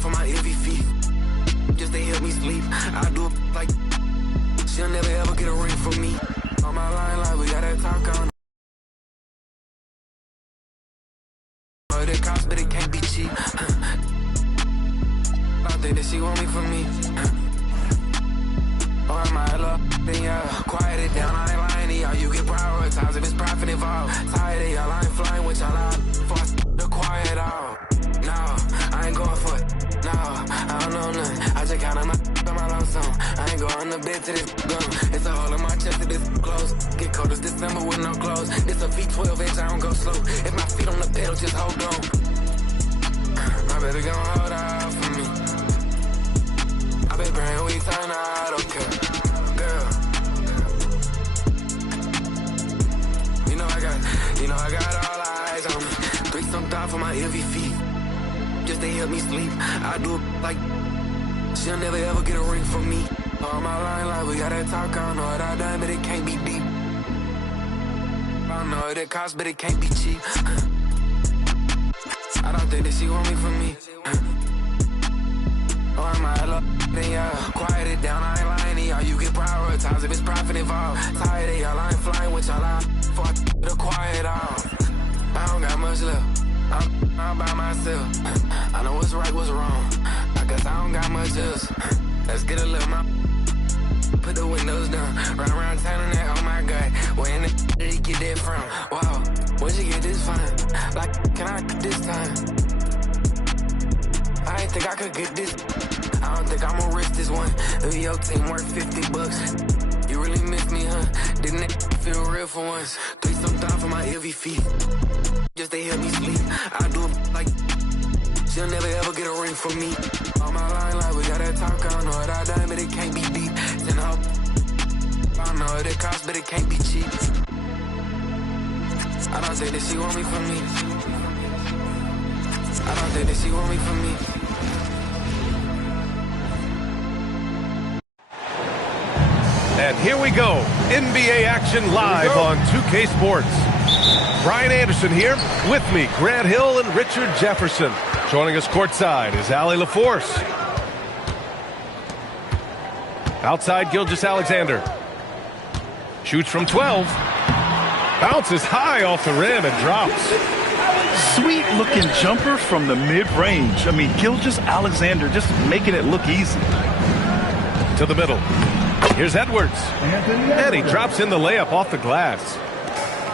for my heavy feet, just to help me sleep. I do it like she'll never ever get a ring from me. On my line, like we gotta talk on. It costs, but it can't be cheap. I think that she want me for me. Oh, I might love, then yeah, quiet it down, I ain't lying to y'all. You get prioritized if it's profit involved. Tired of y'all, I ain't flying with y'all out. For the quiet out. No, I ain't going for it. No, I don't know nothing. I just counted my on my lump sum. I ain't going to bed till this gun. It's a hole in my chest till this close. Get cold as December with no clothes. This a V12 inch, I don't go slow. If my feet on the pedal, just hold on. My baby gon' hold out for me. I been praying we turn out okay. Girl, you know I got all eyes on me. Threesome thought for my heavy feet, just to help me sleep. I do it like she'll never ever get a ring from me. On my line, like we gotta talk. I know what I done, but it can't be deep. I know what it costs, but it can't be cheap. I don't think that she want me for me. Oh, I might love, then yeah, quiet it down, I ain't lying to y'all. You get prioritized if it's profit involved. Tired of y'all, I ain't flying with y'all out. For the quiet out. I don't got much left. I'm by myself. I know what's right, what's wrong. I guess I don't got much else. Let's get a little more. Put the windows down. Run around town and that, oh my God. Where in the did he get that from? Wow, where'd you get this from? Like, can I get this time? I ain't think I could get this. I don't think I'ma risk this one. If your team worth $50, you really miss me, huh? Didn't it feel real for once? Threesome thought for my heavy feet, just to help me sleep. I do it like she'll never ever get a ring from me. On my line, like we gotta talk. I know what I done, but it can't be deep. Then I know what it costs, but it can't be cheap. I don't think that she want me for me. I don't think that she want me for me. And here we go. NBA action live on 2K Sports. Brian Anderson here. With me, Grant Hill and Richard Jefferson. Joining us courtside is Allie LaForce. Outside, Gilgeous-Alexander. Shoots from 12. Bounces high off the rim and drops. Sweet-looking jumper from the mid-range. I mean, Gilgeous-Alexander just making it look easy. To the middle. Here's Edwards. And he drops in the layup off the glass.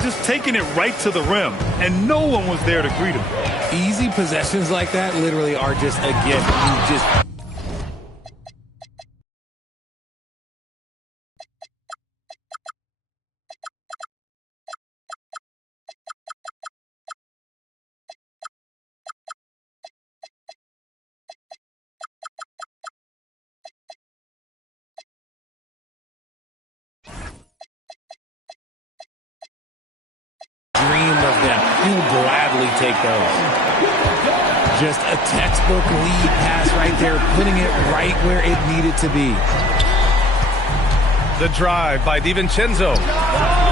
Just taking it right to the rim, and no one was there to greet him. Easy possessions like that literally are just a gift. You just... dream of them. He'll gladly take those. Just a textbook lead pass right there, putting it right where it needed to be. The drive by DiVincenzo.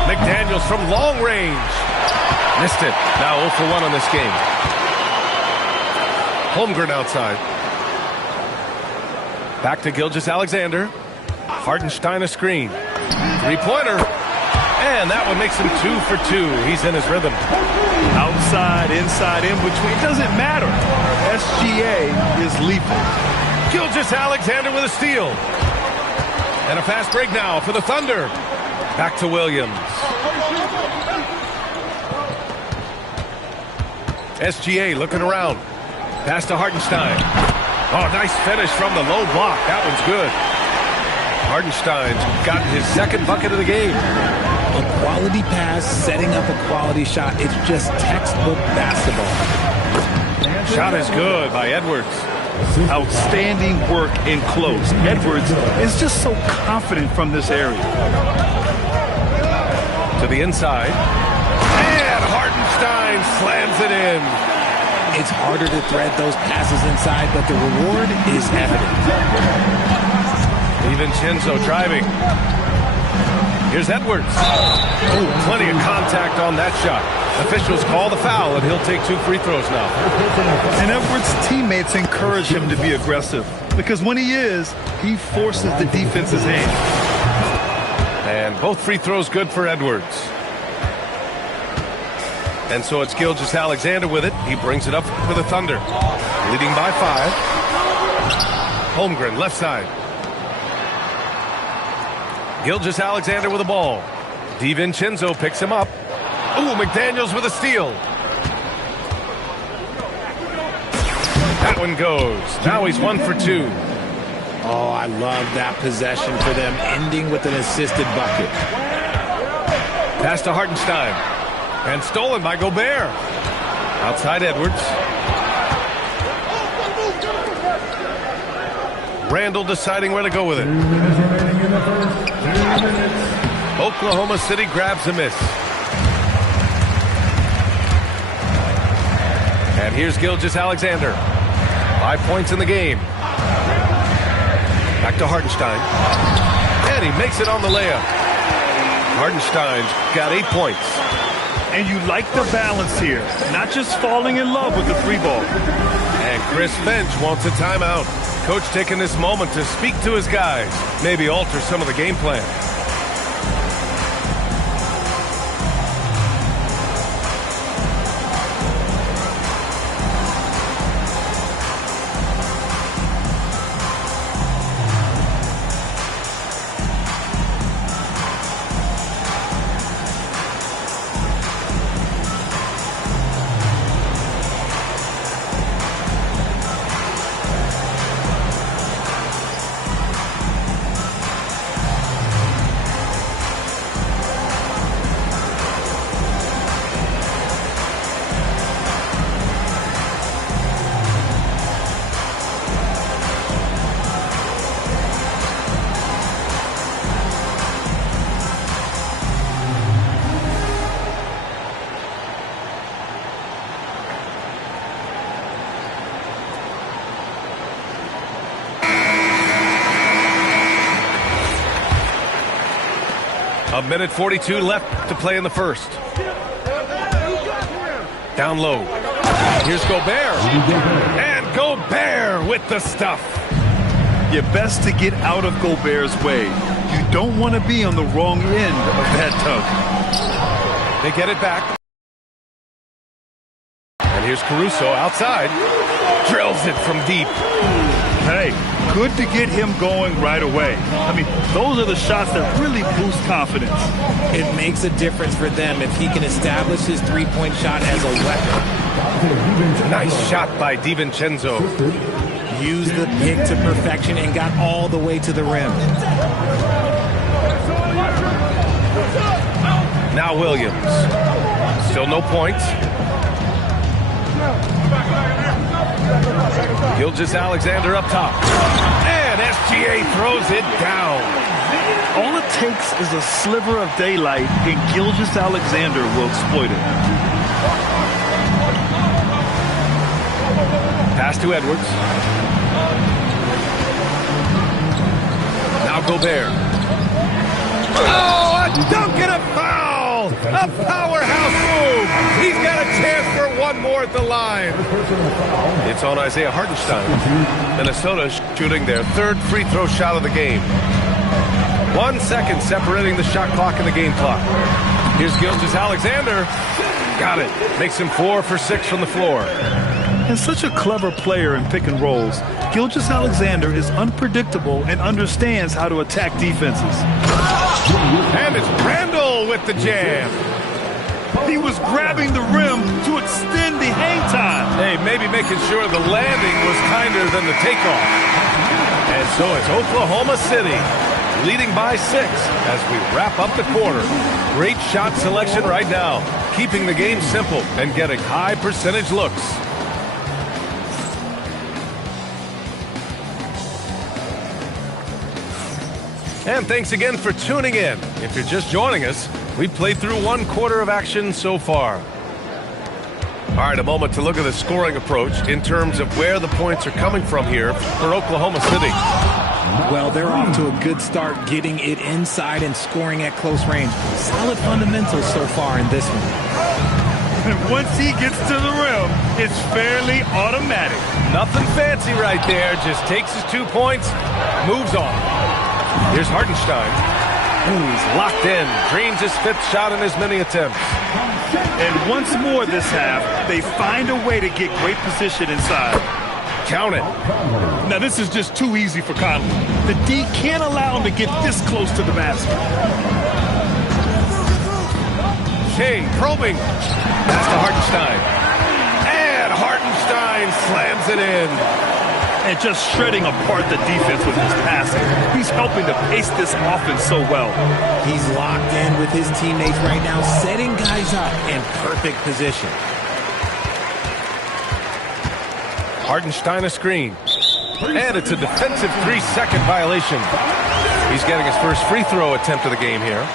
McDaniels from long range. Missed it. Now 0 for 1 on this game. Holmgren outside. Back to Gilgeous-Alexander. Hartenstein a screen. Three-pointer. And that one makes him 2 for 2. He's in his rhythm. Outside, inside, in between, doesn't matter. SGA is lethal. Gilgeous-Alexander with a steal. And a fast break now for the Thunder. Back to Williams. SGA looking around. Pass to Hartenstein. Oh, nice finish from the low block. That one's good. Hartenstein's gotten his second bucket of the game. A quality pass, setting up a quality shot. It's just textbook basketball. Shot is good by Edwards. Outstanding work in close. Edwards is just so confident from this area. To the inside. And Hartenstein slams it in. It's harder to thread those passes inside, but the reward is evident. DiVincenzo driving. Here's Edwards. Oh, plenty of contact on that shot. Officials call the foul, and he'll take 2 free throws now. And Edwards' teammates encourage him to be aggressive because when he is, he forces the defense's hand. And both free throws good for Edwards. And so it's Gilgeous-Alexander with it. He brings it up for the Thunder. Leading by 5. Holmgren, left side. Gilgeous-Alexander with the ball. DiVincenzo picks him up. Ooh, McDaniels with a steal. That one goes. Now he's 1 for 2. Oh, I love that possession for them, ending with an assisted bucket. Pass to Hartenstein. And stolen by Gobert. Outside Edwards. Randall deciding where to go with it. Oklahoma City grabs a miss. And here's Gilgeous-Alexander. 5 points in the game. Back to Hartenstein. And he makes it on the layup. Hartenstein's got 8 points. And you like the balance here, not just falling in love with the 3 ball. And Chris Finch wants a timeout. Coach taking this moment to speak to his guys, maybe alter some of the game plan. A minute 42 left to play in the first. Down low. Here's Gobert. And Gobert with the stuff. You're best to get out of Gobert's way. You don't want to be on the wrong end of that tug. They get it back. And here's Caruso outside. Drills it from deep. Hey, good to get him going right away. I mean, those are the shots that really boost confidence. It makes a difference for them if he can establish his 3-point shot as a weapon. Nice shot by DiVincenzo. Used the pick to perfection and got all the way to the rim. Now Williams. Still no points. Gilgeous-Alexander up top. And SGA throws it down. All it takes is a sliver of daylight, and Gilgeous-Alexander will exploit it. Pass to Edwards. Now Gobert. Oh, a dunk and a foul! A powerhouse move! He's got a chance for one more at the line. It's on Isaiah Hartenstein. Minnesota shooting their 3rd free throw shot of the game. 1 second separating the shot clock and the game clock. Here's Gilgeous-Alexander. Got it. Makes him 4 for 6 from the floor. And such a clever player in pick and rolls, Gilgeous-Alexander is unpredictable and understands how to attack defenses. And it's Randall with the jam. He was grabbing the rim to extend the hang time. Hey, maybe making sure the landing was kinder than the takeoff. And so it's Oklahoma City leading by 6 as we wrap up the quarter. Great shot selection right now, keeping the game simple and getting high percentage looks. And thanks again for tuning in. If you're just joining us, we've played through 1 quarter of action so far. All right, a moment to look at the scoring approach in terms of where the points are coming from here for Oklahoma City. Well, they're off to a good start getting it inside and scoring at close range. Solid fundamentals so far in this one. And once he gets to the rim, it's fairly automatic. Nothing fancy right there. Just takes his 2 points, moves on. Here's Hartenstein. He's locked in. Dreams his 5th shot in as many attempts. And once more this half, they find a way to get great position inside. Count it. Now this is just too easy for Conley. The D can't allow him to get this close to the basket. Shea probing. Pass to Hartenstein. And Hartenstein slams it in. And just shredding apart the defense with his passing. He's helping to pace this offense so well. He's locked in with his teammates right now, setting guys up in perfect position. Hartenstein a screen. And it's a defensive 3-second violation. He's getting his first free throw attempt of the game here.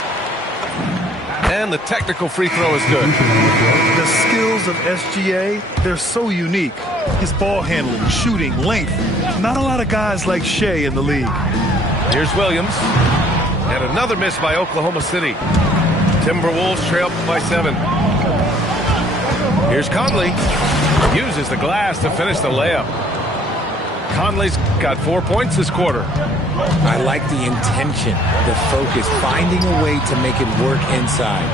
And the technical free throw is good. The skills of SGA, they're so unique. His ball handling, shooting, length. Not a lot of guys like Shea in the league. Here's Williams. And another miss by Oklahoma City. Timberwolves trail by 7. Here's Conley. Uses the glass to finish the layup. Conley's got 4 points this quarter. I like the intention, the focus, finding a way to make it work inside.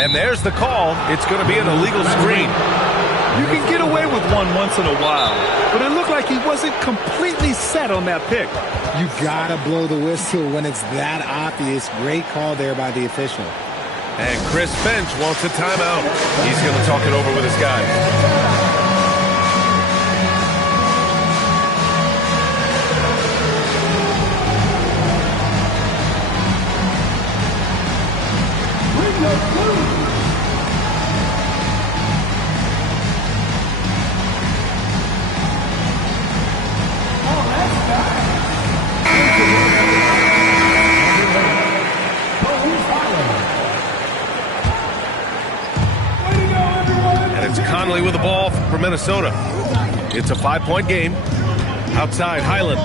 And there's the call. It's going to be an illegal screen. You can get away with one once in a while, but it looked like he wasn't completely set on that pick. You gotta blow the whistle when it's that obvious. Great call there by the official. And Chris Finch wants a timeout. He's going to talk it over with his guys. Conley with the ball for Minnesota. It's a 5-point game. Outside, Highland.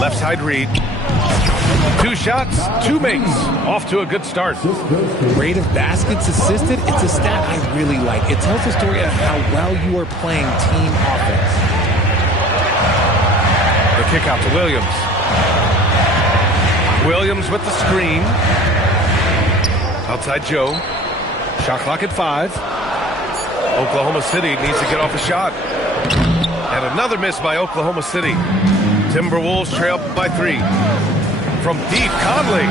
Left side, Reed. 2 shots, 2 makes. Off to a good start. Rate of baskets assisted, it's a stat I really like. It tells the story of how well you are playing team offense. The kick out to Williams. Williams with the screen. Outside Joe. Shot clock at 5. Oklahoma City needs to get off a shot. And another miss by Oklahoma City. Timberwolves trail by 3. From deep, Conley.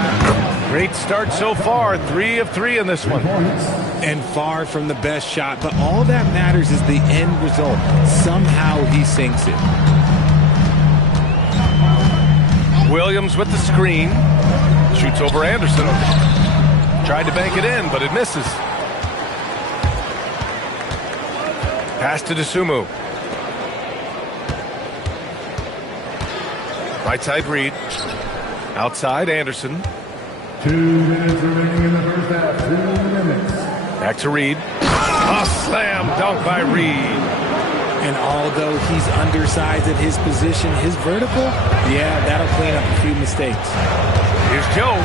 Great start so far. 3 of 3 in this one. And far from the best shot, but all that matters is the end result. Somehow he sinks it. Williams with the screen. Shoots over Anderson. Tried to bank it in, but it misses. Pass to Dosunmu. Right side, Reed. Outside, Anderson. 2 minutes remaining in the first half. 2 minutes. Back to Reed. A slam dunk by Reed. And although he's undersized at his position, his vertical, yeah, that'll clean up a few mistakes. Here's Joe.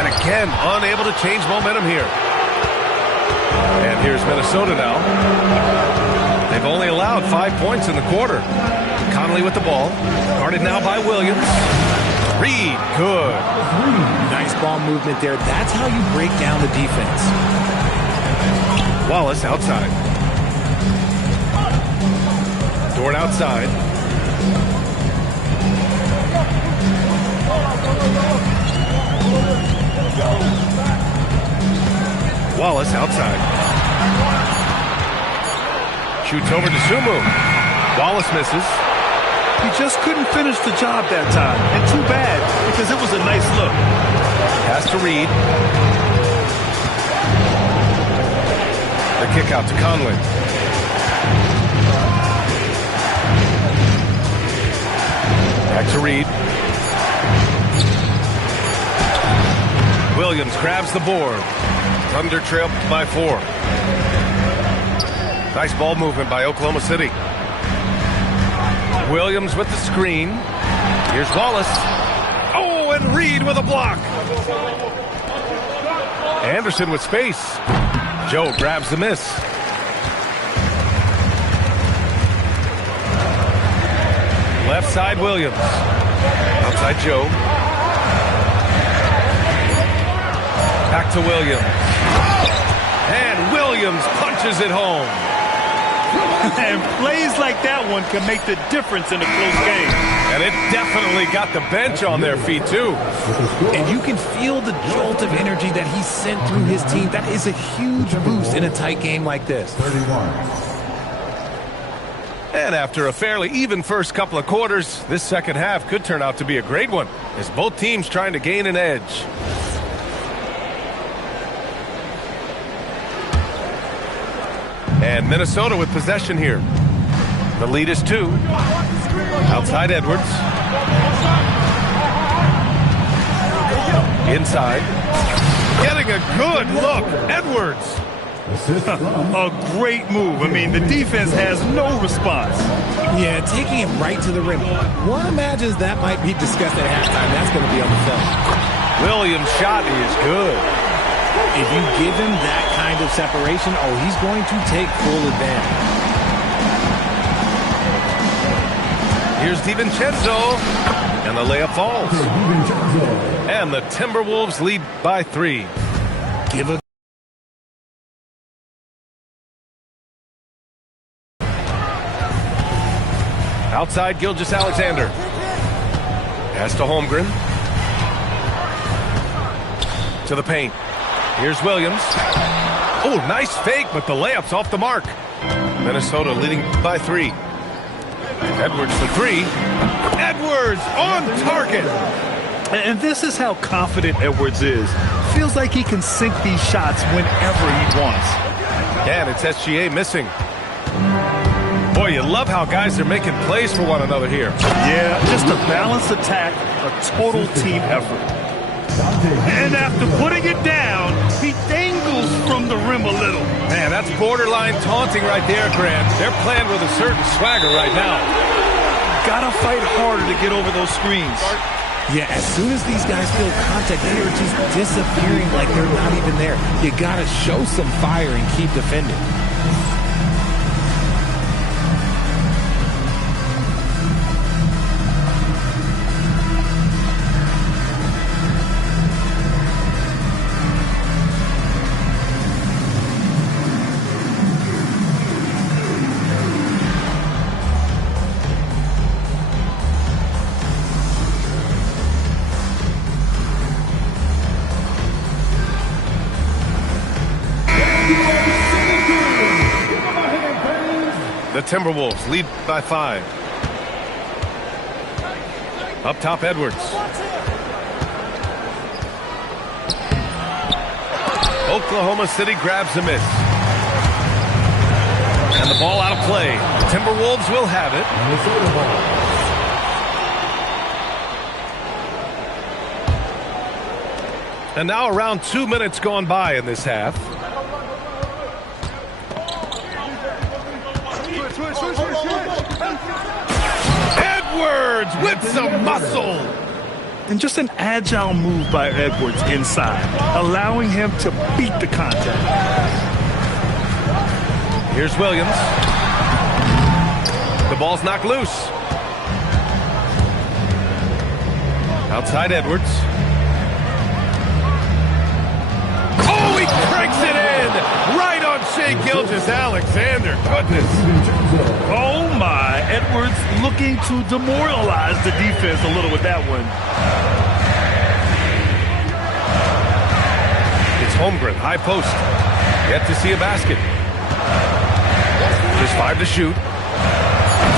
And again, unable to change momentum here. And here's Minnesota now. They've only allowed 5 points in the quarter. Conley with the ball. Guarded now by Williams. Reed, good. Nice ball movement there. That's how you break down the defense. Wallace outside. Dort outside. Wallace outside. Shoots over to Sumu. Wallace misses. He just couldn't finish the job that time. And too bad, because it was a nice look. Pass to Reed. The kick out to Conley. Back to Reed. Williams grabs the board. Thunder trail by 4. Nice ball movement by Oklahoma City. Williams with the screen. Here's Wallace. Oh, and Reed with a block. Anderson with space. Joe grabs the miss. Left side, Williams. Outside, Joe. Back to Williams. And Williams punches it home. And plays like that one can make the difference in a close game. And it definitely got the bench on their feet, too. And you can feel the jolt of energy that he sent through his team. That is a huge boost in a tight game like this. 31. And after a fairly even first couple of quarters, this second half could turn out to be a great one, as both teams trying to gain an edge. And Minnesota with possession here. The lead is 2. Outside Edwards. Inside. Getting a good look. Edwards. A great move. I mean, the defense has no response. Yeah, taking it right to the rim. One imagines that might be discussed at halftime. That's going to be on the film. Williams' shot is good. If you give him that kind of separation, he's going to take full advantage. Here's DiVincenzo, and the layup falls. And the Timberwolves lead by 3. Give a Outside, Gilgeous-Alexander. Pass to Holmgren. To the paint. Here's Williams. Oh, nice fake, but the layup's off the mark. Minnesota leading by 3. Edwards for 3. Edwards on target. And this is how confident Edwards is. Feels like he can sink these shots whenever he wants. And it's SGA missing. Boy, you love how guys are making plays for one another here. Yeah, just a balanced attack, a total team effort. And after putting it down, he dangles from the rim a little. Man, that's borderline taunting right there, Grant. They're playing with a certain swagger right now. Gotta fight harder to get over those screens. Yeah, as soon as these guys feel contact, they are just disappearing like they're not even there. You gotta show some fire and keep defending. The Timberwolves lead by 5. Up top, Edwards. Oklahoma City grabs a miss. And the ball out of play. The Timberwolves will have it. And now around 2 minutes gone by in this half. Edwards with some muscle. And just an agile move by Edwards inside, allowing him to beat the contact. Here's Williams. The ball's knocked loose. Outside Edwards. Oh, he cranks it in! Right on Shai Gilgeous-Alexander. Goodness. Oh, my. Edwards looking to demoralize the defense a little with that one. It's Holmgren, high post. Yet to see a basket. Just 5 to shoot.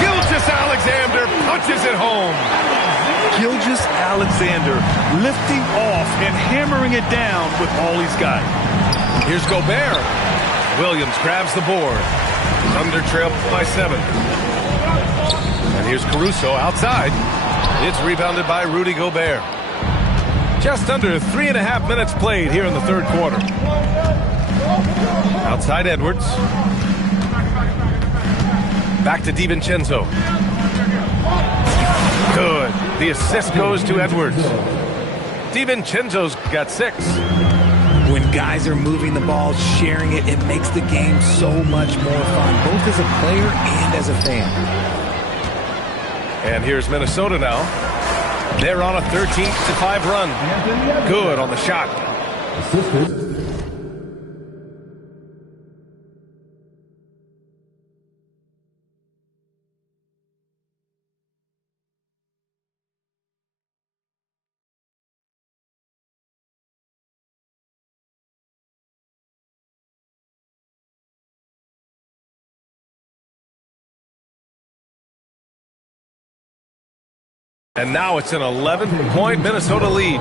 Gilgeous-Alexander punches it home. Gilgeous-Alexander lifting off and hammering it down with all he's got. Here's Gobert. Williams grabs the board. Thunder trail by 7. And here's Caruso outside. It's rebounded by Rudy Gobert. Just under 3.5 minutes played here in the third quarter. Outside Edwards. Back to DiVincenzo. Good. The assist goes to Edwards. DiVincenzo's got 6. When guys are moving the ball, sharing it, it makes the game so much more fun, both as a player and as a fan. And here's Minnesota now. They're on a 13-5 run. Good on the shot. Assisted. And now it's an 11-point Minnesota lead.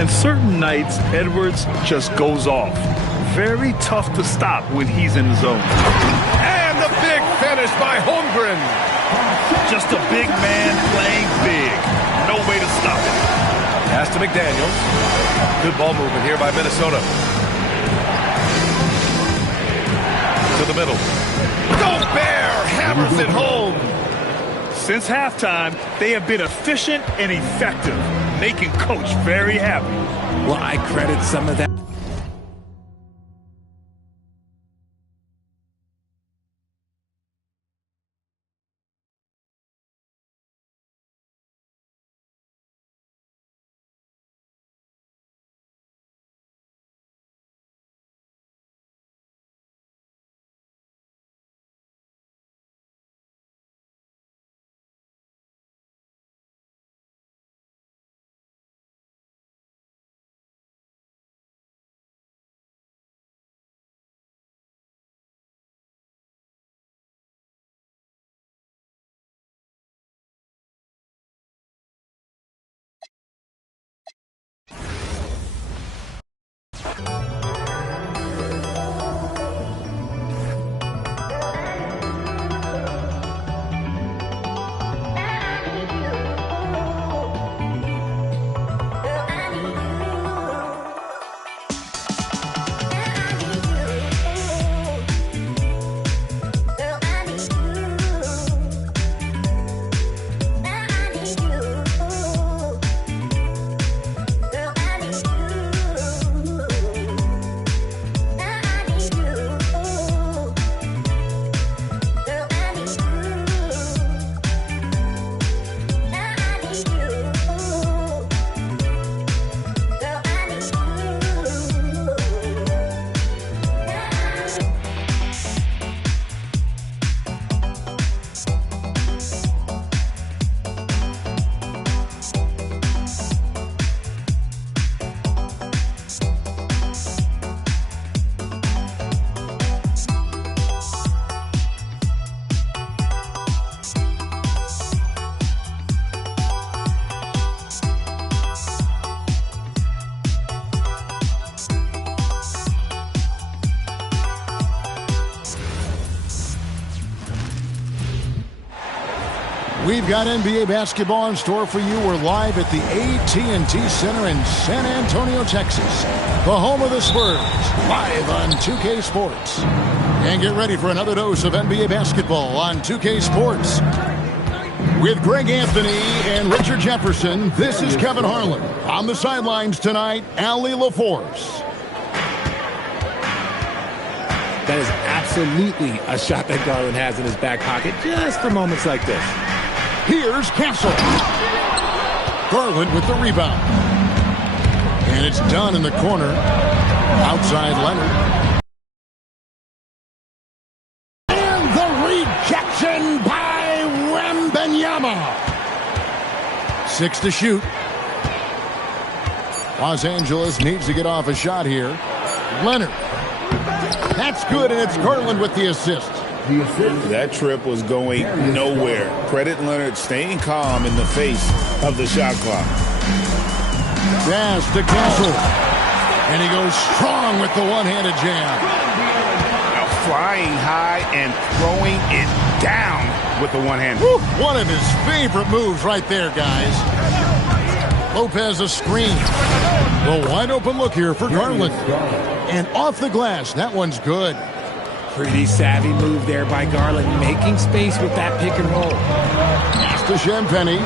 And certain nights, Edwards just goes off. Very tough to stop when he's in the zone. And the big finish by Holmgren. Just a big man playing big. No way to stop it. Pass to McDaniels. Good ball movement here by Minnesota. To the middle. Gobert hammers it home. Since halftime, they have been efficient and effective, making Coach very happy. Well, I credit some of that. We've got NBA basketball in store for you. We're live at the AT&T Center in San Antonio, Texas, the home of the Spurs, live on 2K Sports. And get ready for another dose of NBA basketball on 2K Sports. With Greg Anthony and Richard Jefferson, this is Kevin Harlan. On the sidelines tonight, Allie LaForce. That is absolutely a shot that Garland has in his back pocket just for moments like this. Here's Castle. Garland with the rebound. And it's done in the corner. Outside Leonard. And the rejection by Wembanyama. 6 to shoot. Los Angeles needs to get off a shot here. Leonard. That's good, and it's Garland with the assist. That trip was going nowhere. Credit Leonard staying calm in the face of the shot clock. Pass to Castle. And he goes strong with the one-handed jam. Now flying high and throwing it down with the one-handed. One of his favorite moves right there, guys. Lopez a screen. The wide open look here for Garland. And off the glass, that one's good. Pretty savvy move there by Garland, making space with that pick and roll. Pass to Champagny.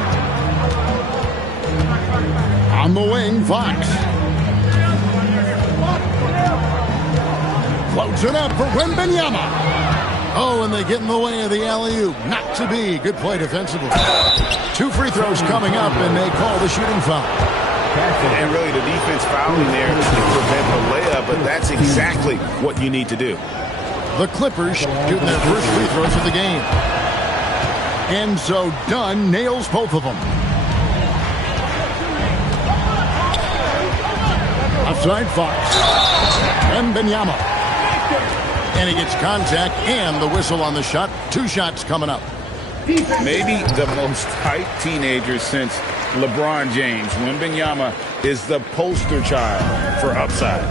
On the wing, Fox. Loads it up for Wembanyama. Oh, and they get in the way of the alley-oop. Not to be. Good play defensively. 2 free throws coming up, and they call the shooting foul. And really the defense fouling there to prevent the layup, but that's exactly what you need to do. The Clippers shooting their first free throws of the game. And so Dunn nails both of them. Outside Fox. Wembanyama. And he gets contact and the whistle on the shot. 2 shots coming up. Maybe the most hyped teenager since LeBron James. Wembanyama is the poster child for upside.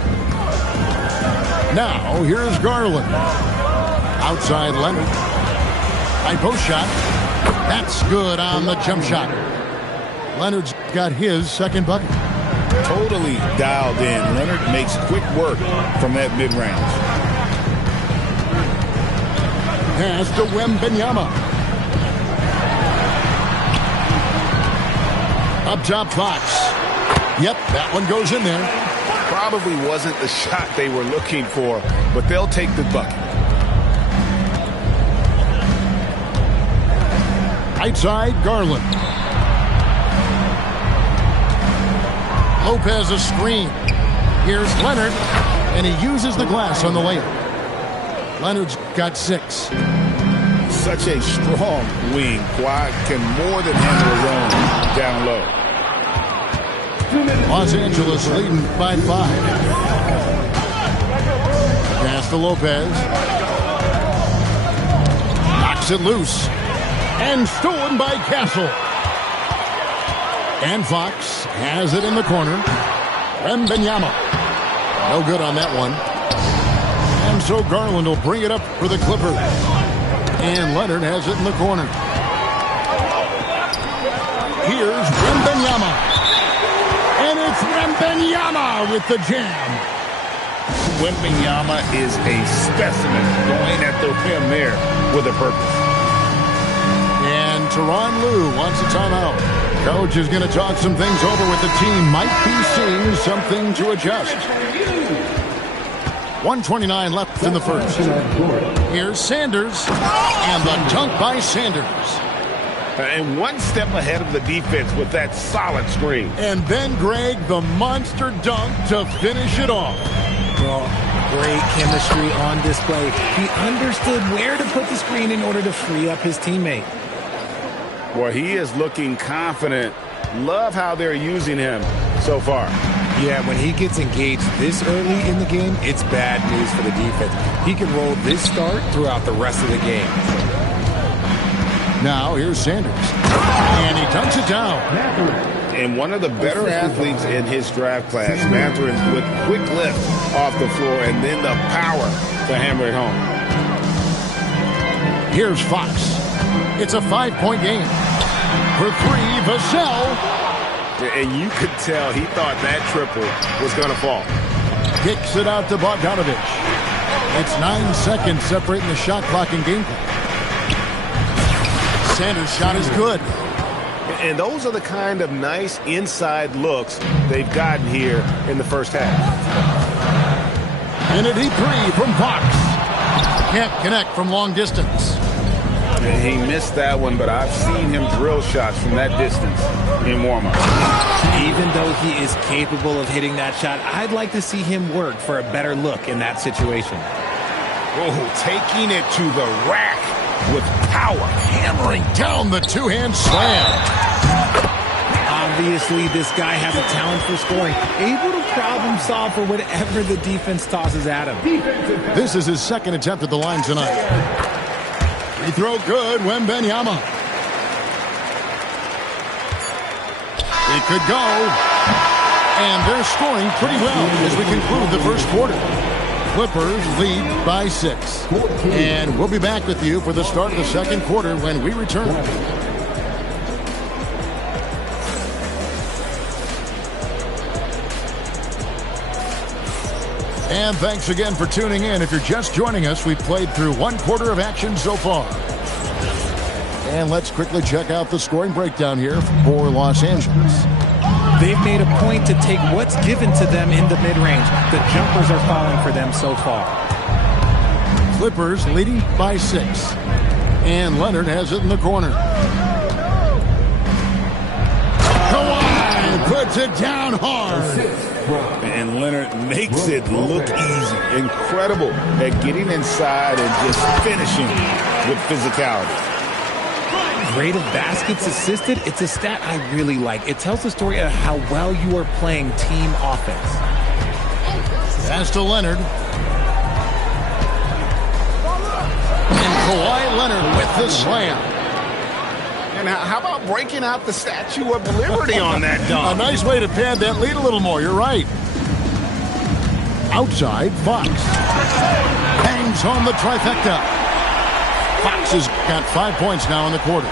Now, here's Garland. Outside Leonard. High post shot. That's good on the jump shot. Leonard's got his second bucket. Totally dialed in. Leonard makes quick work from that mid-range. Pass to Wembanyama. Up top, Fox. Yep, that one goes in there. Probably wasn't the shot they were looking for, but they'll take the bucket. Right side, Garland. Lopez a screen. Here's Leonard, and he uses the glass on the layup. Leonard's got 6. Such a strong wing. Quad can more than handle his own down low. Los Angeles leading by 5. Pass to Lopez. Knocks it loose. And stolen by Castle. And Fox has it in the corner. Wembanyama. No good on that one. And so Garland will bring it up for the Clippers. And Leonard has it in the corner. Here's Wembanyama. And it's Wembanyama with the jam. Wembanyama is a specimen going at the rim there with a purpose. And Tyronn Lue wants a timeout. Coach is going to talk some things over with the team. Might be seeing something to adjust. 1:29 left in the first. Here's Sanders. And the dunk by Sanders. And one step ahead of the defense with that solid screen. And then, Greg, the monster dunk to finish it off. Well, great chemistry on display. He understood where to put the screen in order to free up his teammate. Well, he is looking confident. Love how they're using him so far. Yeah, when he gets engaged this early in the game, it's bad news for the defense. He can roll this start throughout the rest of the game. Now, here's Sanders. And he dunks it down. And one of the better athletes in his draft class, Mathurin, with quick lift off the floor and then the power to hammer it home. Here's Fox. It's a 5-point game. For 3, Vassell. And you could tell he thought that triple was going to fall. Kicks it out to Bogdanovich. It's 9 seconds separating the shot clock and game clock. Sanders' shot is good. And those are the kind of nice inside looks they've gotten here in the first half. And a deep 3 from Fox. Can't connect from long distance. And he missed that one, but I've seen him drill shots from that distance in warm-up. Even though he is capable of hitting that shot, I'd like to see him work for a better look in that situation. Oh, taking it to the rack with power. Hammering down the 2-hand slam. Obviously, this guy has a talent for scoring, able to problem solve for whatever the defense tosses at him. This is his second attempt at the line tonight. Free throw good, Wembanyama. It could go. And they're scoring pretty well as we conclude the first quarter. Clippers lead by 6. And we'll be back with you for the start of the second quarter when we return. And thanks again for tuning in. If you're just joining us, we've played through 1 quarter of action so far. And let's quickly check out the scoring breakdown here for Los Angeles. They've made a point to take what's given to them in the mid-range. The jumpers are falling for them so far. Clippers leading by 6. And Leonard has it in the corner. Kawhi puts it down hard. And Leonard makes it look easy. Incredible at getting inside and just finishing with physicality. Rate of baskets assisted, it's a stat I really like. It tells the story of how well you are playing team offense. Pass to Leonard. And Kawhi Leonard with the slam. And how about breaking out the Statue of Liberty on that dunk? A nice way to pad that lead a little more. You're right. Outside, Fox. Bangs home the trifecta. Fox has got 5 points now in the quarter.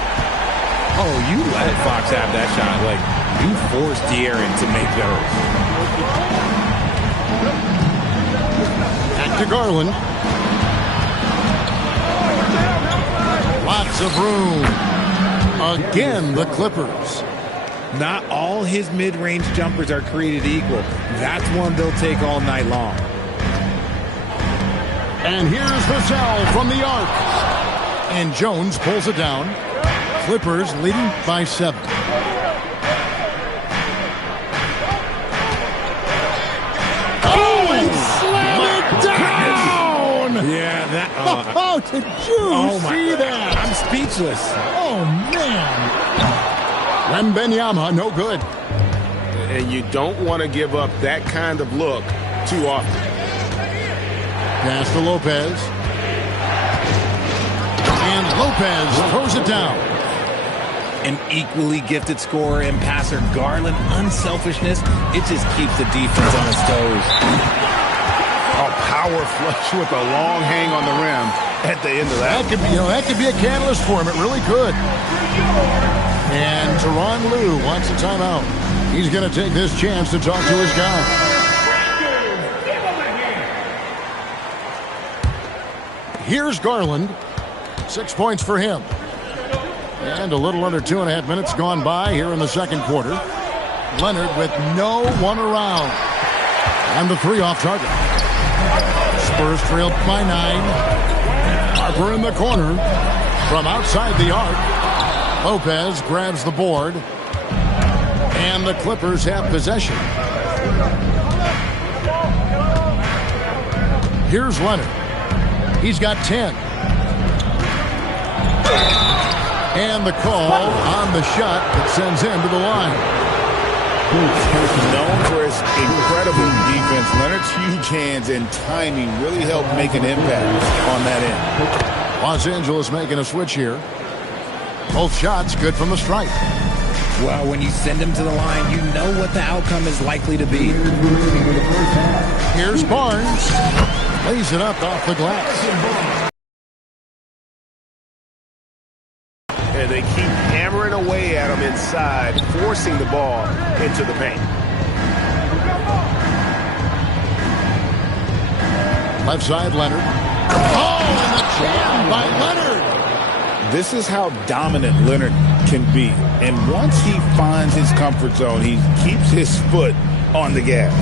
Oh, you let Fox have that shot. Like, you forced De'Aaron to make those. Back to Garland. Lots of room. Again, the Clippers. Not all his mid-range jumpers are created equal. That's one they'll take all night long. And here's Vassell from the arc. And Jones pulls it down. Clippers leading by 7. Oh, and slam it down! Yeah, that... Oh, did you see that? I'm speechless. Oh, man. Wembanyama, no good. And you don't want to give up that kind of look too often. Pass to Lopez. And Lopez throws it down. An equally gifted scorer and passer, Garland, unselfishness, it just keeps the defense on its toes. A power flush with a long hang on the rim at the end of that. That could be a catalyst for him. It really could. And Tyronn Lue wants a timeout. He's going to take this chance to talk to his guy. Here's Garland. 6 points for him. And a little under 2.5 minutes gone by here in the second quarter. Leonard with no one around. And the 3 off target. Spurs trailed by 9. Harper in the corner. From outside the arc. Lopez grabs the board. And the Clippers have possession. Here's Leonard. He's got 10. And the call on the shot that sends him to the line. Known for his incredible defense, Leonard's huge hands and timing really help make an impact on that end. Los Angeles making a switch here. Both shots good from the stripe. Well, when you send him to the line, you know what the outcome is likely to be. Here's Barnes. Lays it up off the glass. And they keep hammering away at him inside, forcing the ball into the paint. Left side, Leonard. Oh, and the jam by Leonard. This is how dominant Leonard can be. And once he finds his comfort zone, he keeps his foot on the gas.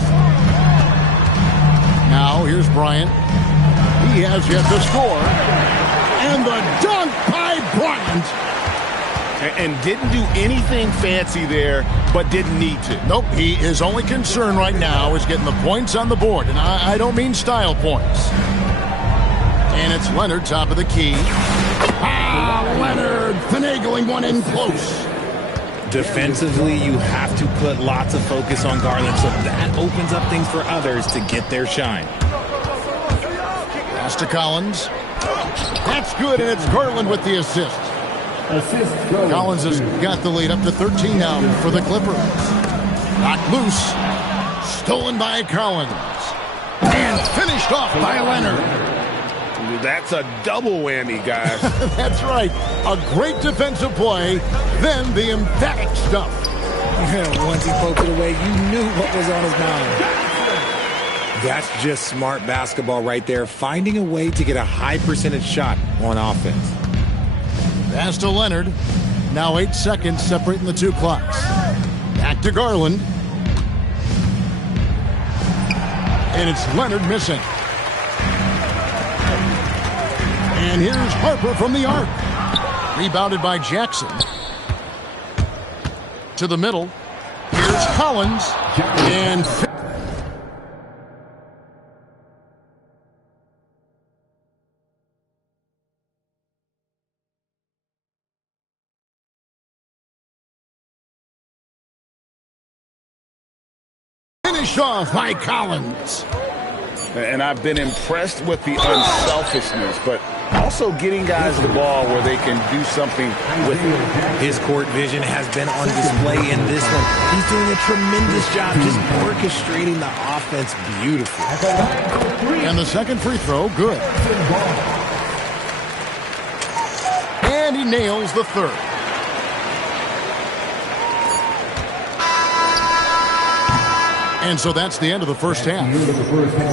Now, here's Bryant. He has yet to score. And the dunk by Bryant. And didn't do anything fancy there, but didn't need to. Nope, his only concern right now is getting the points on the board. And I don't mean style points. And it's Leonard, top of the key. Leonard finagling one in close. Defensively, you have to put lots of focus on Garland, so that opens up things for others to get their shine. Pass to Collins. That's good, and it's Garland with the assist. Collins has got the lead up to 13 now for the Clippers. Knocked loose. Stolen by Collins. And finished off by Leonard. That's a double whammy, guys. That's right. A great defensive play, then the emphatic stuff. Once he poked it away, you knew what was on his mind. That's just smart basketball right there, finding a way to get a high percentage shot on offense. Pass to Leonard. Now 8 seconds separating the two clocks. Back to Garland. And it's Leonard missing. And here's Harper from the arc. Rebounded by Jackson. To the middle. Here's Collins. And finished off by Collins. And I've been impressed with the unselfishness, but also getting guys the ball where they can do something with it. His court vision has been on display in this one. He's doing a tremendous job just orchestrating the offense beautifully. And the second free throw, good. And he nails the third. And so that's the end of the first half.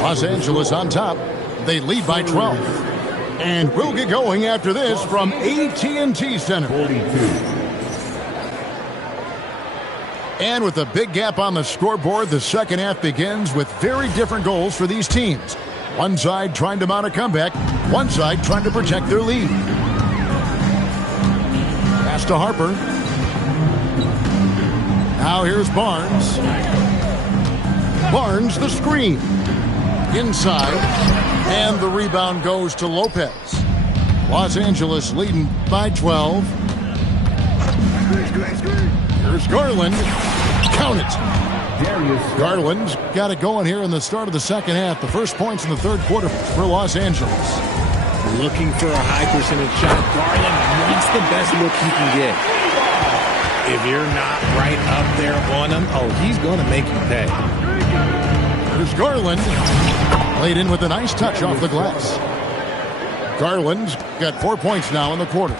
Los Angeles on top. They lead by 12. And we'll get going after this from AT&T Center. And with a big gap on the scoreboard, the second half begins with very different goals for these teams. One side trying to mount a comeback, one side trying to protect their lead. Pass to Harper. Now here's Barnes. Barnes, the screen. Inside. And the rebound goes to Lopez. Los Angeles leading by 12. Here's Garland. Count it. Garland's got it going here in the start of the second half. The first points in the third quarter for Los Angeles. Looking for a high percentage shot. Garland wants the best look he can get. If you're not right up there on him, oh, he's going to make you pay. Here's Garland. Played in with a nice touch off the glass. Garland's got 4 points now in the quarter.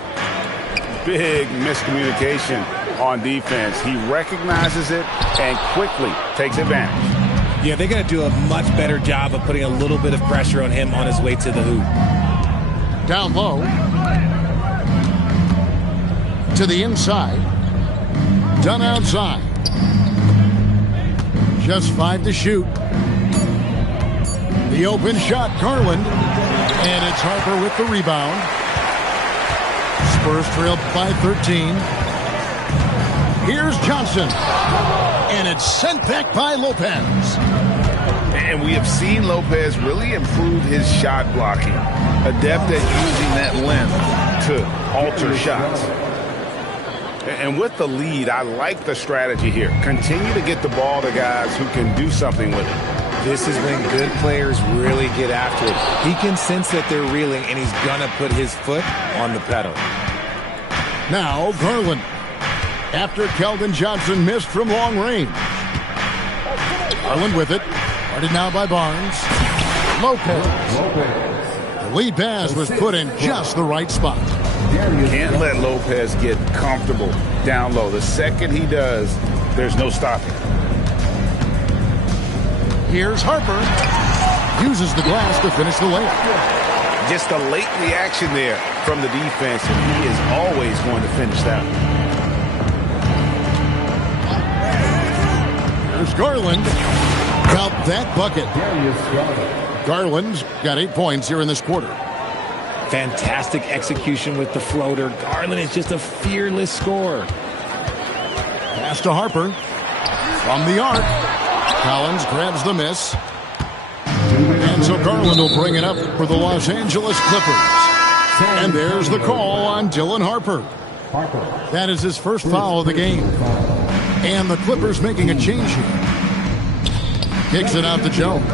Big miscommunication on defense. He recognizes it and quickly takes advantage. Yeah, they're going to do a much better job of putting a little bit of pressure on him on his way to the hoop. Down low. To the inside. Done outside. Just 5 to shoot. The open shot, Garland. And it's Harper with the rebound. Spurs trail by 13. Here's Johnson. And it's sent back by Lopez. And we have seen Lopez really improve his shot blocking. Adept at using that length to alter shots. And with the lead, I like the strategy here. Continue to get the ball to guys who can do something with it. This is when good players really get after it. He can sense that they're reeling, and he's going to put his foot on the pedal. Now Garland. After Keldon Johnson missed from long range. Garland with it. Guarded now by Barnes. Lopez. The lead pass was put in just the right spot. Can't let Lopez get comfortable down low. The second he does, there's no stopping. Here's Harper. Uses the glass to finish the layup. Just a late reaction there from the defense, and he is always going to finish that. Here's Garland. Got that bucket. Garland's got 8 points here in this quarter. Fantastic execution with the floater. Garland is just a fearless scorer. Pass to Harper. From the arc. Collins grabs the miss. And so Garland will bring it up for the Los Angeles Clippers. And there's the call on Dylan Harper. That is his first foul of the game. And the Clippers making a change here. Kicks it out to Jones.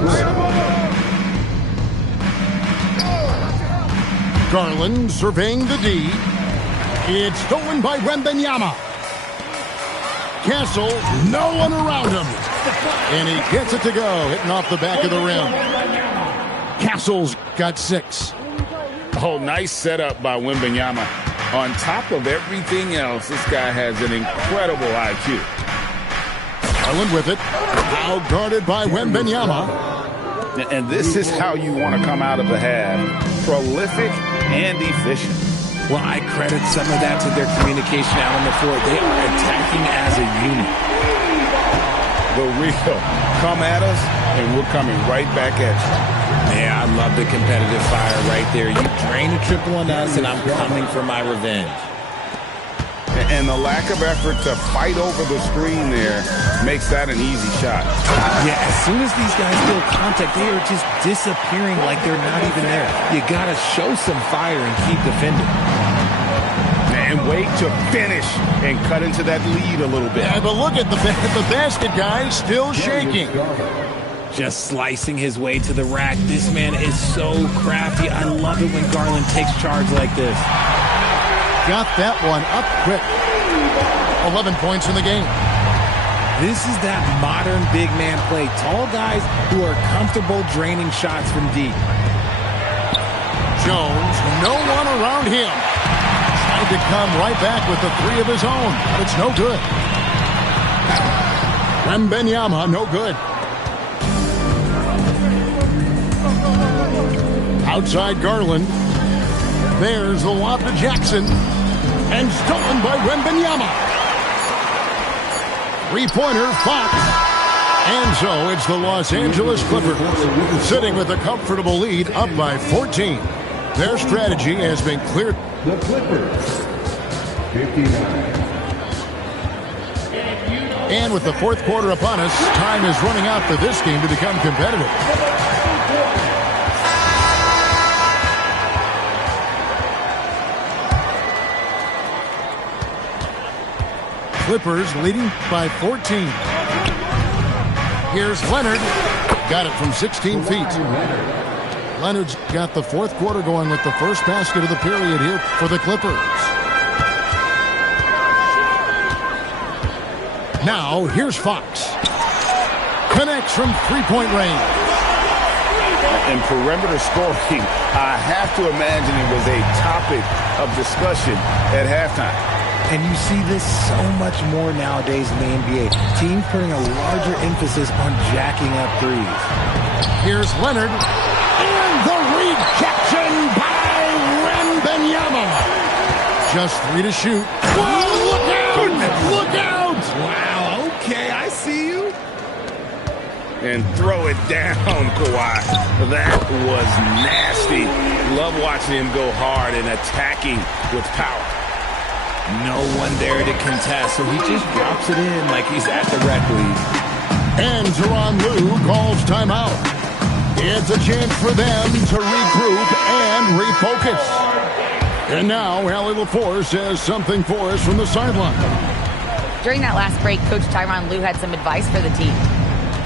Garland surveying the D. It's stolen by Wembanyama. Castle, no one around him. And he gets it to go, hitting off the back of the rim. Castle's got 6. Oh, nice setup by Wembanyama. On top of everything else, this guy has an incredible IQ. Garland with it. Now guarded by Wembanyama. And this is how you want to come out of the half. Prolific and efficient. Well, I credit some of that to their communication out on the floor. They are attacking as a unit. the real. Come at us, and we're coming right back at you. Yeah, I love the competitive fire right there. You drain a triple on us, and I'm coming for my revenge. And the lack of effort to fight over the screen there makes that an easy shot. Yeah, as soon as these guys feel contact, they are just disappearing like they're not even there. You got to show some fire and keep defending. And wait to finish and cut into that lead a little bit. Yeah, but look at the basket, guys, still shaking. Just slicing his way to the rack. This man is so crafty. I love it when Garland takes charge like this. Got that one up quick. 11 points in the game. This is that modern big man play. Tall guys who are comfortable draining shots from deep. Jones, no one around him. Tried to come right back with the three of his own, but it's no good. Wembanyama, no good. Outside Garland. There's the lob to Jackson. And stolen by Wembanyama. Three-pointer, Fox. And so it's the Los Angeles Clippers sitting with a comfortable lead up by 14. Their strategy has been clear. The Clippers, 59. And with the fourth quarter upon us, time is running out for this game to become competitive. Clippers leading by 14. Here's Leonard. Got it from 16 feet. Leonard's got the fourth quarter going with the first basket of the period here for the Clippers. Now, here's Fox. Connects from three-point range. In perimeter scoring, I have to imagine it was a topic of discussion at halftime. And you see this so much more nowadays in the NBA. Teams putting a larger emphasis on jacking up threes. Here's Leonard. And the rejection by Wembanyama. Just 3 to shoot. Whoa, look out! Look out! Wow, okay, I see you. And throw it down, Kawhi. That was nasty. Love watching him go hard and attacking with power. No one there to contest, so he just drops it in like he's at the rec league. And Tyronn Lue calls timeout. It's a chance for them to regroup and refocus. And now, Allie LaForce has something for us from the sideline. During that last break, Coach Tyronn Lue had some advice for the team.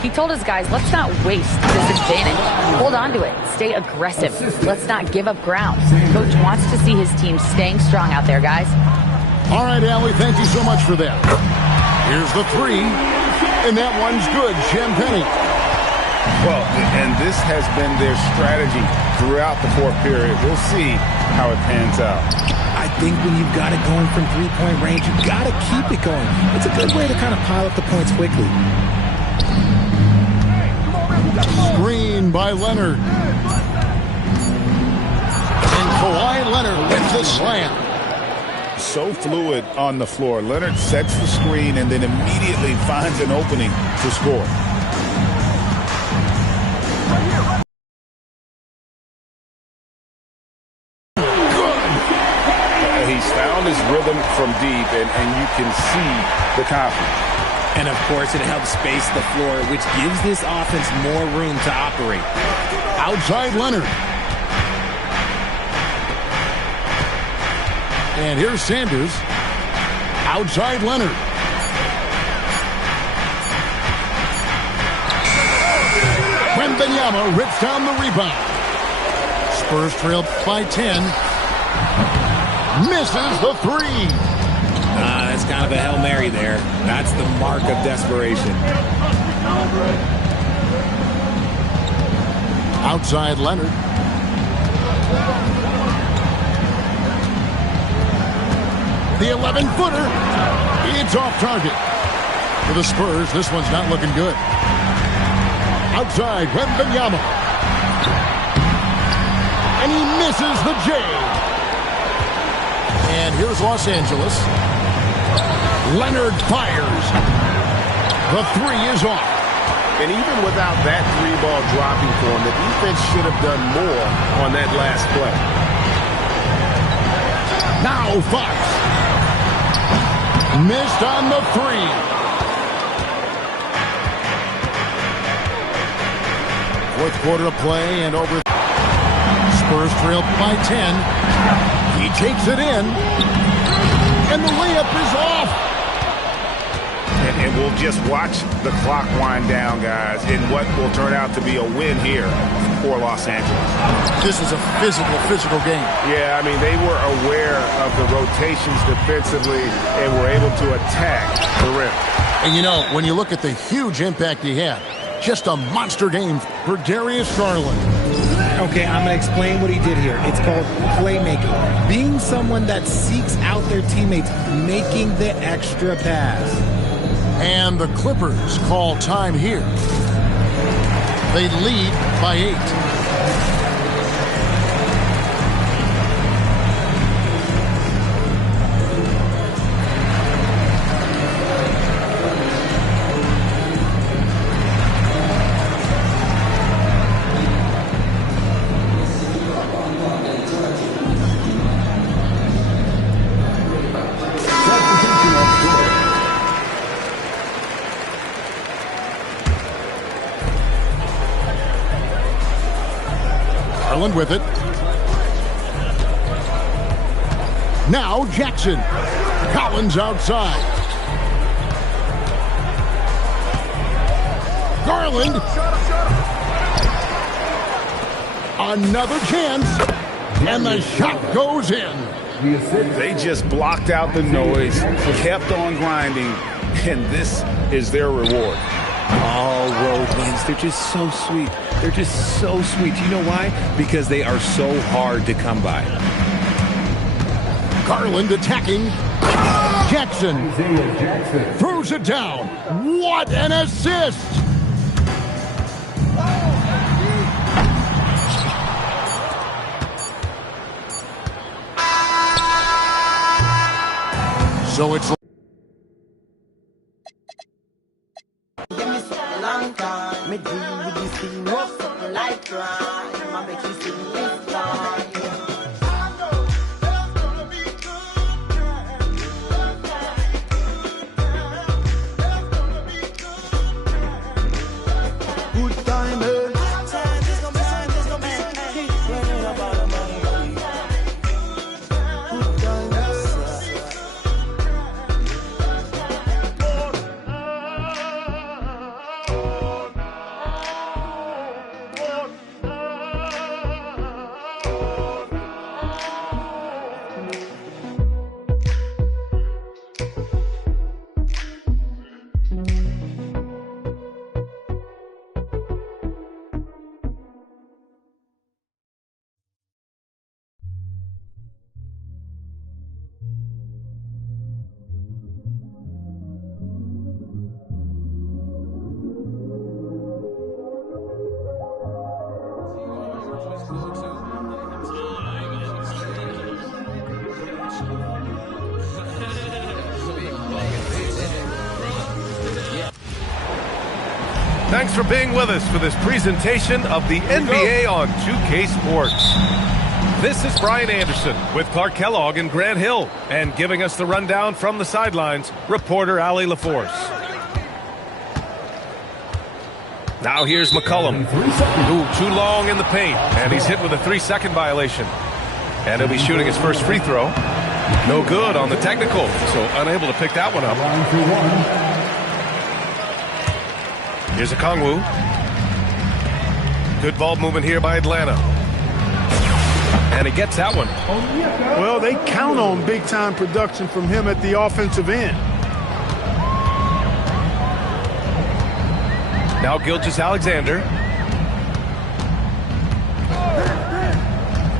He told his guys, let's not waste this advantage. Hold on to it. Stay aggressive. Let's not give up ground. Coach wants to see his team staying strong out there, guys. All right, Allie, thank you so much for that. Here's the three, and that one's good. Champagny. Well, and this has been their strategy throughout the fourth period. We'll see how it pans out. I think when you've got it going from three-point range, you've got to keep it going. It's a good way to kind of pile up the points quickly. Screen by Leonard. And Kawhi Leonard with the slam. So fluid on the floor. Leonard sets the screen and then immediately finds an opening to score. He's found his rhythm from deep, and you can see the confidence. And, of course, it helps space the floor, which gives this offense more room to operate. Outside Leonard. And here's Sanders. Outside Leonard. Wembanyama rips down the rebound. Spurs trail by 10. Misses the three. That's kind of a Hail Mary there. That's the mark of desperation. Outside Leonard. The 11-footer. It's off target. For the Spurs, this one's not looking good. Outside, Wembanyama. And he misses the J. And here's Los Angeles. Leonard fires. The three is off. And even without that three-ball dropping for him, the defense should have done more on that last play. Now Fox. Missed on the three. Fourth quarter of play and over. Spurs trail by 10. He takes it in. And the layup is off. And we'll just watch the clock wind down, guys, in what will turn out to be a win here for Los Angeles. This is a physical game. Yeah, I mean, they were aware of the rotations defensively and were able to attack the rim. And you know, when you look at the huge impact he had, just a monster game for Darius Garland. Okay, I'm going to explain what he did here. It's called playmaking. Being someone that seeks out their teammates, making the extra pass. And the Clippers call time here. They lead by 8. With it. Now Jackson. Collins outside. Garland. Another chance. And the shot goes in. They just blocked out the noise, kept on grinding, and this is their reward. All road wins. They're just so sweet. They're just so sweet. You know why? Because they are so hard to come by. Garland attacking. Jackson throws it down. What an assist! So it's Me deal with this thing, what's something like crime? I make you sing this song. Good time, this gonna be, keep running about the money. Good time, Thanks for being with us for this presentation of the NBA on 2K Sports. This is Brian Anderson with Clark Kellogg and Grant Hill, and giving us the rundown from the sidelines, reporter Allie LaForce. Now here's McCollum. Ooh, too long in the paint, and he's hit with a 3-second violation. And he'll be shooting his first free throw. No good on the technical, so unable to pick that one up. Here's Okongwu. Good ball movement here by Atlanta. And he gets that one. Well, they count on big-time production from him at the offensive end. Now Gilgeous-Alexander.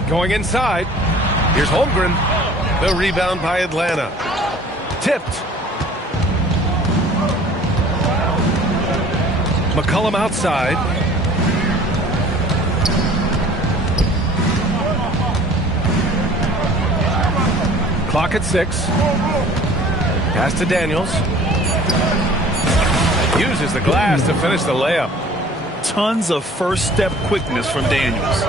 Going inside. Here's Holmgren. The rebound by Atlanta. Tipped. McCollum outside. Clock at 6. Pass to Daniels. Uses the glass to finish the layup. Tons of first step quickness from Daniels.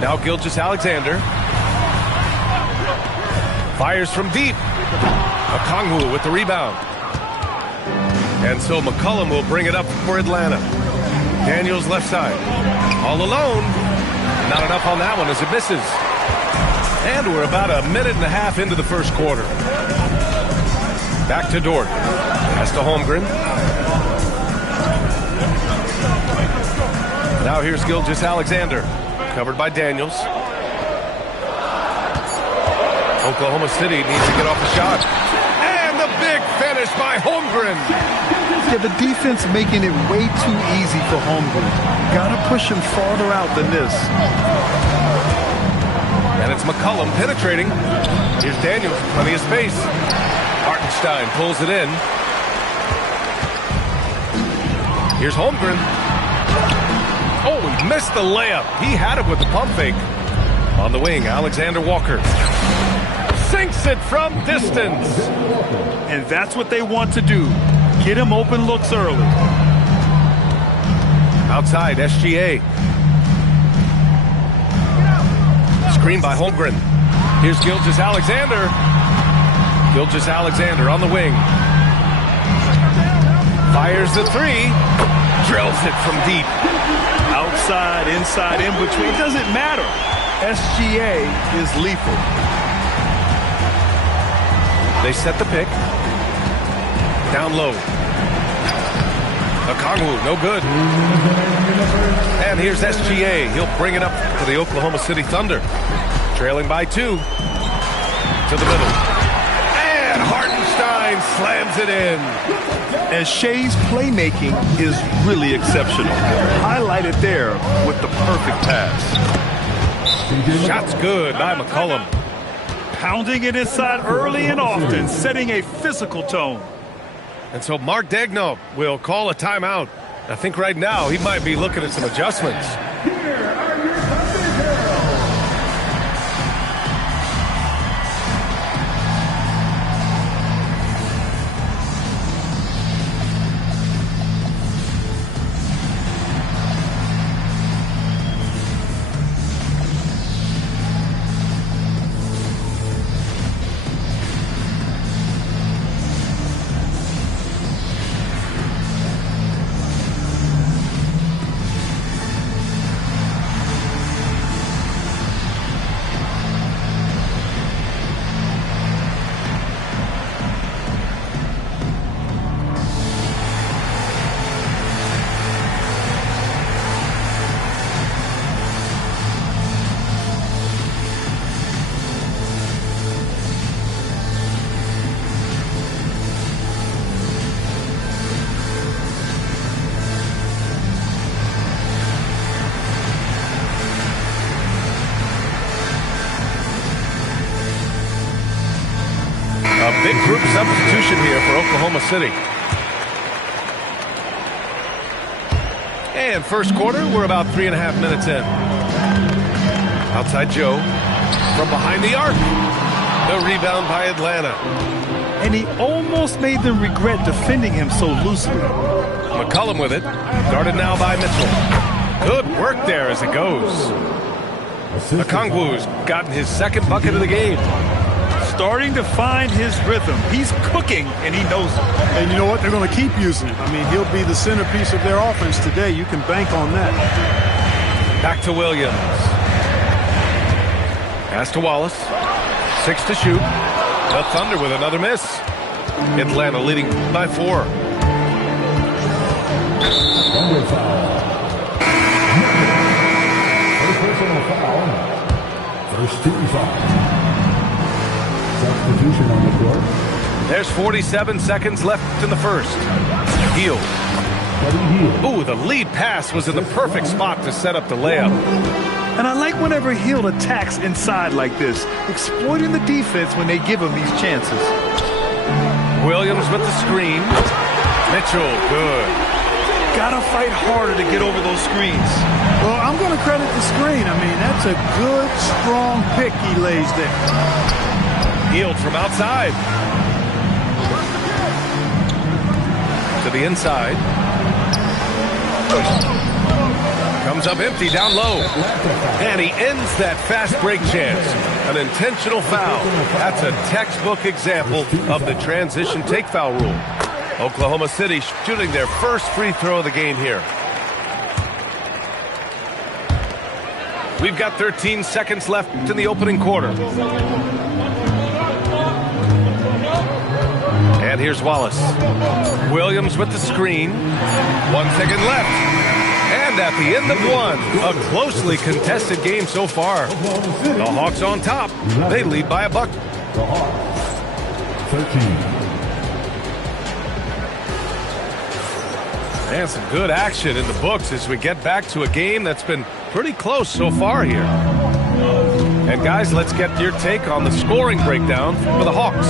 Now Gilgeous-Alexander. Fires from deep. Okongwu with the rebound. And so McCollum will bring it up for Atlanta. Daniels left side. All alone. Not enough on that one as it misses. And we're about a minute and a half into the first quarter. Back to Dort. Pass to Holmgren. Now here's Gilgeous-Alexander. Covered by Daniels. Oklahoma City needs to get off the shot. And the big finish by Holmgren. Yeah, the defense making it way too easy for Holmgren. Gotta push him farther out than this. And it's McCollum penetrating. Here's Daniels, plenty of space. Hartenstein pulls it in. Here's Holmgren. Oh, he missed the layup. He had it with the pump fake. On the wing, Alexander Walker. Sinks it from distance. And that's what they want to do. Get him open looks early. Outside, SGA. Screen by Holmgren. Here's Gilgeous-Alexander. Gilgeous-Alexander on the wing. Fires the three. Drills it from deep. Outside, inside, in between. It doesn't matter. SGA is lethal. They set the pick. Down low. Okongwu, no good. And here's SGA. He'll bring it up for the Oklahoma City Thunder. Trailing by 2. To the middle. And Hartenstein slams it in. And Shea's playmaking is really exceptional. Highlighted there with the perfect pass. Shot's good by McCollum. Pounding it inside early and often, setting a physical tone. And so Mark Daigneault will call a timeout. I think right now he might be looking at some adjustments. Big group substitution here for Oklahoma City. And first quarter, we're about 3.5 minutes in. Outside Joe. From behind the arc. The rebound by Atlanta. And he almost made them regret defending him so loosely. McCollum with it. Guarded now by Mitchell. Good work there as it goes. Okongwu's gotten his second bucket of the game. Starting to find his rhythm. He's cooking, and he knows it. And you know what? They're going to keep using it. I mean, he'll be the centerpiece of their offense today. You can bank on that. Back to Williams. Pass to Wallace. 6 to shoot. The Thunder with another miss. Atlanta leading by 4. Thunder foul. First personal foul. First team foul. Substitution on the court. There's 47 seconds left in the first. Hield. Ooh, the lead pass was in the perfect spot to set up the layup. And I like whenever Hield attacks inside like this, exploiting the defense when they give him these chances. Williams with the screen. Mitchell, good. Gotta fight harder to get over those screens. Well, I'm going to credit the screen. I mean, that's a good, strong pick he lays there. Hield from outside. To the inside. Comes up empty down low. And he ends that fast break chance. An intentional foul. That's a textbook example of the transition take foul rule. Oklahoma City shooting their first free throw of the game here. We've got 13 seconds left in the opening quarter. And here's Wallace. Williams with the screen. 1 second left. And at the end of one, a closely contested game so far. The Hawks on top. They lead by a bucket. The Hawks, 13. And some good action in the books as we get back to a game that's been pretty close so far here. And guys, let's get your take on the scoring breakdown for the Hawks.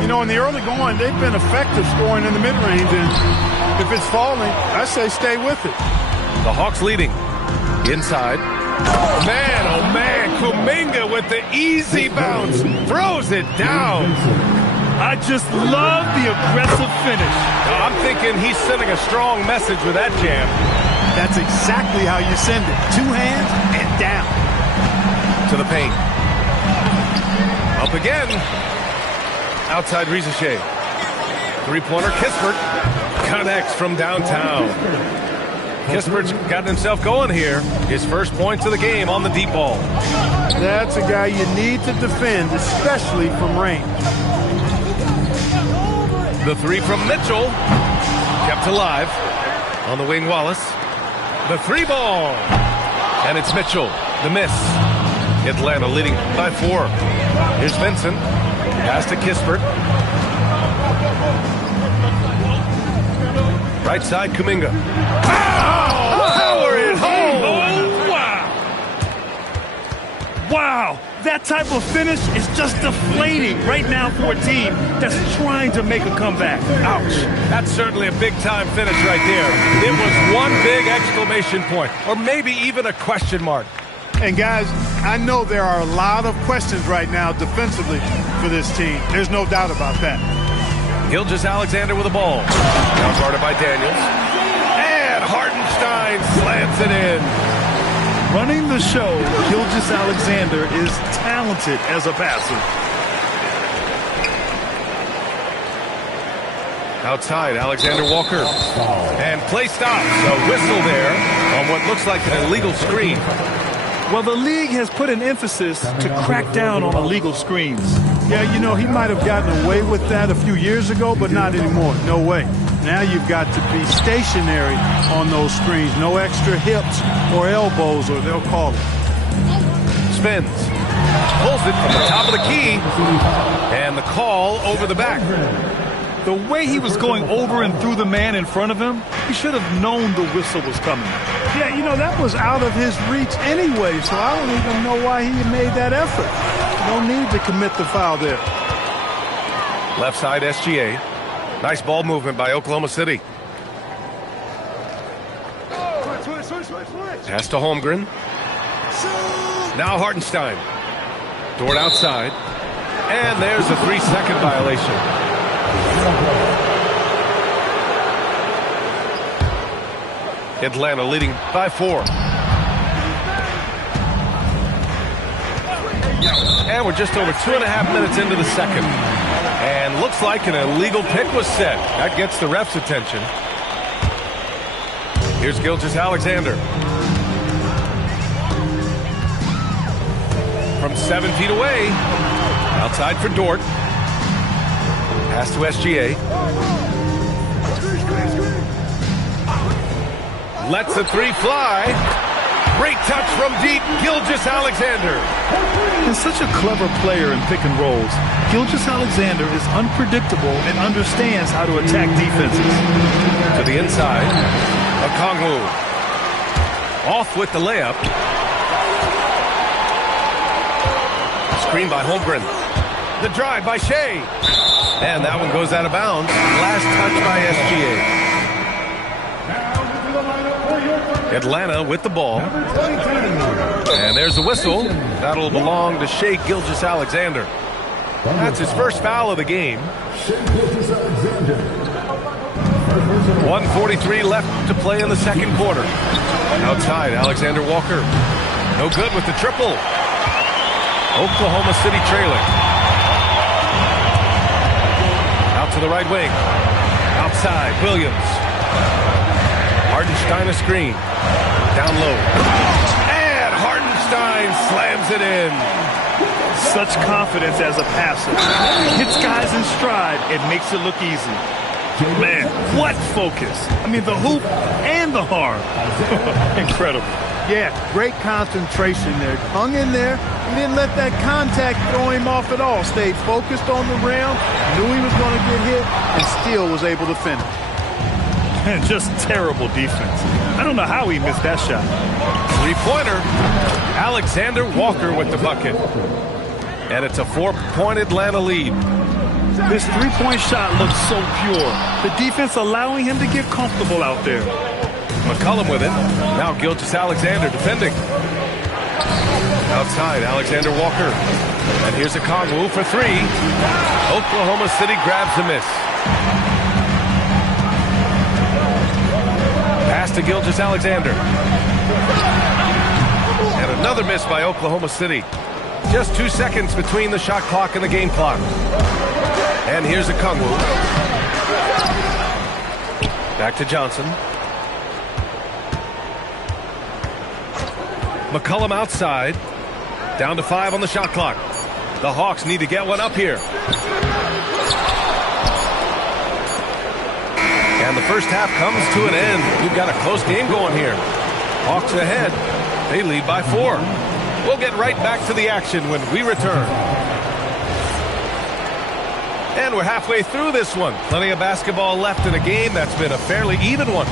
You know, in the early going, they've been effective scoring in the mid-range, and if it's falling, I say stay with it. The Hawks leading. Inside. Man, oh man, Kuminga with the easy bounce. Throws it down. I just love the aggressive finish. I'm thinking he's sending a strong message with that jam. That's exactly how you send it. 2 hands and down. To the paint. Up again. Outside Rizichet. Three-pointer, Kispert. Connects from downtown. Kispert's gotten himself going here. His first points of the game on the deep ball. That's a guy you need to defend, especially from range. The three from Mitchell. Kept alive. On the wing, Wallace. The three ball. And it's Mitchell. The miss. Atlanta leading by 4. Here's Vincent. Pass to Kispert. Right side, Kuminga. Power it home! Oh, wow! Wow! That type of finish is just deflating right now for a team that's trying to make a comeback. Ouch. That's certainly a big-time finish right there. It was one big exclamation point, or maybe even a question mark. And guys, I know there are a lot of questions right now defensively for this team. There's no doubt about that. Gilgeous-Alexander with the ball. Now guarded by Daniels. And Hartenstein slams it in. Running the show, Gilgeous-Alexander is talented as a passer. Outside, Alexander Walker. And play stops. A whistle there on what looks like an illegal screen. Well, the league has put an emphasis to crack down on illegal screens. Yeah, you know, he might have gotten away with that a few years ago, but not anymore. No way. Now you've got to be stationary on those screens. No extra hips or elbows, or they'll call it. Spins. Pulls it from the top of the key. And the call over the back. The way he was going over and through the man in front of him, he should have known the whistle was coming. Yeah, you know, that was out of his reach anyway, so I don't even know why he made that effort. No need to commit the foul there. Left side SGA. Nice ball movement by Oklahoma City. Pass to Holmgren. Now Hartenstein. Dort outside. And there's a 3-second violation. Atlanta leading by 4. And we're just over 2.5 minutes into the second. And looks like an illegal pick was set. That gets the ref's attention. Here's Gilgeous-Alexander. From 7 feet away. Outside for Dort. Pass to SGA. Lets the three fly. Great touch from deep, Gilgeous-Alexander. He's such a clever player in pick and rolls. Gilgeous-Alexander is unpredictable and understands how to attack defenses. To the inside. Okongwu. Off with the layup. Screen by Holmgren. The drive by Shea. And that one goes out of bounds. Last touch by SGA. Atlanta with the ball. And there's a whistle. That'll belong to Shea Gilgeous-Alexander. That's his first foul of the game. 1:43 left to play in the second quarter. Outside, Alexander Walker. No good with the triple. Oklahoma City trailing. Out to the right wing. Outside, Williams. Hartenstein a screen. Down low. And Hartenstein slams it in. Such confidence as a passer. Hits guys in stride. It makes it look easy. Man, what focus. I mean, the hoop and the arm. Incredible. Yeah, great concentration there. Hung in there. He didn't let that contact throw him off at all. Stayed focused on the rim. Knew he was going to get hit and still was able to finish. And just terrible defense. I don't know how he missed that shot. Three-pointer. Alexander Walker with the bucket. And it's a 4-point Atlanta lead. This three-point shot looks so pure. The defense allowing him to get comfortable out there. McCollum with it. Now Gilgeous-Alexander defending. Outside, Alexander Walker. And here's a Kongwu for three. Oklahoma City grabs the miss. Pass to Gilgeous-Alexander. And another miss by Oklahoma City. Just 2 seconds between the shot clock and the game clock. And here's a Kongwu. Back to Johnson. McCollum outside. Down to 5 on the shot clock. The Hawks need to get one up here. And the first half comes to an end. We've got a close game going here. Hawks ahead. They lead by 4. We'll get right back to the action when we return. And we're halfway through this one. Plenty of basketball left in a game that's been a fairly even one.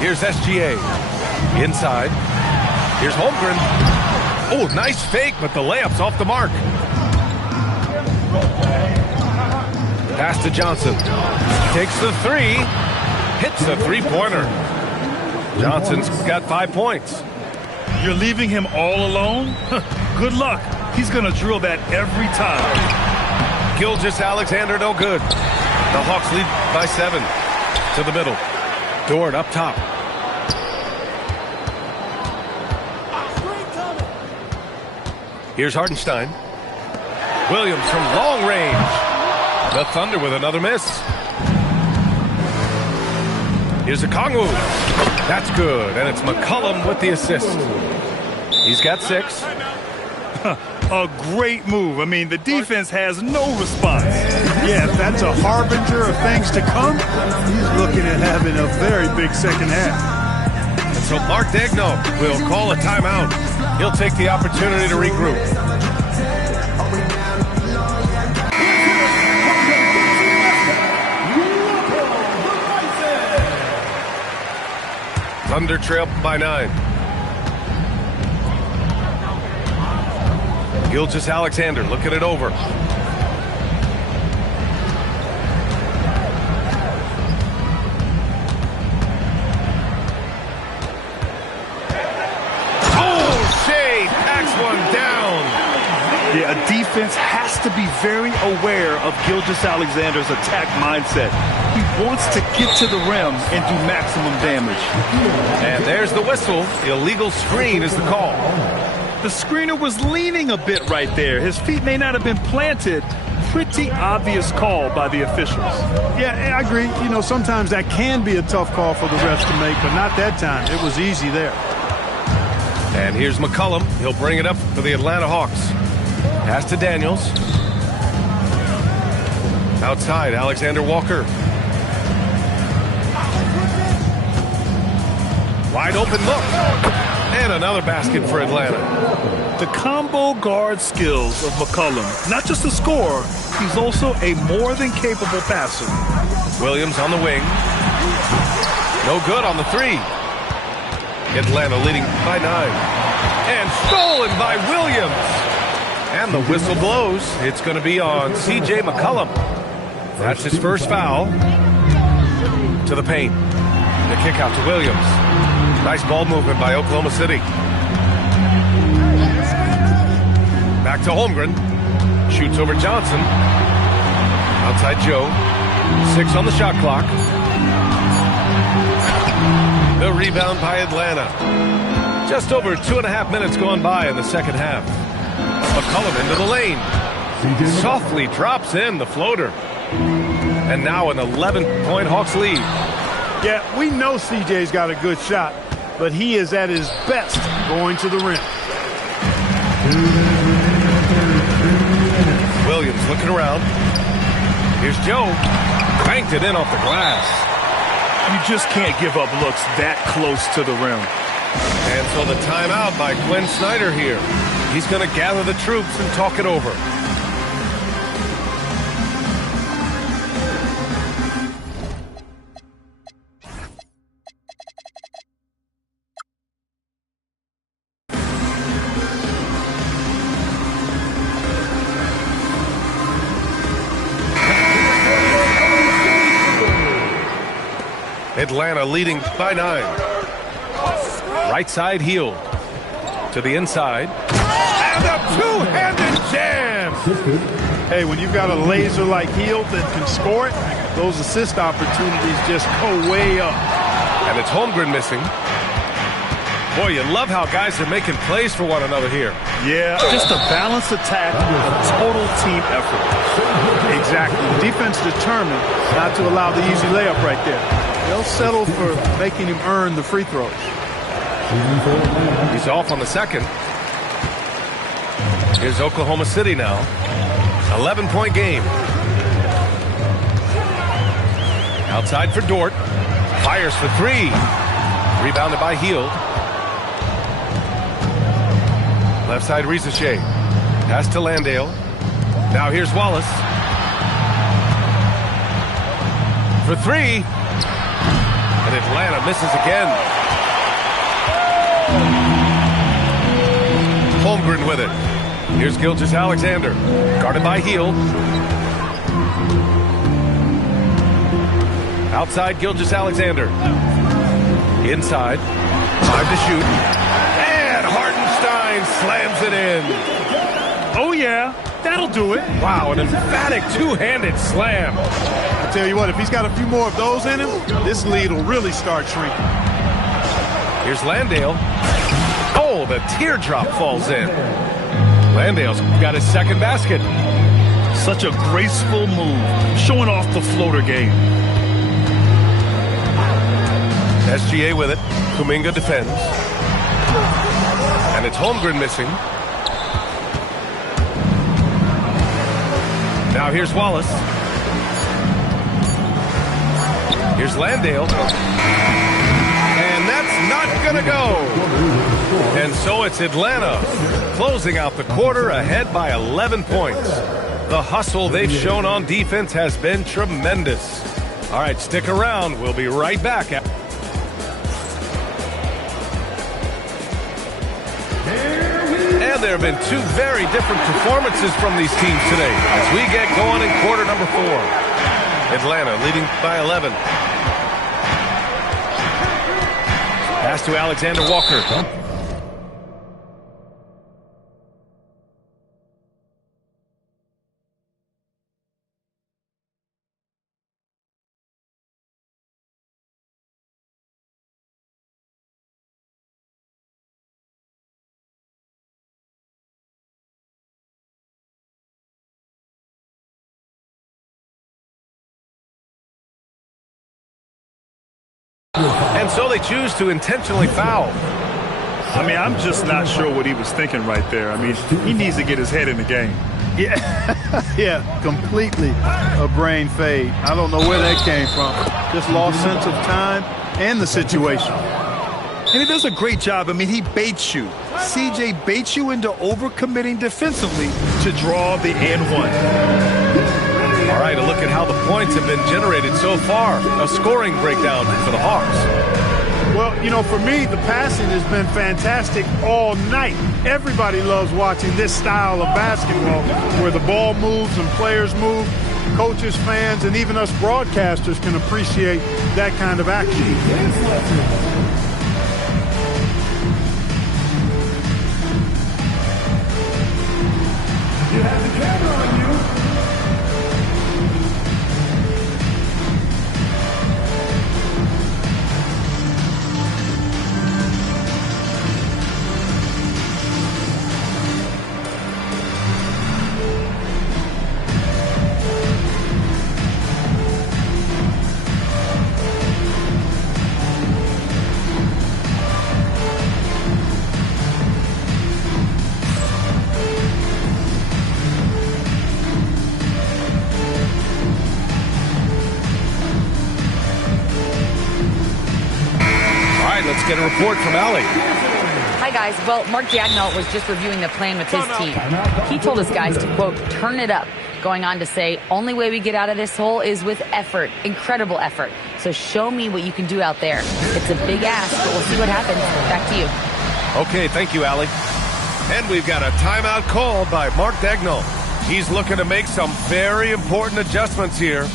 Here's SGA. Inside. Here's Holmgren. Oh, nice fake, but the layup's off the mark. Pass to Johnson. Takes the three. Hits the three-pointer. Johnson's got 5 points. You're leaving him all alone? Good luck. He's going to drill that every time. Gilgeous-Alexander no good. The Hawks lead by 7. To the middle. Dort up top. Here's Hartenstein. Williams from long range. The Thunder with another miss. Here's a Kongwu. That's good, and it's McCollum with the assist. He's got 6. A great move. I mean, the defense has no response. Yeah, if that's a harbinger of things to come, he's looking at having a very big second half. And so Mark Daigneault will call a timeout. He'll take the opportunity to regroup. Thunder trail by 9. Gilgeous-Alexander looking it over. Oh, Shea packs one down. Yeah, a defense has to be very aware of Gilgeous-Alexander's attack mindset. He wants to get to the rim and do maximum damage. And there's the whistle. Illegal screen is the call. The screener was leaning a bit right there. His feet may not have been planted. Pretty obvious call by the officials. Yeah, I agree. You know, sometimes that can be a tough call for the refs to make, but not that time. It was easy there. And here's McCollum. He'll bring it up for the Atlanta Hawks. Pass to Daniels. Outside, Alexander Walker. Wide open look. And another basket for Atlanta. The combo guard skills of McCollum. Not just a scorer, he's also a more than capable passer. Williams on the wing. No good on the 3. Atlanta leading by 9. And stolen by Williams. And the whistle blows. It's going to be on C.J. McCollum. That's his first foul. To the paint. The kick out to Williams. Nice ball movement by Oklahoma City. Back to Holmgren. Shoots over Johnson. Outside Joe. 6 on the shot clock. The rebound by Atlanta. Just over 2.5 minutes gone by in the second half. McCollum into the lane. Softly drops in the floater. And now an 11-point Hawks lead. Yeah, we know CJ's got a good shot, but he is at his best going to the rim. Williams looking around. Here's Joe. Banked it in off the glass. You just can't give up looks that close to the rim. And so the timeout by Quinn Snyder here. He's going to gather the troops and talk it over. Atlanta leading by 9. Right side Hield to the inside. And a two-handed jam! Hey, when you've got a laser like Hield that can score it, those assist opportunities just go way up. And it's Holmgren missing. Boy, you love how guys are making plays for one another here. Yeah, just a balanced attack, a total team effort. Exactly. The defense determined not to allow the easy layup right there. They'll settle for making him earn the free throws. He's off on the second. Here's Oklahoma City now. 11-point game. Outside for Dort. Fires for 3. Rebounded by Hield. Left side Rizachet. Pass to Landale. Now here's Wallace. For 3. And Atlanta misses again. Holmgren with it. Here's Gilgeous-Alexander. Guarded by Hield. Outside Gilgeous-Alexander. Inside. 5 to shoot. And Hartenstein slams it in. Oh, yeah. That'll do it. Wow, an emphatic two-handed slam. I tell you what, if he's got a few more of those in him, this lead will really start shrinking. Here's Landale. Oh, the teardrop falls in. Landale's got his second basket. Such a graceful move, showing off the floater game. SGA with it. Kuminga defends. And it's Holmgren missing. Now here's Wallace. Here's Landale. And that's not gonna go. And so it's Atlanta closing out the quarter ahead by 11 points. The hustle they've shown on defense has been tremendous. All right, stick around. We'll be right back. And there have been 2 very different performances from these teams today as we get going in quarter number 4. Atlanta leading by 11. Pass to Alexander Walker. And so they choose to intentionally foul. I mean, I'm just not sure what he was thinking right there. I mean, he needs to get his head in the game. Yeah, yeah, completely a brain fade. I don't know where that came from. Just lost sense of time and the situation. And he does a great job. I mean, he baits you. CJ baits you into overcommitting defensively to draw the and one. All right, a look at how the points have been generated so far. A scoring breakdown for the Hawks. Well, you know, for me, the passing has been fantastic all night. Everybody loves watching this style of basketball where the ball moves and players move. Coaches, fans, and even us broadcasters can appreciate that kind of action. You have the camera on you. get a report from Allie. Hi, guys. Well, Mark Daigneault was just reviewing the plan with his team. He told his guys to, quote, turn it up, going on to say, only way we get out of this hole is with effort, incredible effort. So show me what you can do out there. It's a big ask, but we'll see what happens. Back to you. Okay, thank you, Allie. And we've got a timeout called by Mark Daigneault. He's looking to make some very important adjustments here.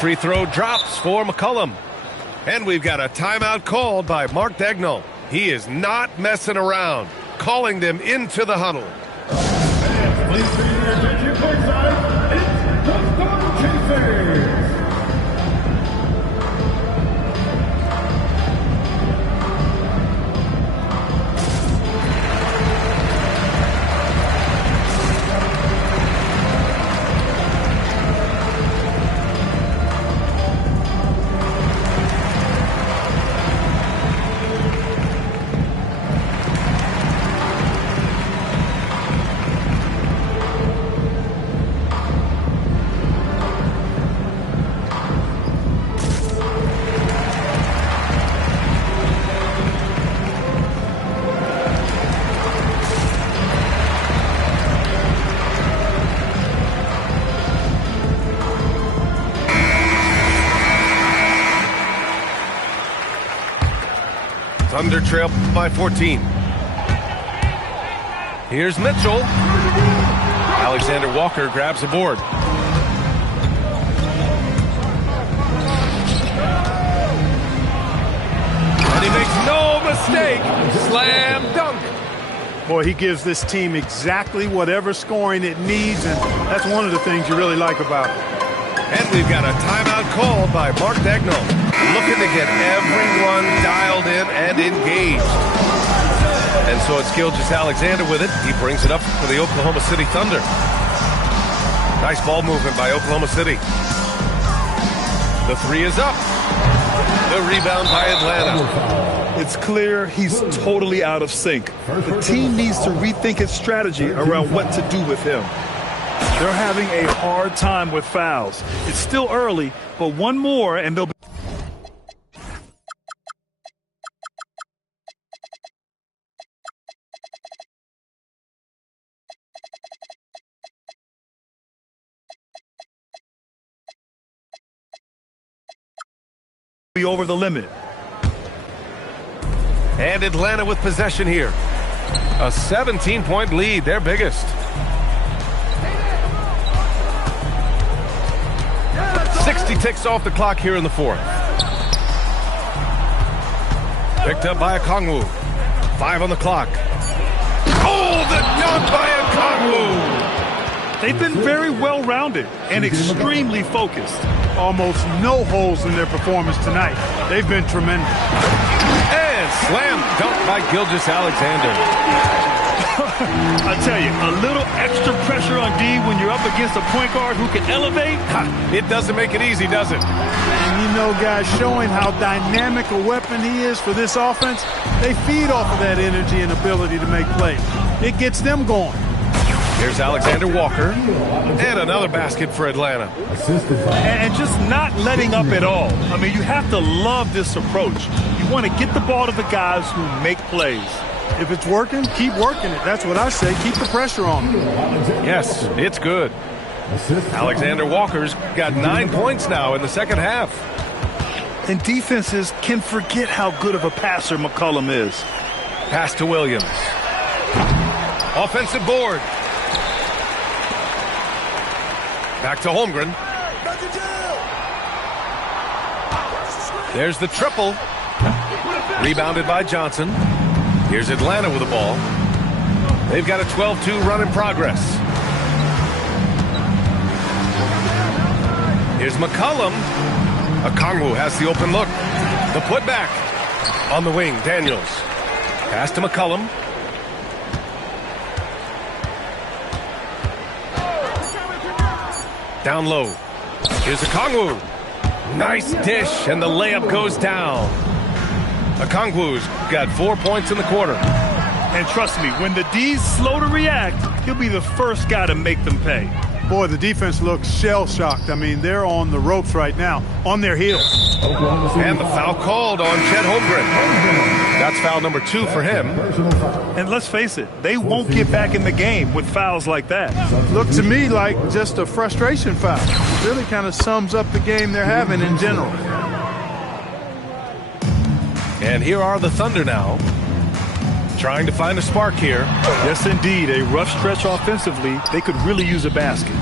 Free throw drops for McCollum. And we've got a timeout called by Mark Daigneault. He is not messing around, calling them into the huddle. Please bring your attention courtside. It's the Chasers. Thunder trail by 14. Here's Mitchell. Alexander Walker grabs the board. And he makes no mistake. Slam dunk. Boy, he gives this team exactly whatever scoring it needs, and that's one of the things you really like about it. And we've got a timeout called by Mark Daigneault, looking to get everyone dialed in and engaged. And so it's Gilgeous Alexander with it. He brings it up for the Oklahoma City Thunder. Nice ball movement by Oklahoma City. The three is up. The rebound by Atlanta. It's clear he's totally out of sync. The team needs to rethink its strategy around what to do with him. They're having a hard time with fouls. It's still early, but one more and they'll be over the limit. And Atlanta with possession here. A 17-point lead, their biggest. 60 ticks off the clock here in the fourth. Picked up by Okongwu. 5 on the clock. Oh, the dunk by Okongwu! They've been very well-rounded and extremely focused. Almost no holes in their performance tonight. They've been tremendous. And slam dunk by Gilgeous Alexander. I tell you, a little extra pressure on D when you're up against a point guard who can elevate. It doesn't make it easy, does it? And you know, guys, showing how dynamic a weapon he is for this offense, they feed off of that energy and ability to make plays. It gets them going. Here's Alexander Walker. And another basket for Atlanta. And just not letting up at all. I mean, you have to love this approach. You want to get the ball to the guys who make plays. If it's working, keep working it. That's what I say. Keep the pressure on them. Yes, it's good. Alexander Walker's got 9 points now in the second half. And defenses can forget how good of a passer McCollum is. Pass to Williams. Offensive board. Back to Holmgren. There's the triple. Rebounded by Johnson. Here's Atlanta with the ball. They've got a 12-2 run in progress. Here's McCollum. Okongwu has the open look. The putback. On the wing, Daniels. Pass to McCollum. Down low. Here's Okongwu. Nice dish, and the layup goes down. Okongwu's got 4 points in the quarter. And trust me, when the D's slow to react, he'll be the first guy to make them pay. Boy, the defense looks shell-shocked. I mean, they're on the ropes right now, on their heels. And the foul called on Chet Holmgren. That's foul number 2 for him. And let's face it, they won't get back in the game with fouls like that. Looked to me like just a frustration foul. Really kind of sums up the game they're having in general. And here are the Thunder now, trying to find a spark here. Yes, indeed. A rough stretch offensively. They could really use a basket.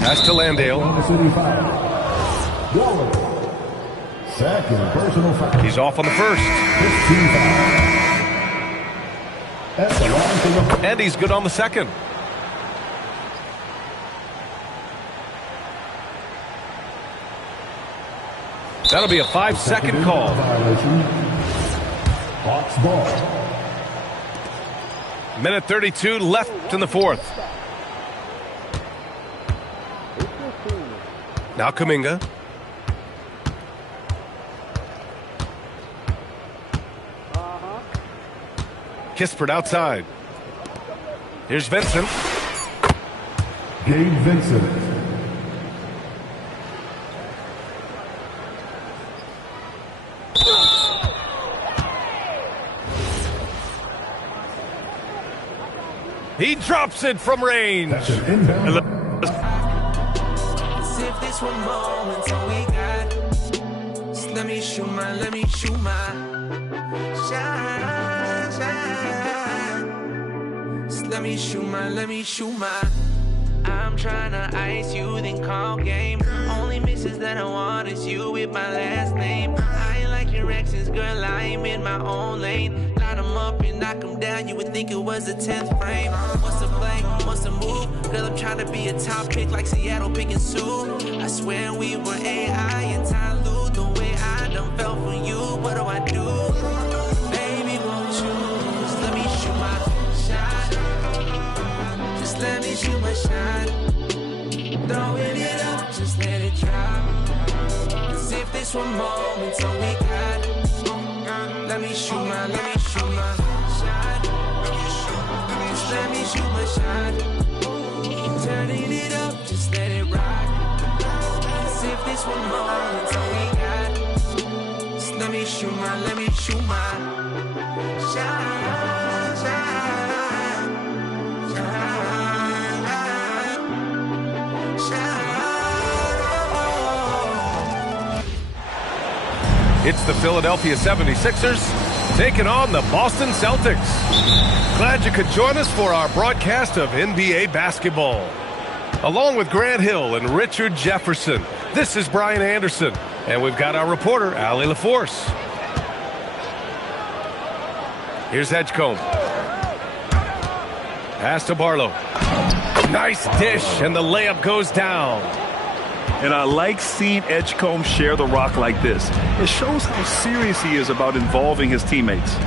Pass to Landale. Second personal foul. He's off on the first. And he's good on the second. That'll be a 5-second call. Hawks ball. Minute 32 left in the fourth. Now Kuminga. Kispert outside. Here's Vincent. Gabe Vincent. He drops it from range. That's an inbound. If this one moment all we got, just let me shoot my shine, shine. Just let me shoot my. I'm tryna ice you, then call game. Only misses that I want is you with my last name. I ain't like your exes, girl, I'm in my own lane. Line them up and knock them down, you would think it was the 10th frame. What's the play, what's the move? Girl, I'm tryna be a top pick like Seattle picking Sue. I swear we were AI and Ty Lue. The way I done fell for you, what do I do? Baby, won't you just let me shoot my shot? Just let me shoot my shot. Throwing it up, just let it drop. As if this one moment's all we got. Let me shoot my shot. Just let me shoot my shot. Turning it up, just let it rock. As if this one moment's all we got. Just let me shoot my shot. It's the Philadelphia 76ers taking on the Boston Celtics. Glad you could join us for our broadcast of NBA basketball. Along with Grant Hill and Richard Jefferson, this is Brian Anderson, and we've got our reporter, Allie LaForce. Here's Edgecombe. Pass to Barlow. Nice dish, and the layup goes down. And I like seeing Edgecombe share the rock like this. It shows how serious he is about involving his teammates.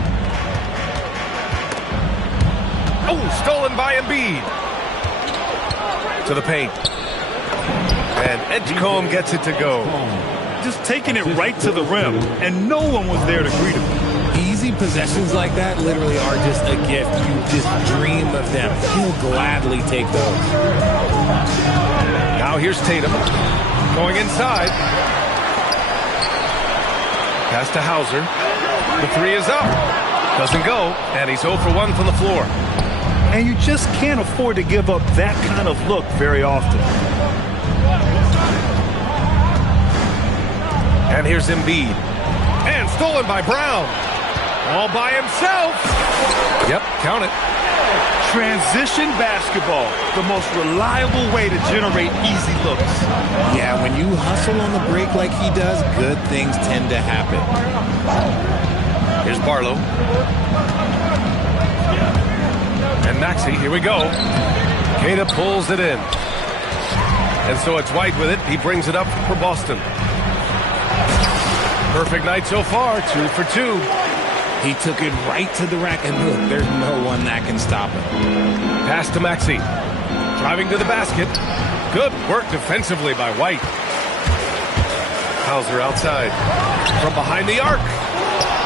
Oh, stolen by Embiid. To the paint. And Edgecombe gets it to go. Just taking it right to the rim, and no one was there to greet him. Easy Possessions like that literally are just a gift. You just dream of them. He'll gladly take those. Now here's Tatum going inside. Pass to Hauser. The three is up. Doesn't go, and he's 0 for 1 from the floor. And you just can't afford to give up that kind of look very often. And here's Embiid. And stolen by Brown. All by himself. Yep, count it. Transition basketball, the most reliable way to generate easy looks. Yeah, when you hustle on the break like he does, good things tend to happen. Here's Barlow. And Maxey, here we go. Queta pulls it in. And so it's White with it. He brings it up for Boston. Perfect night so far, 2 for 2. He took it right to the rack, and look, there's no one that can stop him. Pass to Maxey. Driving to the basket. Good work defensively by White. Hauser outside. From behind the arc.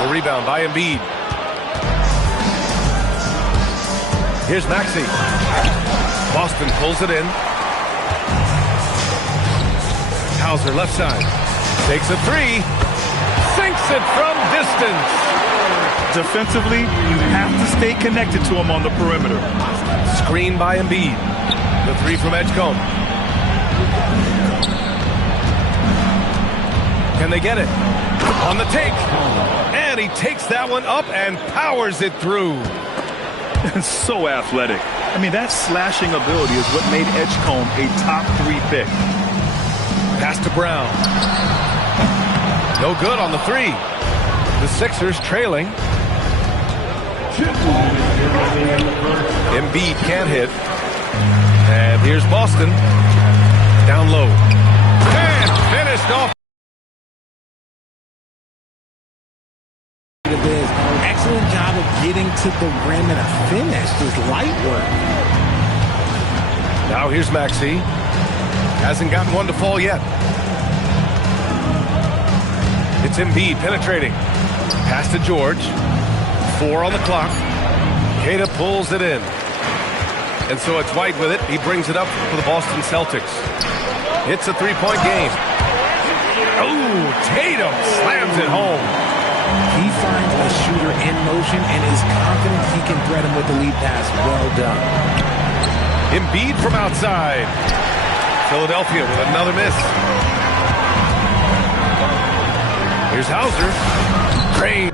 The rebound by Embiid. Here's Maxey. Boston pulls it in. Hauser left side. Takes a three. Sinks it from distance. Defensively, you have to stay connected to him on the perimeter. Screen by Embiid. The three from Edgecombe. Can they get it? On the take. And he takes that one up and powers it through. So athletic. I mean, that slashing ability is what made Edgecombe a top 3 pick. Pass to Brown. No good on the three. The Sixers trailing. Embiid can't hit. And here's Boston. Down low. And finished off. Excellent job of getting to the rim and a finish. Just light work. Now here's Maxey. Hasn't gotten one to fall yet. It's Embiid penetrating. Pass to George. 4 on the clock. Queta pulls it in. And so it's White with it. He brings it up for the Boston Celtics. It's a 3-point game. Oh, Tatum slams it home. He finds a shooter in motion and is confident he can thread him with the lead pass. Well done. Embiid from outside. Philadelphia with another miss. Here's Hauser. Crane.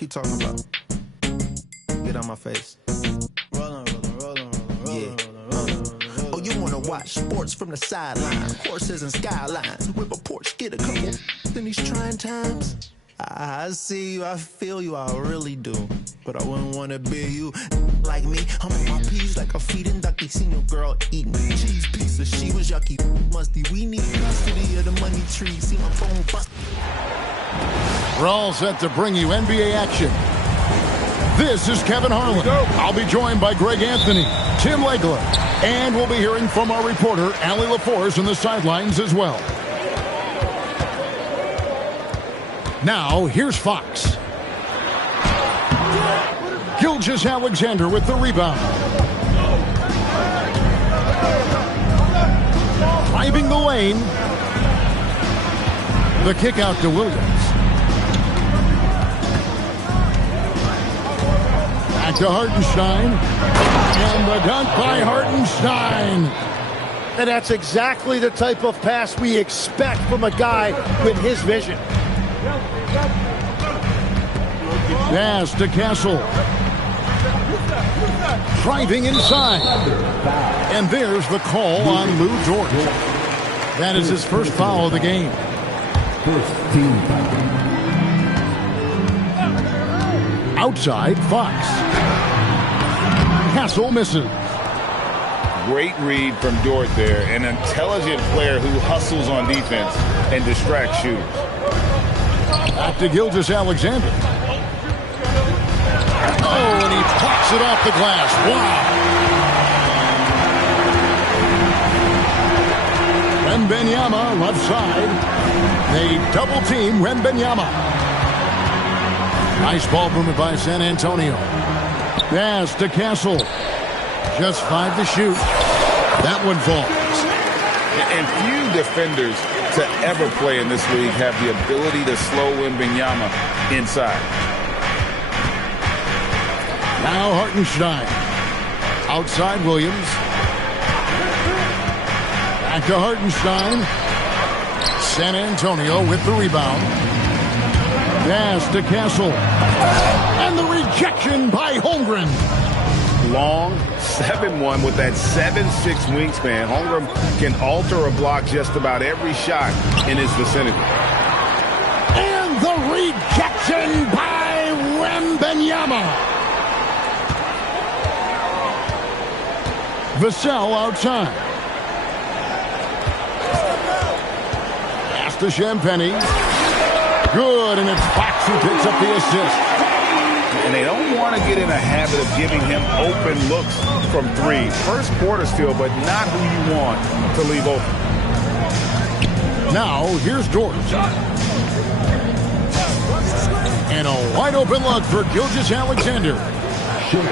You talking about? Get on my face. Rollin'. Yeah. Oh, you wanna watch sports from the sideline? Horses and skylines. Whip a Porsche, get a couple in these trying times. I see you, I feel you, I really do. But I wouldn't wanna be you like me. I'm on my P's like a feeding ducky. Seen your girl eating cheese pizza. She was yucky, musty. We need custody of the money tree. See my phone bust. We're all set to bring you NBA action. This is Kevin Harlan. I'll be joined by Greg Anthony, Tim Legler, and we'll be hearing from our reporter, Allie LaForce, on the sidelines as well. Now, here's Fox. Gilgeous-Alexander with the rebound. Driving the lane. The kick out to Williams. Back to Hartenstein. And the dunk by Hartenstein. And that's exactly the type of pass we expect from a guy with his vision. Pass to Castle. Driving inside. And there's the call on Lou Dort. That is his first foul of the game. First team foul. Outside, Fox. Castle misses. Great read from Dort there. An intelligent player who hustles on defense and distracts shooters. Back to Gilgeous-Alexander. Oh, and he pops it off the glass. Wow. Wembanyama, left side. They double team Wembanyama. Nice ball movement by San Antonio. Pass to Castle. Just 5 to shoot. That one falls. And few defenders to ever play in this league have the ability to slow Wembanyama inside. Now Hartenstein. Outside Williams. Back to Hartenstein. San Antonio with the rebound. Pass to Castle. And the rejection by Holmgren. Long 7-1 with that 7'6" wingspan. Holmgren can alter or block just about every shot in his vicinity. And the rejection by Wembanyama. Vassell outside. Pass to Champagny. Good, and it's Fox who picks up the assist. And they don't want to get in a habit of giving him open looks from 3. First quarter still, but not who you want to leave open. Now, here's Dort. And a wide open look for Gilgeous-Alexander.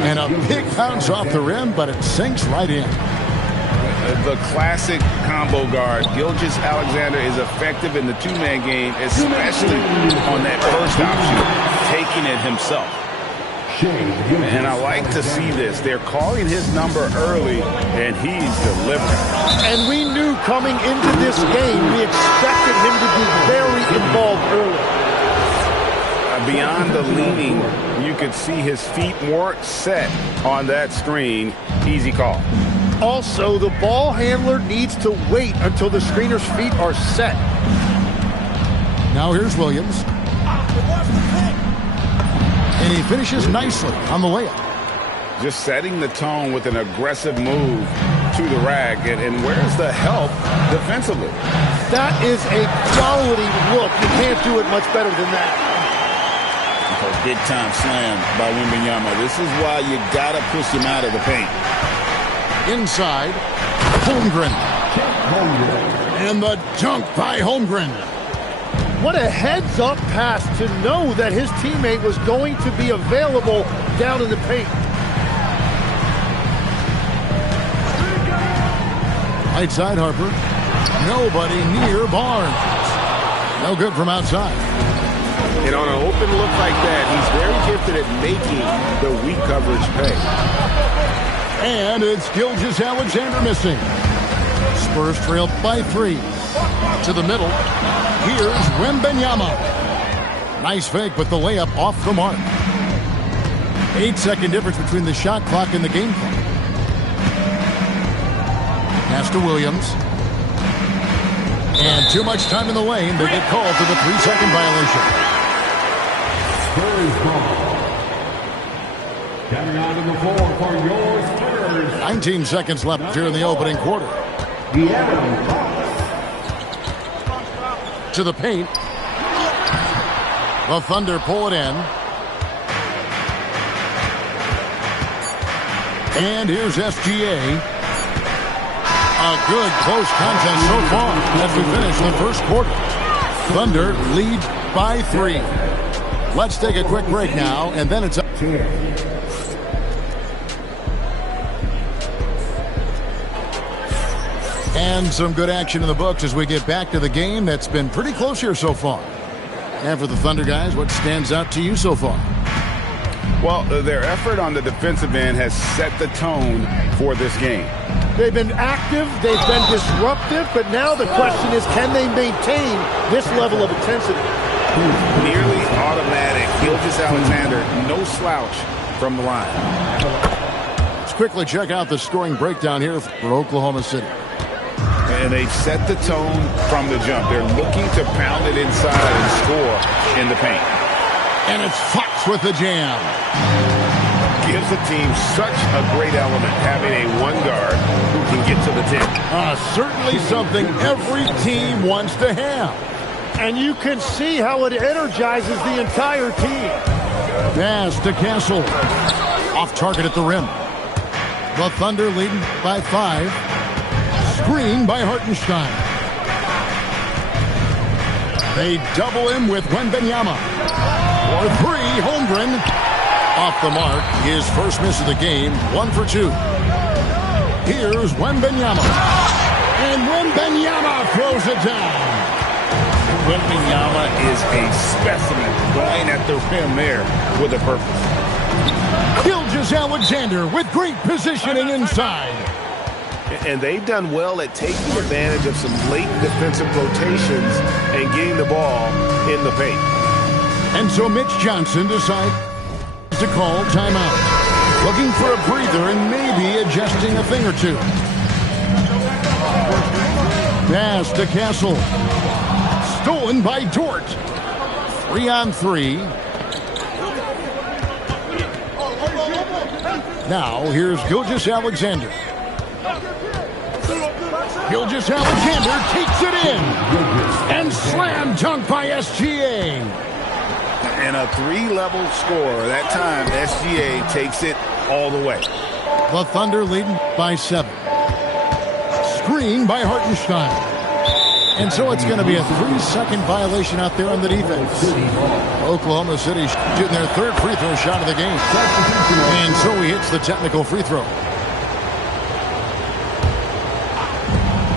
And a big bounce off the rim, but it sinks right in. The classic combo guard. Gilgeous-Alexander is effective in the two-man game, especially on that first option, taking it himself. And I like to see this. They're calling his number early, and he's delivering. And we knew coming into this game, we expected him to be very involved early. Beyond the leaning, you could see his feet more set on that screen. Easy call. Also, the ball handler needs to wait until the screener's feet are set. Now here's Williams. And he finishes nicely on the layup. Just setting the tone with an aggressive move to the rack. And where's the help defensively? That is a quality look. You can't do it much better than that. A big-time slam by Wembanyama. This is why you got to push him out of the paint. Inside, Holmgren. And the dunk by Holmgren. What a heads-up pass to know that his teammate was going to be available down in the paint. Right side, Harper. Nobody near Barnes. No good from outside. And on an open look like that, he's very gifted at making the weak coverage pay. And it's Gilgeous-Alexander missing. Spurs trail by 3. To the middle. Here's Wembanyama. Nice fake, but the layup off the mark. 8-second difference between the shot clock and the game clock. Pass to Williams. And too much time in the lane. They get called for the 3-second violation. Spurs ball. Coming onto the floor for your Spurs. 19 seconds left here in the opening quarter. To the paint. The Thunder pull it in. And here's SGA. A good close contest so far as we finish the first quarter. Thunder leads by 3. Let's take a quick break now, and then it's up. And some good action in the books as we get back to the game that's been pretty close here so far. And for the Thunder guys, what stands out to you so far? Well, their effort on the defensive end has set the tone for this game. They've been active, they've been disruptive, but now the question is, can they maintain this level of intensity? Nearly automatic. Gilgeous-Alexander, no slouch from the line. Let's quickly check out the scoring breakdown here for Oklahoma City. And they've set the tone from the jump. They're looking to pound it inside and score in the paint. And it's Fox with the jam. Gives the team such a great element, having a one guard who can get to the 10. Certainly something every team wants to have. And you can see how it energizes the entire team. Pass to Castle. Off target at the rim. The Thunder leading by 5. Screen by Hartenstein. They double him with Wembanyama. For 3, Holmgren. Off the mark, his first miss of the game, 1 for 2. Here's Wembanyama. And Wembanyama throws it down. Wembanyama is a specimen going at the rim there with a purpose. Gilgeous-Alexander with great positioning inside. And they've done well at taking advantage of some late defensive rotations and getting the ball in the paint. And so Mitch Johnson decides to call timeout. Looking for a breather and maybe adjusting a thing or two. Pass to Castle. Stolen by Dort. 3-on-3. Now here's Gilgeous-Alexander. Gilgeous-Alexander takes it in. And slam dunk by SGA. And a 3-level score. That time, SGA takes it all the way. The Thunder leading by 7. Screen by Hartenstein. And so it's going to be a 3-second violation out there on the defense. Oklahoma City shooting their 3rd free throw shot of the game. And so he hits the technical free throw.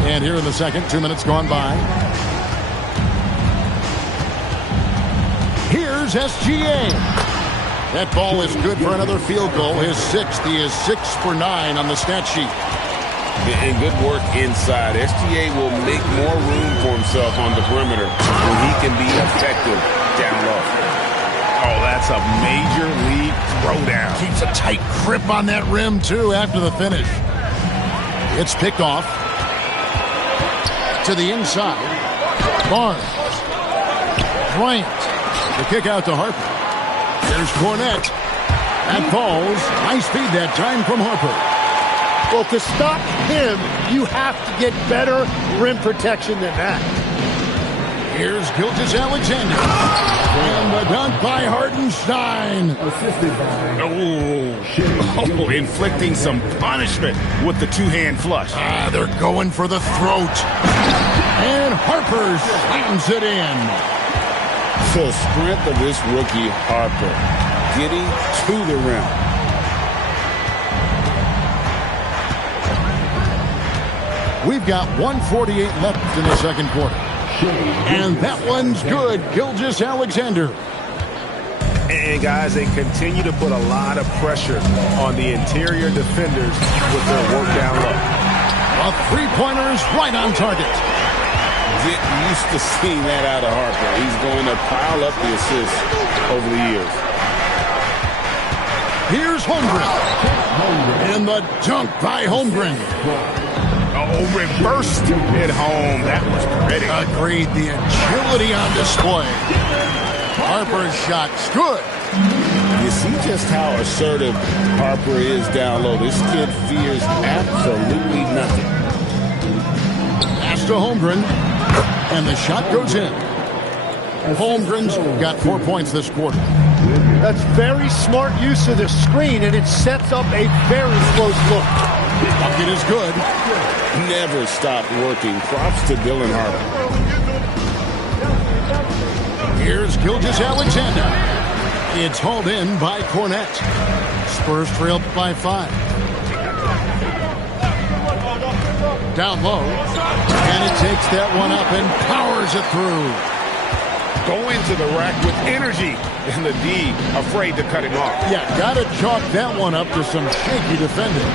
And here in the second, 2 minutes gone by. Here's SGA. That ball is good for another field goal. His 6th. He is 6 for 9 on the stat sheet. And good work inside. SGA will make more room for himself on the perimeter when he can be effective down low. Oh, that's a major league throwdown. Keeps a tight grip on that rim, too, after the finish. It's picked off. To the inside. Barnes. Bryant. The kick out to Harper. Here's Cornette. That falls. High speed that time from Harper. Well, to stop him, you have to get better rim protection than that. Here's Gilgeous-Alexander. And the dunk by Hartenstein. Oh, inflicting some punishment with the 2-hand flush. They're going for the throat. And Harper slams it in. The strength of this rookie, Harper, getting to the rim. We've got 1:48 left in the second quarter. And that one's good. Gilgeous-Alexander. And guys, they continue to put a lot of pressure on the interior defenders with their work down low. A three-pointer is right on target. Get used to seeing that out of Harper. He's going to pile up the assists over the years. Here's Holmgren. And the dunk by Holmgren. Oh, reversed at home. That was pretty. Agreed. The agility on display. Harper's shot's good. You see just how assertive Harper is down low. This kid fears absolutely nothing. Pass to Holmgren. And the shot goes in. Holmgren's got 4 points this quarter. That's very smart use of the screen, and it sets up a very close look. Bucket is good. Never stop working. Props to Dylan Harper. Here's Gilgeous-Alexander. It's hauled in by Cornette. Spurs trail by 5. Down low. And it takes that one up and powers it through. Going to the rack with energy and the D afraid to cut him off. Yeah, got to chalk that one up to some shaky defending.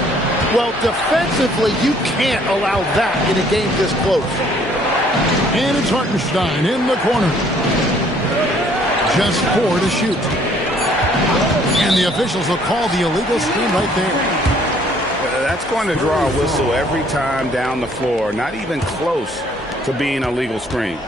Well, defensively, you can't allow that in a game this close. And it's Hartenstein in the corner. Just 4 to shoot. And the officials will call the illegal screen right there. That's going to draw a whistle every time down the floor. Not even close to being a legal screen.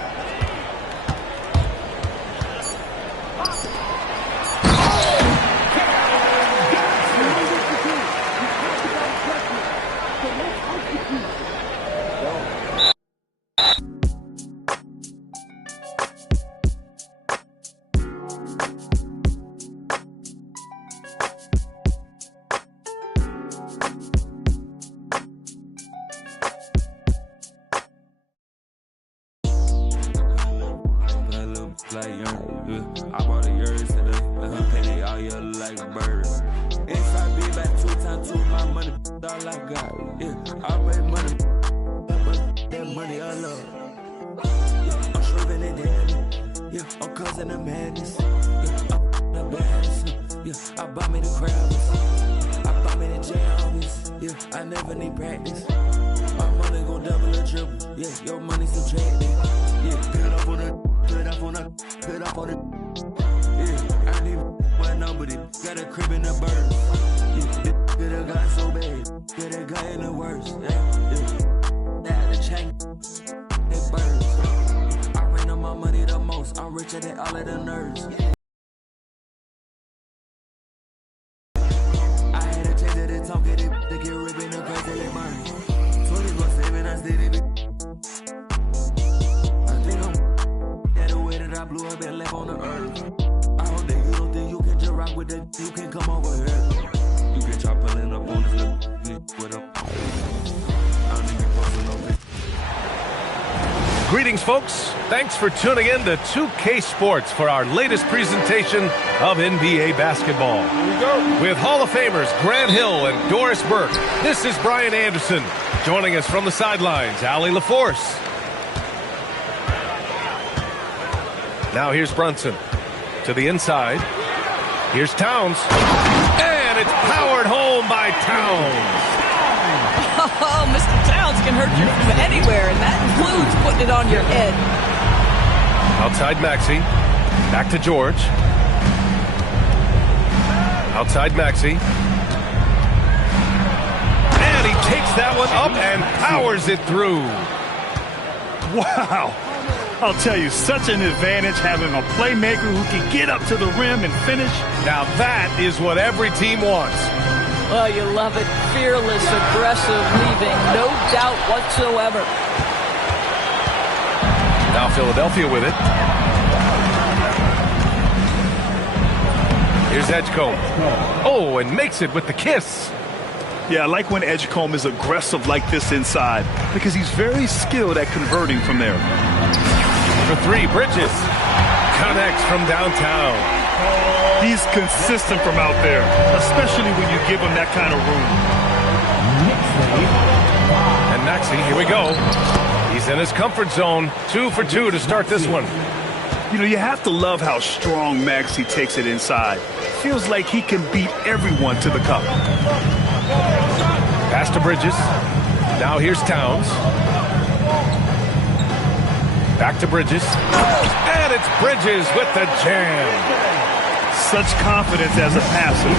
I bought a yours today. Let her pay they all year like birds. Inside be back 2 times 2 my money, all I got. Yeah, I raise money, but that money I love. Yeah, I'm shriving it down. Yeah, I'm causing the madness. Yeah, I'm the baddest. Yeah, I buy me the crabs. I buy me the jams. Yeah, I never need practice. My money gon' double or triple. Yeah, your money subtracted. Yeah, put up on the. Put up on it. Yeah, I need my number. Got a crib in the bird. Yeah, get a guy so bad. Get a guy in the worst. Yeah. That the chain. It burns. I bring on my money the most. I'm richer than all of the nerds. I had a change of the talk. Get it to get ripping the grass till it burns. 24/7, I did it. I blew up and left on the earth. I hope that you don't think you can just rock with that. You can come over here. You can try pulling up on this with them. I don't even post no picture. Greetings, folks. Thanks for tuning in to 2K Sports for our latest presentation of NBA basketball. Here we go. With Hall of Famers Grant Hill and Doris Burke, this is Brian Anderson. Joining us from the sidelines, Allie LaForce. Now here's Brunson to the inside. Here's Towns. And it's powered home by Towns. Oh, Mr. Towns can hurt you from anywhere, and that includes putting it on your head. Outside Maxey. Back to George. Outside Maxey. And he takes that one up and powers it through. Wow. I'll tell you, such an advantage having a playmaker who can get up to the rim and finish. Now that is what every team wants. Oh, you love it. Fearless, aggressive, leaving. No doubt whatsoever. Now Philadelphia with it. Here's Edgecombe. Oh, and makes it with the kiss. Yeah, I like when Edgecombe is aggressive like this inside because he's very skilled at converting from there. For 3, Bridges connects from downtown. He's consistent from out there, especially when you give him that kind of room. And Maxey, here we go. He's in his comfort zone. 2 for 2 to start this one. You know, you have to love how strong Maxey takes it inside. Feels like he can beat everyone to the cup. Pass to Bridges. Now here's Towns. Back to Bridges. And it's Bridges with the jam. Such confidence as a passer.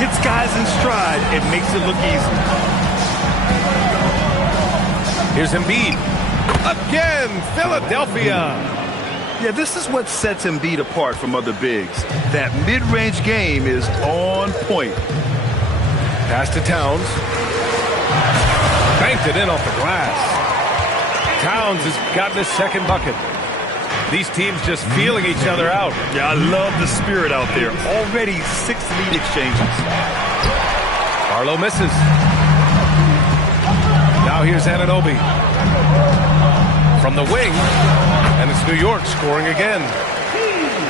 Hits guys in stride. It makes it look easy. Here's Embiid. Again, Philadelphia. Yeah, this is what sets Embiid apart from other bigs. That mid-range game is on point. Pass to Towns. Banked it in off the glass. Towns has gotten his second bucket. These teams just feeling each other out. Yeah, I love the spirit out there. Already 6 lead exchanges. Barlow misses. Now here's Anunoby. From the wing. And it's New York scoring again.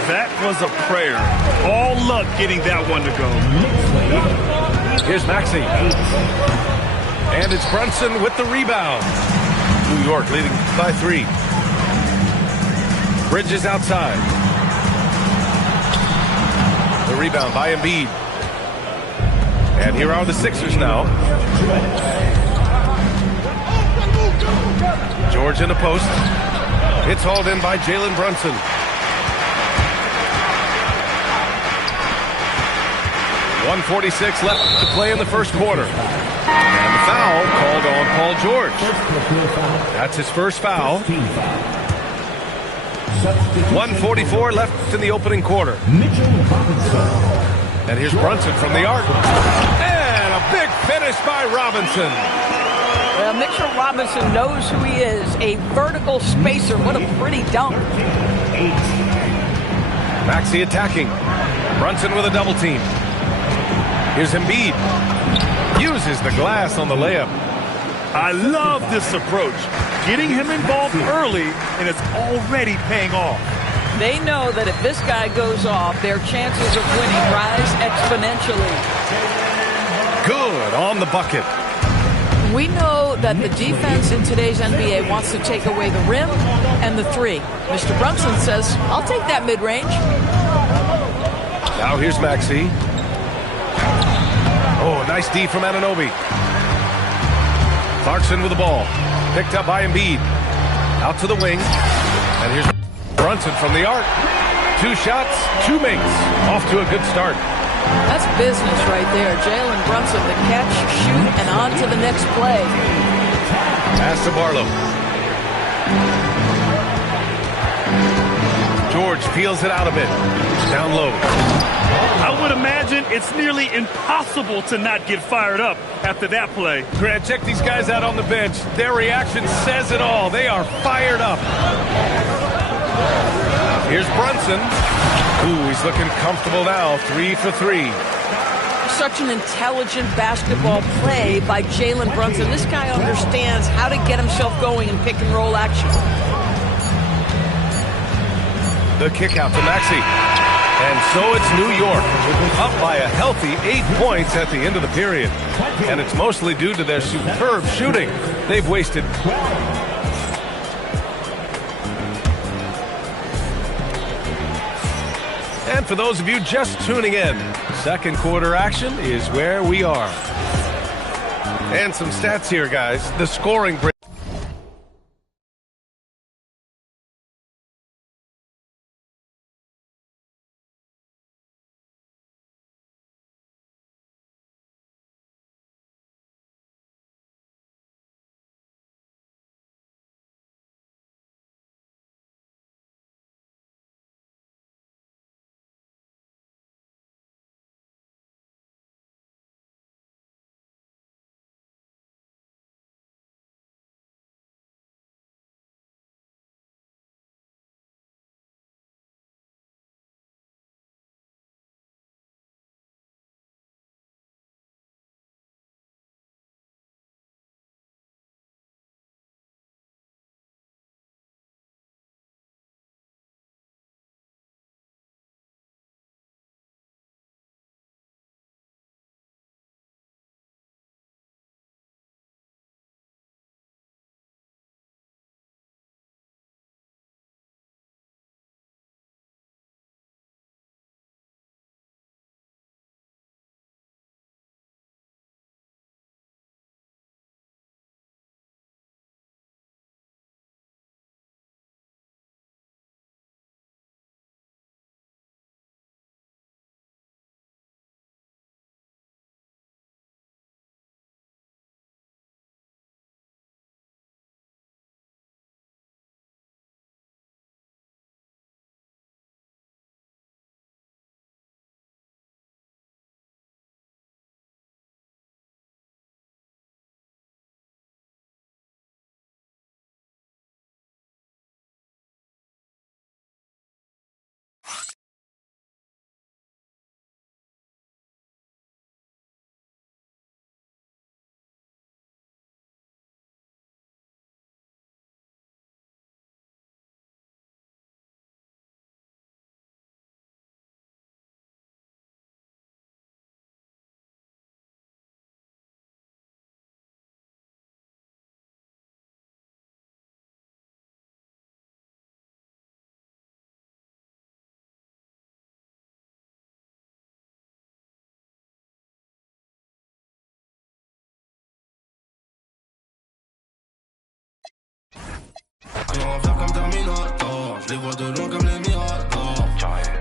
That was a prayer. All luck getting that one to go. Here's Maxey. And it's Brunson with the rebound. New York leading by 3. Bridges outside. The rebound by Embiid. And here are the Sixers now. George in the post. It's hauled in by Jalen Brunson. .146 left to play in the first quarter. And the foul called on Paul George. That's his first foul. 1:44 left in the opening quarter. And here's Brunson from the arc. And a big finish by Robinson. Well, Mitchell Robinson knows who he is. A vertical spacer. What a pretty dunk. Maxey attacking. Brunson with a double team. Here's Embiid. Uses the glass on the layup. I love this approach. Getting him involved early, and it's already paying off. They know that if this guy goes off, their chances of winning rise exponentially. Good on the bucket. We know that the defense in today's NBA wants to take away the rim and the three. Mr. Brunson says, I'll take that mid-range. Now here's Maxey. Oh, nice D from Anunoby. Clarkson with the ball. Picked up by Embiid. Out to the wing. And here's Brunson from the arc. 2 shots, 2 makes. Off to a good start. That's business right there. Jalen Brunson, the catch, shoot, and on to the next play. Pass to Barlow. George peels it out a bit. Down low. I would imagine it's nearly impossible to not get fired up after that play. Grant, check these guys out on the bench. Their reaction says it all. They are fired up. Here's Brunson. Ooh, he's looking comfortable now. 3 for 3. Such an intelligent basketball play by Jalen Brunson. This guy understands how to get himself going in pick and roll action. The kick out to Maxey. And so it's New York, up by a healthy 8 points at the end of the period. And it's mostly due to their superb shooting. They've wasted. And for those of you just tuning in, second quarter action is where we are. And some stats here, guys. The scoring break. En faire comme Terminator, je les vois de loin comme les Miradors.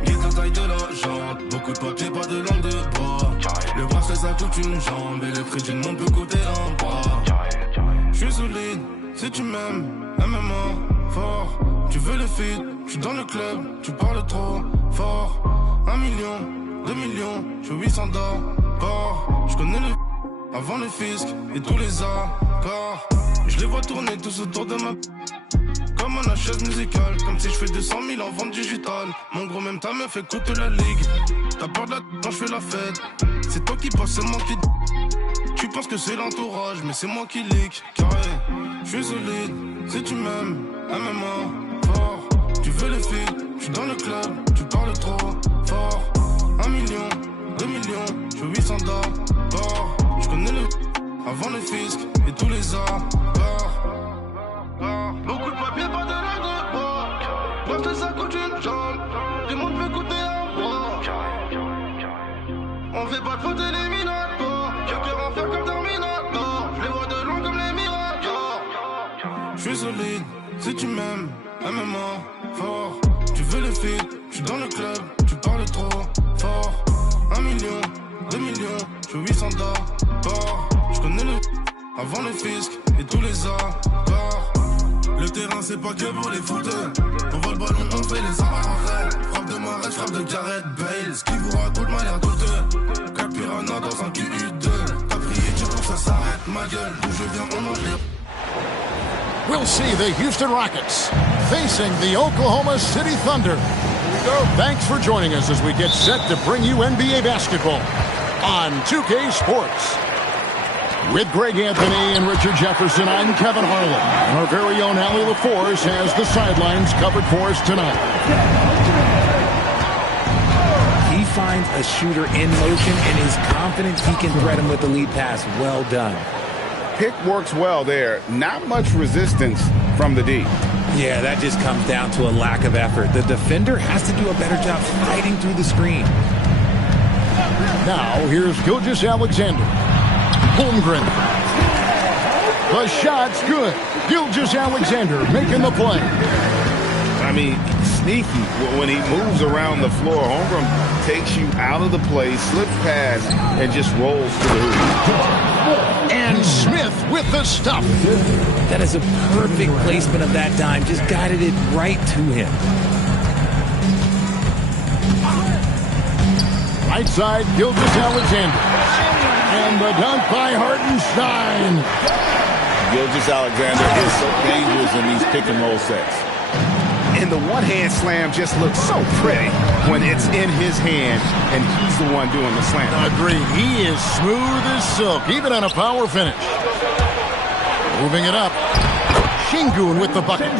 Guide la taille de la jante, beaucoup de papier, pas de langue de bois. Le bracelet ça coûte une jambe et le prix d'une montre peut coûter un bras. J'suis solide, si tu m'aimes, MMA, fort. Tu veux le feed, j'suis dans le club, tu parles trop fort. 1 million, 2 millions, j'fais 800 d'or. J'connais le avant le fisc et tous les accords. Je les vois tourner tous autour de ma comme un chaise musicale. Comme si je fais 200 000 en vente digitale. Mon gros même ta meuf écoute la ligue. T'as peur de la quand je fais la fête. C'est toi qui passe, c'est moi qui. Tu penses que c'est l'entourage, mais c'est moi qui leak. Carré, je suis solide, si tu m'aimes, MMA, fort. Tu veux les filles, je suis dans le club, tu parles trop fort. 1 million, 2 millions, je fais 800 d'or. Je connais le avant le fisc et tous les accords. Beaucoup de papier, pas de langue de bois. Parce que ça coûte une jambe, du monde peut coûter un bras. On fait pas de faute éliminatoire. J'ai cœur en faire comme Terminator. Je les vois de loin comme les Miradors. Je suis solide, si tu m'aimes, MMA, fort. Tu veux les filles, je suis dans le club, tu parles trop fort. 1 million, 2 millions, je fais 800 d'or. Je connais le avant le fisc et tous les accords. Le terrain c'est pas que pour les footeux. On voit le ballon, on fait les arrêts. Frappe de Marais, frappe de Gareth Bale. Ce qui vous raconte m'a l'air douteux. Capirana dans un QU2. T'as prié Dieu pour ça s'arrête, ma gueule. D'où je viens, on mange les... We'll see the Houston Rockets facing the Oklahoma City Thunder. Thanks for joining us as we get set to bring you NBA basketball on 2K Sports. With Greg Anthony and Richard Jefferson, I'm Kevin Harlan. And our very own Allie LaForce has the sidelines covered for us tonight. He finds a shooter in motion and is confident he can thread him with the lead pass. Well done. Pick works well there. Not much resistance from the D. Yeah, that just comes down to a lack of effort. The defender has to do a better job fighting through the screen. Now, here's Gilgeous-Alexander. Holmgren. The shot's good. Gilgeous-Alexander making the play. I mean, sneaky. When he moves around the floor, Holmgren takes you out of the play, slips past, and just rolls to the hoop. And Smith with the stuff. That is a perfect placement of that dime. Just guided it right to him. Right side, Gilgeous-Alexander. And the dunk by Hartenstein. Gilgeous-Alexander is so dangerous in these pick-and-roll sets. And the one-hand slam just looks so pretty when it's in his hand and he's the one doing the slam. Agreed. He is smooth as silk, even on a power finish. Moving it up. Şengün with the bucket.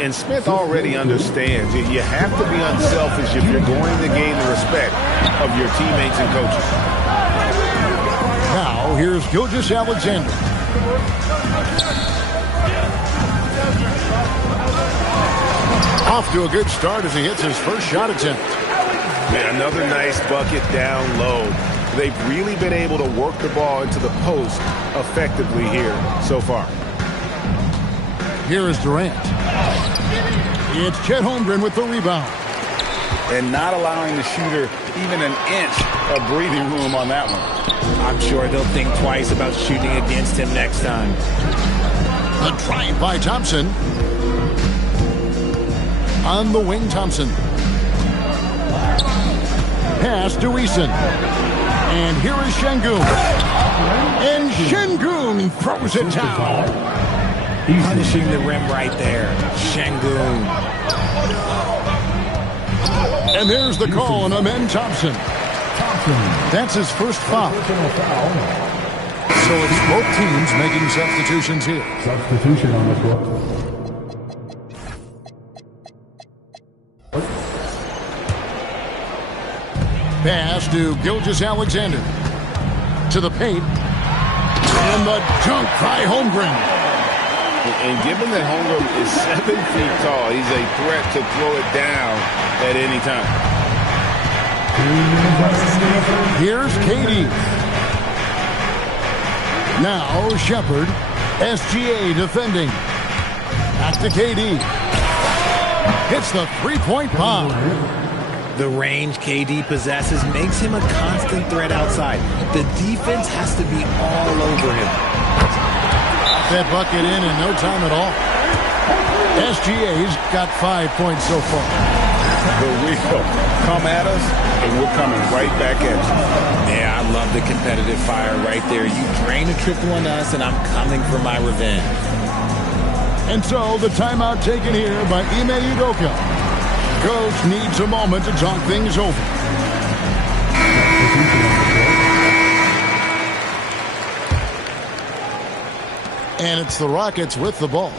And Smith already understands that you have to be unselfish if you're going to gain the respect of your teammates and coaches. Now, here's Gilgeous-Alexander. Off to a good start as he hits his first shot attempt. Man, another nice bucket down low. They've really been able to work the ball into the post effectively here so far. Here is Durant. It's Chet Holmgren with the rebound. And not allowing the shooter even an inch of breathing room on that one. I'm sure they'll think twice about shooting against him next time. The drive by Thompson. On the wing, Thompson. Pass to Eason. And here is Şengün. And Şengün throws it down. Punishing the rim right there. Şengün. And there's the call on Amen Thompson. That's his first foul. So it's both teams making substitutions here. Substitution on the floor. Pass to Gilgeous-Alexander. To the paint. And the dunk by Holmgren. And given that Holmgren is 7 feet tall, he's a threat to throw it down at any time. Here's KD. Now Shepard. SGA defending. Back to KD. Hits the three-point bomb. The range KD possesses makes him a constant threat outside. The defense has to be all over him. That bucket in no time at all. SGA's got 5 points so far. Here we go. Come at us, and we're coming right back at you. Yeah, I love the competitive fire right there. You drain a triple on us, and I'm coming for my revenge. And so the timeout taken here by Ime Udoka. Coach needs a moment to talk things over. And it's the Rockets with the ball.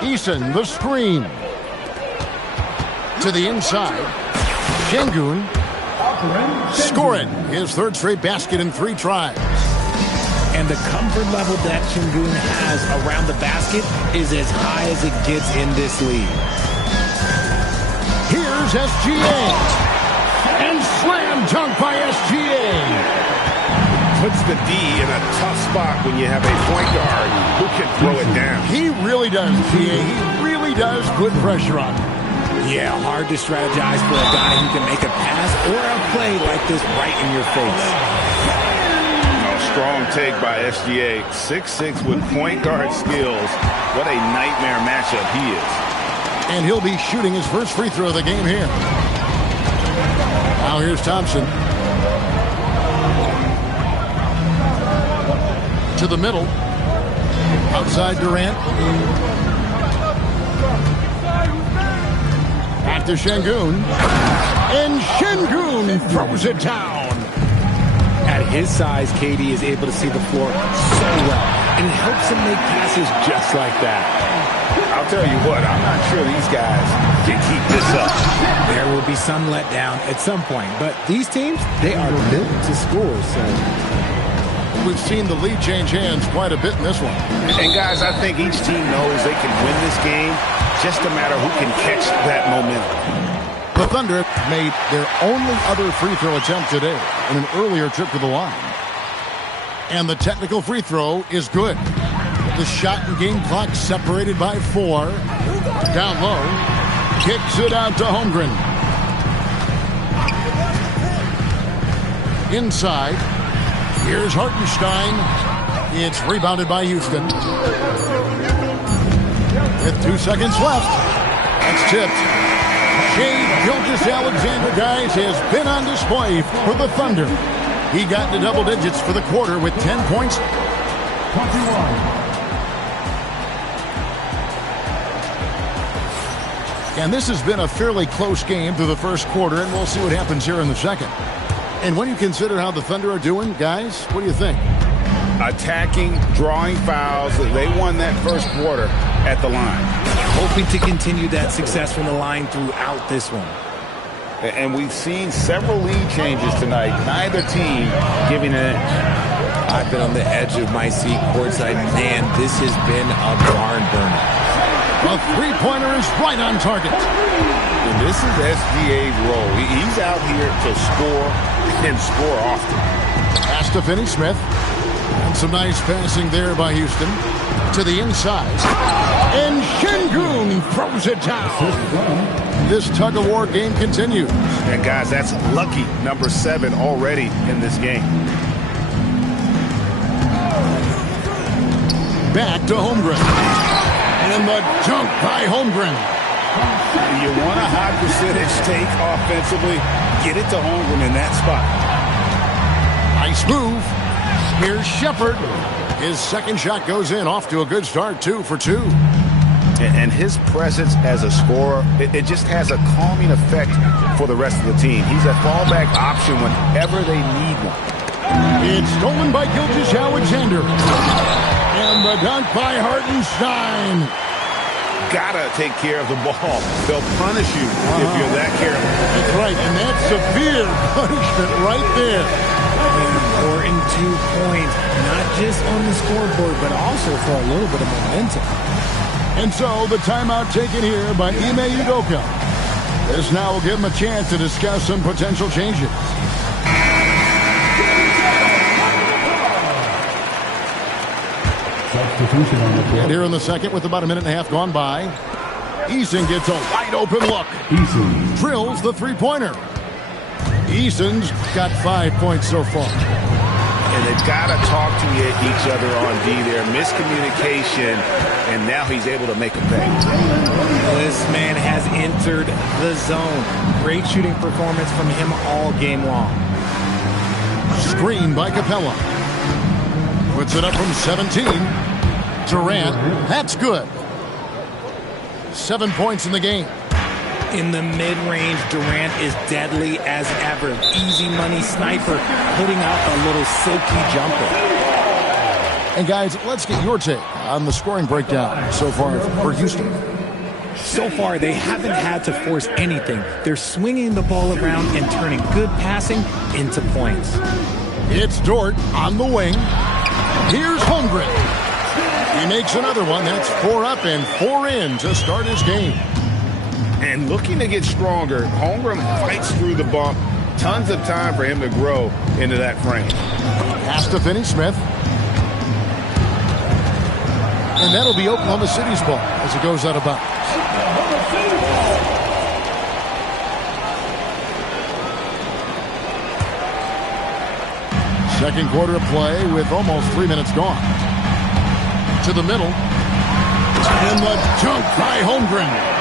Eason, the screen. To the inside. Şengün scoring his third straight basket in 3 tries. And the comfort level that Şengün has around the basket is as high as it gets in this league. Here's SGA. And slam dunk by SGA. Puts the D in a tough spot when you have a point guard who can throw it down. He really does, GA. He really does put pressure on him. Yeah, hard to strategize for a guy who can make a pass or a play like this right in your face. Strong take by SGA. 6'6" with point guard skills. What a nightmare matchup he is. And he'll be shooting his first free throw of the game here. Now here's Thompson. To the middle. Outside Durant. Back to Şengün. And Şengün throws it down. At his size, KD is able to see the floor so well. And it helps him make passes just like that. I'll tell you what, I'm not sure these guys can keep this up. There will be some letdown at some point. But these teams, they are built to score. So we've seen the lead change hands quite a bit in this one. And guys, I think each team knows they can win this game. Just a matter who can catch that momentum. The Thunder made their only other free throw attempt today in an earlier trip to the line. And the technical free throw is good. The shot and game clock separated by 4. Down low. Kicks it out to Holmgren. Inside. Here's Hartenstein. It's rebounded by Houston. With 2 seconds left. That's tipped. Gilgeous-Alexander, guys, has been on display for the Thunder. He got into double digits for the quarter with 10 points. 21. And this has been a fairly close game through the first quarter, and we'll see what happens here in the second. And when you consider how the Thunder are doing, guys, what do you think? Attacking, drawing fouls. They won that first quarter at the line. Hoping to continue that success from the line throughout this one. And we've seen several lead changes tonight. Neither team giving an edge. I've been on the edge of my seat courtside. Man, this has been a barn burner. A three-pointer is right on target. And this is SGA's role. He's out here to score and score often. Pass to Finney-Smith. And some nice passing there by Houston. To the inside. And Şengün throws it down. This tug-of-war game continues. And guys, that's lucky number 7 already in this game. Back to Holmgren. And the dunk by Holmgren. You want a high percentage take offensively, get it to Holmgren in that spot. Nice move. Here's Shepherd. His second shot goes in, off to a good start, 2 for 2. And his presence as a scorer, it just has a calming effect for the rest of the team. He's a fallback option whenever they need one. It's stolen by Gilgeous-Alexander. And the dunk by Hartenstein. Gotta take care of the ball. They'll punish you if you're that careful. That's right, and that's severe punishment right there. An important 2 points, not just on the scoreboard, but also for a little bit of momentum. And so the timeout taken here by Ime Udoka. This now will give him a chance to discuss some potential changes. Substitution on the floor. And here in the second with about a minute and a half gone by, Eason gets a wide open look. Eason Drills the three-pointer. Eason's got 5 points so far. And they've got to talk to each other on D there. Miscommunication, and now he's able to make a pay. This man has entered the zone. Great shooting performance from him all game long. Screen by Capella. Puts it up from 17. Durant, that's good. 7 points in the game. In the mid-range, Durant is deadly as ever. Easy money sniper, putting out a little silky jumper. And guys, let's get your take on the scoring breakdown so far for Houston. So far, they haven't had to force anything. They're swinging the ball around and turning good passing into points. It's Dort on the wing. Here's Holmgren. He makes another one. That's 4 up and 4 in to start his game. And looking to get stronger, Holmgren fights through the bump. Tons of time for him to grow into that frame. Pass to Finney-Smith. And that'll be Oklahoma City's ball as it goes out of bounds. Second quarter of play with almost 3 minutes gone. To the middle. And the dunk by Holmgren.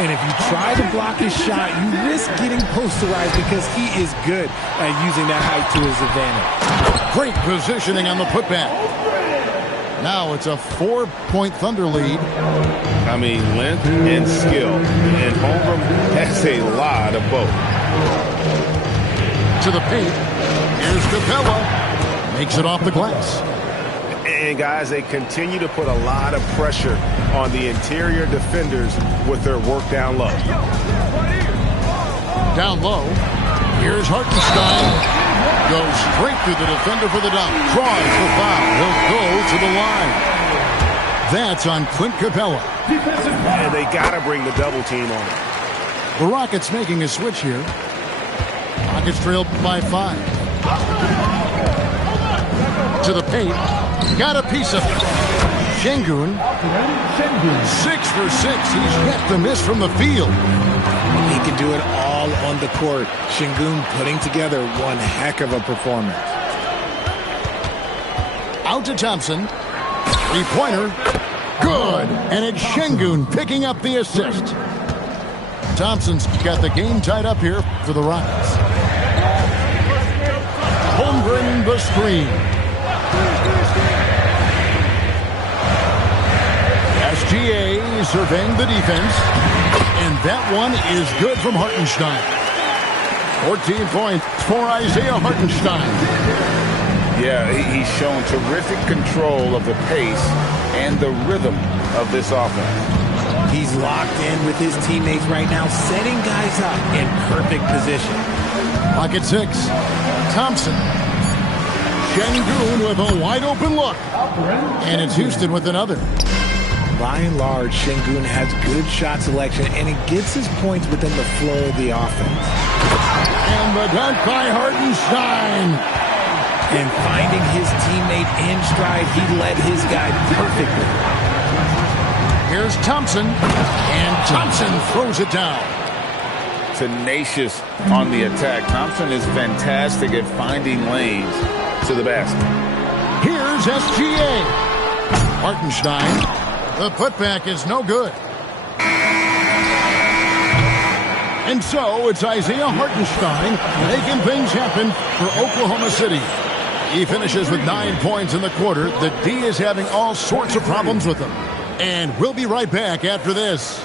And if you try to block his shot, you risk getting posterized because he is good at using that height to his advantage. Great positioning on the putback. Now it's a 4-point Thunder lead. I mean, length and skill. And Holmgren has a lot of both. To the paint. Here's Capella. Makes it off the glass. And guys, they continue to put a lot of pressure on the interior defenders with their work down low. Down low. Here's Hartenstein. Goes straight through the defender for the dunk. Draws the foul. He'll go to the line. That's on Clint Capella. And they got to bring the double team on it. The Rockets making a switch here. Rockets trailed by 5. To the paint. Got a piece of it. Şengün. 6 for 6. He's yet to miss from the field. He can do it all on the court. Şengün putting together one heck of a performance. Out to Thompson. 3-pointer. Good. And it's Şengün picking up the assist. Thompson's got the game tied up here for the Rockets. Holmgren the screen. SGA surveying the defense. And that one is good from Hartenstein. 14 points for Isaiah Hartenstein. Yeah, he's shown terrific control of the pace and the rhythm of this offense. He's locked in with his teammates right now, setting guys up in perfect position. Pocket 6. Thompson. Şengün with a wide open look. And it's Houston with another. By and large, Şengün has good shot selection, and he gets his points within the flow of the offense. And the dunk by Hartenstein. And finding his teammate in stride, he led his guy perfectly. Here's Thompson. And Thompson throws it down. Tenacious on the attack. Thompson is fantastic at finding lanes to the basket. Here's SGA. Hartenstein. The putback is no good. And so it's Isaiah Hartenstein making things happen for Oklahoma City. He finishes with 9 points in the quarter. The D is having all sorts of problems with him. And we'll be right back after this.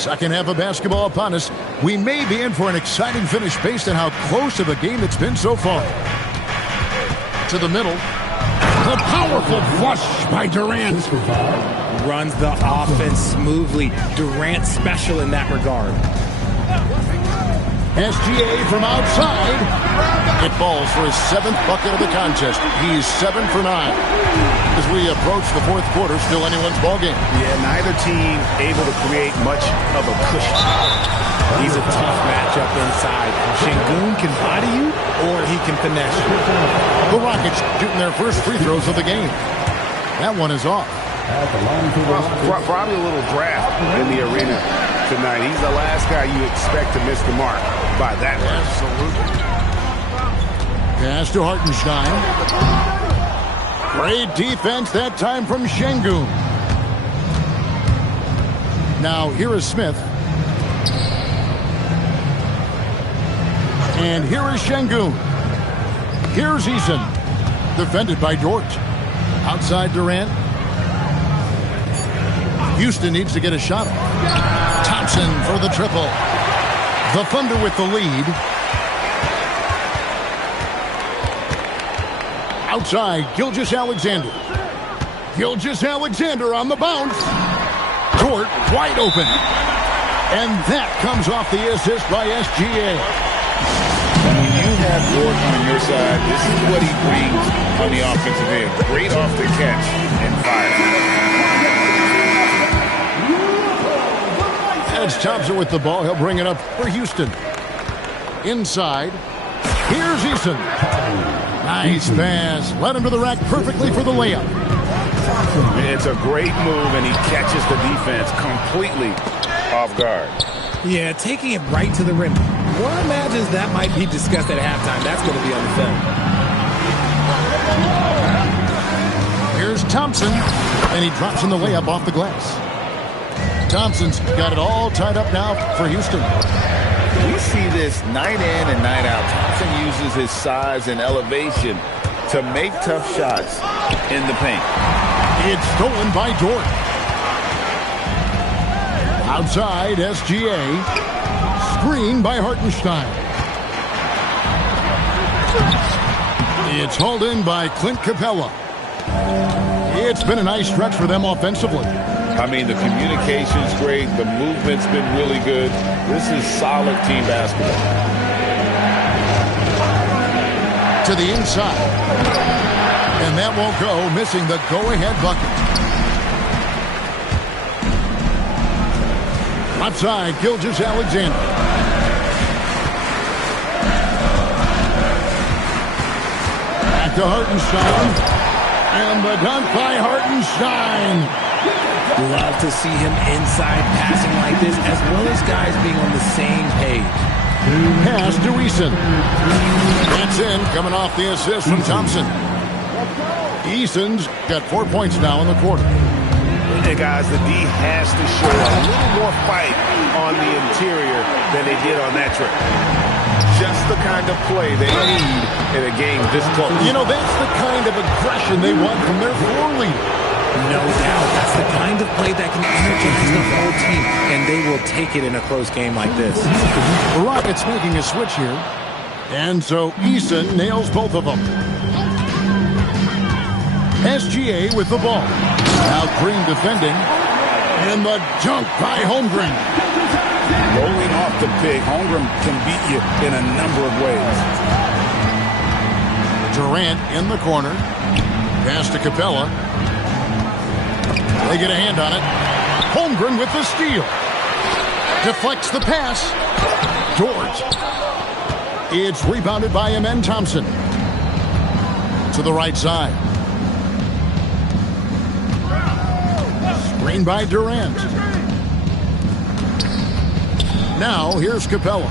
Second half of basketball upon us. We may be in for an exciting finish based on how close of a game it's been so far. To the middle. The powerful flush by Durant. Runs the offense smoothly. Durant special in that regard. SGA from outside. It falls for his 7th bucket of the contest. He's 7 for 9. As we approach the 4th quarter, still anyone's ballgame. Yeah, neither team able to create much of a cushion. He's a tough matchup inside. Şengün can body you, or he can finesse you. The Rockets shooting their first free throws of the game. That one is off. Probably a little draft in the arena tonight. He's the last guy you expect to miss the mark by that much. Absolutely. Pass to Hartenstein. Great defense that time from Şengün. Now here is Smith. And here is Şengün. Here's Eason. Defended by Dort. Outside Durant. Houston needs to get a shot off. Thompson for the triple. The Thunder with the lead. Outside, Gilgeous-Alexander. Gilgeous-Alexander on the bounce. Dort wide open. And that comes off the assist by SGA. When you have Dort on your side, this is what he brings on the offensive end. Great off the catch and fire. It's Thompson with the ball. He'll bring it up for Houston. Inside. Here's Eason. Nice pass. Led him to the rack perfectly for the layup. It's a great move, and he catches the defense completely off guard. Yeah, taking it right to the rim. One imagines that might be discussed at halftime. That's going to be on the film. Here's Thompson, and he drops in the layup off the glass. Thompson's got it all tied up now for Houston. We see this night in and night out. Thompson uses his size and elevation to make tough shots in the paint. It's stolen by Dort. Outside, SGA. Screen by Hartenstein. It's hauled in by Clint Capella. It's been a nice stretch for them offensively. I mean, the communication's great. The movement's been really good. This is solid team basketball. To the inside. And that won't go, missing the go-ahead bucket. Outside, Gilgeous-Alexander. Back to Hartenstein. And the dunk by Hartenstein. Love to see him inside passing like this, as well as guys being on the same page. Pass to Eason. That's in, coming off the assist from Thompson. Eason's got 4 points now in the quarter. Hey guys, the D has to show a little more fight on the interior than they did on that trip. Just the kind of play they need in a game this close. You know, that's the kind of aggression they want from their floor leader. No doubt. That's the kind of play that can energize the whole team, and they will take it in a close game like this. The Rockets making a switch here. And so Eason nails both of them. SGA with the ball. Now Green defending. And the dunk by Holmgren. Rolling off the pick, Holmgren can beat you in a number of ways. Durant in the corner. Pass to Capella. They get a hand on it. Holmgren with the steal. Deflects the pass. Dort. It's rebounded by Amen Thompson. To the right side. Screen by Durant. Now here's Capella.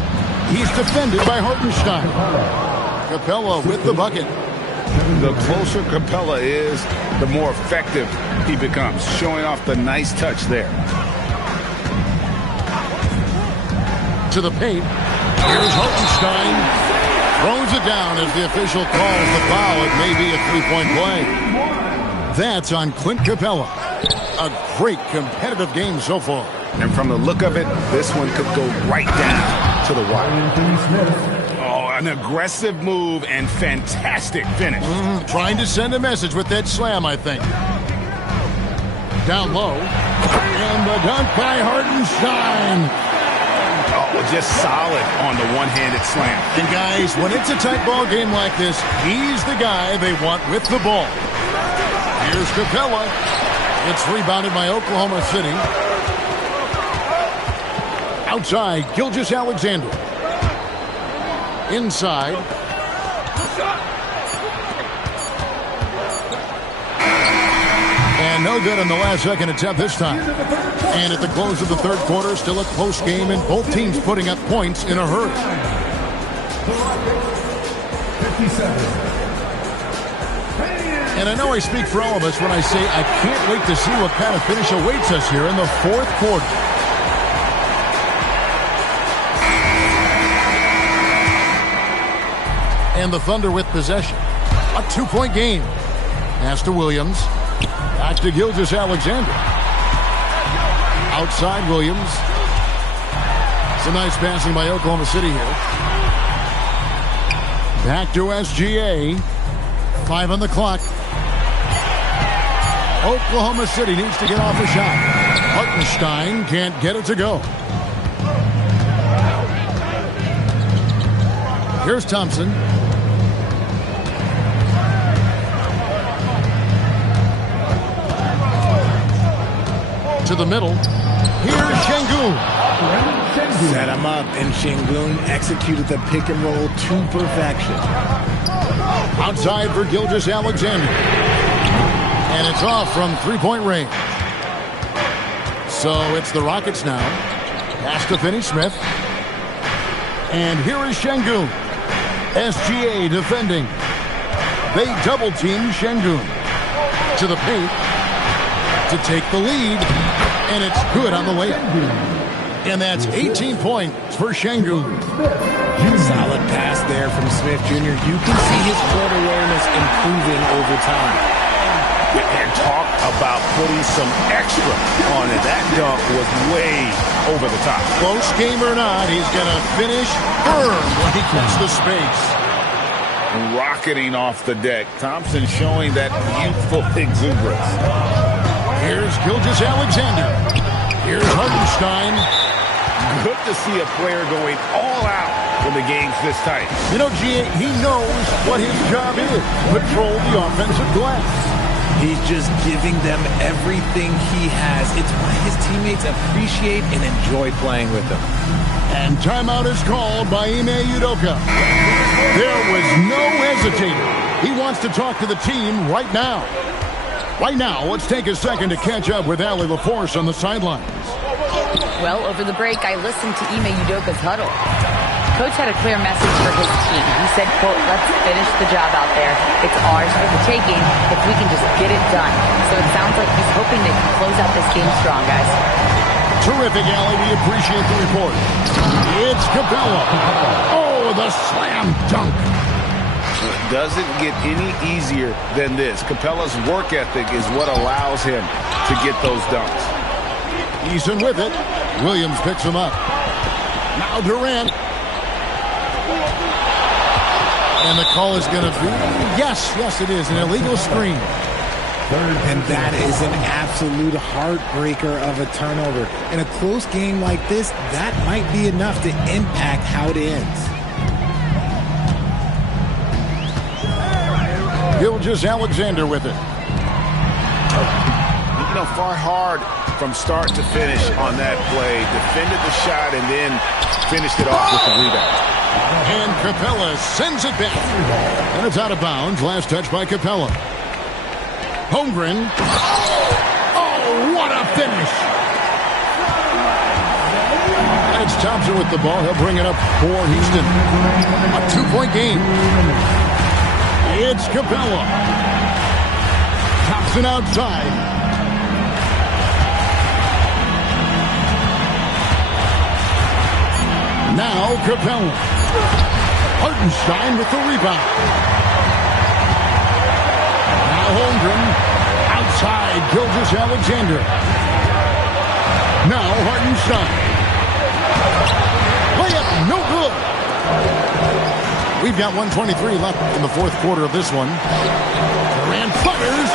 He's defended by Hartenstein. Capella with the bucket. The closer Capella is, the more effective he becomes, showing off the nice touch there. To the paint. Here's Hartenstein. Throws it down as the official calls the foul. It may be a three-point play. That's on Clint Capella. A great competitive game so far. And from the look of it, this one could go right down to the wire. Oh, an aggressive move and fantastic finish. Trying to send a message with that slam, I think. Down low. And the dunk by Hartenstein. Oh, just solid on the one-handed slam. And guys, when it's a tight ball game like this, he's the guy they want with the ball. Here's Capella. It's rebounded by Oklahoma City. Outside, Gilgeous-Alexander. Inside. And no good on the last second attempt this time. And at the close of the third quarter, still a close game, and both teams putting up points in a hurry. 57. And I know I speak for all of us when I say I can't wait to see what kind of finish awaits us here in the fourth quarter. And the Thunder with possession. A 2-point game. Pass to Williams. Back to Gilgeous-Alexander. Outside Williams. Some nice passing by Oklahoma City here. Back to SGA. 5 on the clock. Oklahoma City needs to get off a shot. Hartenstein can't get it to go. Here's Thompson. To the middle. Here's Şengün. Set him up, and Şengün executed the pick and roll to perfection. Outside for Gilgeous-Alexander. And it's off from three-point range. So it's the Rockets now. Pass to Finney-Smith. And here is Şengün. SGA defending. They double-team Şengün. To the paint. To take the lead. And it's good on the layup. And that's 18 points for Şengün. Solid pass there from Smith Jr. You can see his court awareness improving over time. And talk about putting some extra on it. That dunk was way over the top. Close game or not, he's going to finish firm when he gets the space. Rocketing off the deck. Thompson showing that youthful exuberance. Here's Gilgeous-Alexander. Here's Hartenstein. Good to see a player going all out when the game's this tight. You know, he knows what his job is. Control the offensive glass. He's just giving them everything he has. It's why his teammates appreciate and enjoy playing with him. And timeout is called by Ime Udoka. There was no hesitating. He wants to talk to the team right now. Right now, let's take a second to catch up with Allie LaForce on the sidelines. Well, over the break, I listened to Ime Udoka's huddle. Coach had a clear message for his team. He said, quote, let's finish the job out there. It's ours for the taking if we can just get it done. So it sounds like he's hoping they can close out this game strong, guys. Terrific, Allie. We appreciate the report. It's Capella. Oh, the slam dunk. It doesn't get any easier than this. Capella's work ethic is what allows him to get those dunks. Eason with it. Williams picks him up. Now Durant. And the call is going to be, yes, it is, an illegal screen. And that is an absolute heartbreaker of a turnover. In a close game like this, that might be enough to impact how it ends. Gilgeous-Alexander with it. You know, far hard from start to finish on that play. Defended the shot and then finished it off with the rebound. And Capella sends it back. And it's out of bounds. Last touch by Capella. Holmgren. Oh, what a finish. And it's Thompson with the ball. He'll bring it up for Houston. A 2-point game. It's Capella. Thompson outside. Now Capella. Hartenstein with the rebound. Now Holmgren. Outside Gilgeous-Alexander. Now Hartenstein. Layup no good. We've got 1:23 left in the fourth quarter of this one. Durant fires.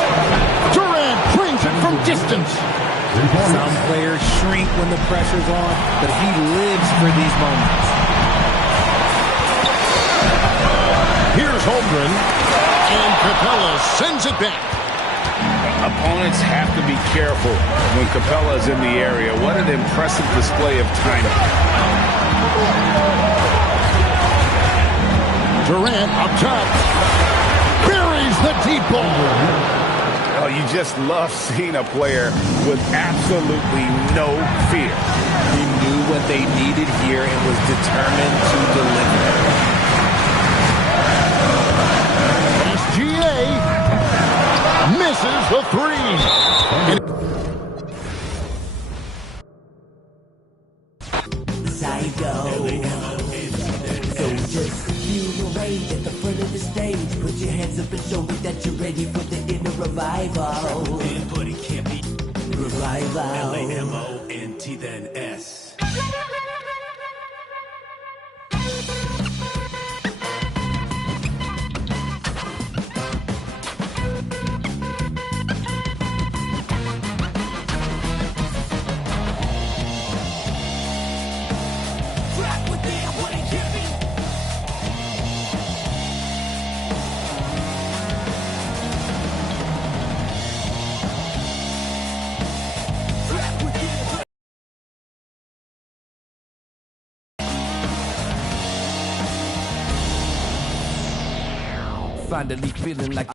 Durant brings it from distance. Some players shrink when the pressure's on, but he lives for these moments. Here's Holmgren, and Capella sends it back. Opponents have to be careful when Capella's in the area. What an impressive display of timing. Durant up top. Buries the deep ball. Oh, you just love seeing a player with absolutely no fear. He knew what they needed here and was determined to deliver. SGA misses the three. So just feel away at the front of the stage. Put your hands up and show me that you're ready for the inner revival. But it can't be revival. L-A-M-O-N-T then S. Finally feeling like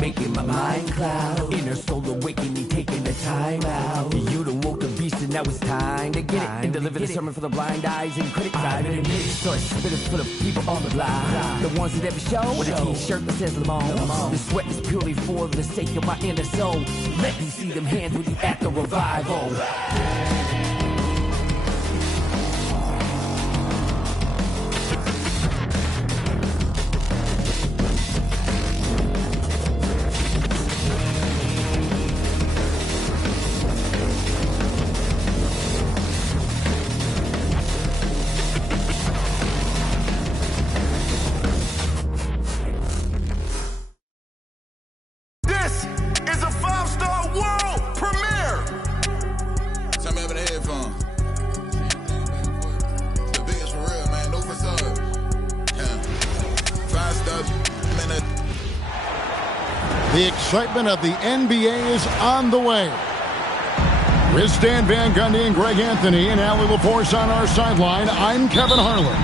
making my mind cloud. Inner soul awakening, taking the time out. You done woke the beast and now it's time to get it. And deliver the sermon for the blind eyes and critics. I've been so it's spitting full of people on the line. The ones that never show with a t-shirt that says Lamont. The sweat is purely for the sake of my inner soul. Let me see them hands with the act of revival. The excitement of the NBA is on the way. With Stan Van Gundy and Greg Anthony and Allie LaForce on our sideline, I'm Kevin Harlan.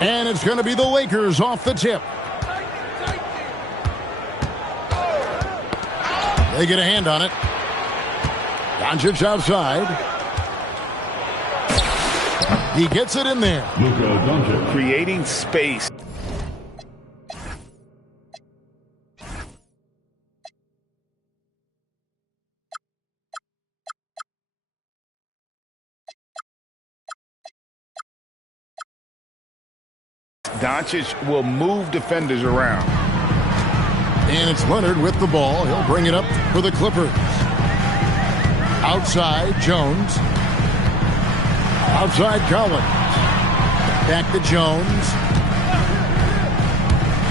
And it's going to be the Lakers off the tip. They get a hand on it. Doncic outside. He gets it in there. Creating space. Doncic will move defenders around. And it's Leonard with the ball. He'll bring it up for the Clippers. Outside, Jones. Outside, Coolin. Back to Jones.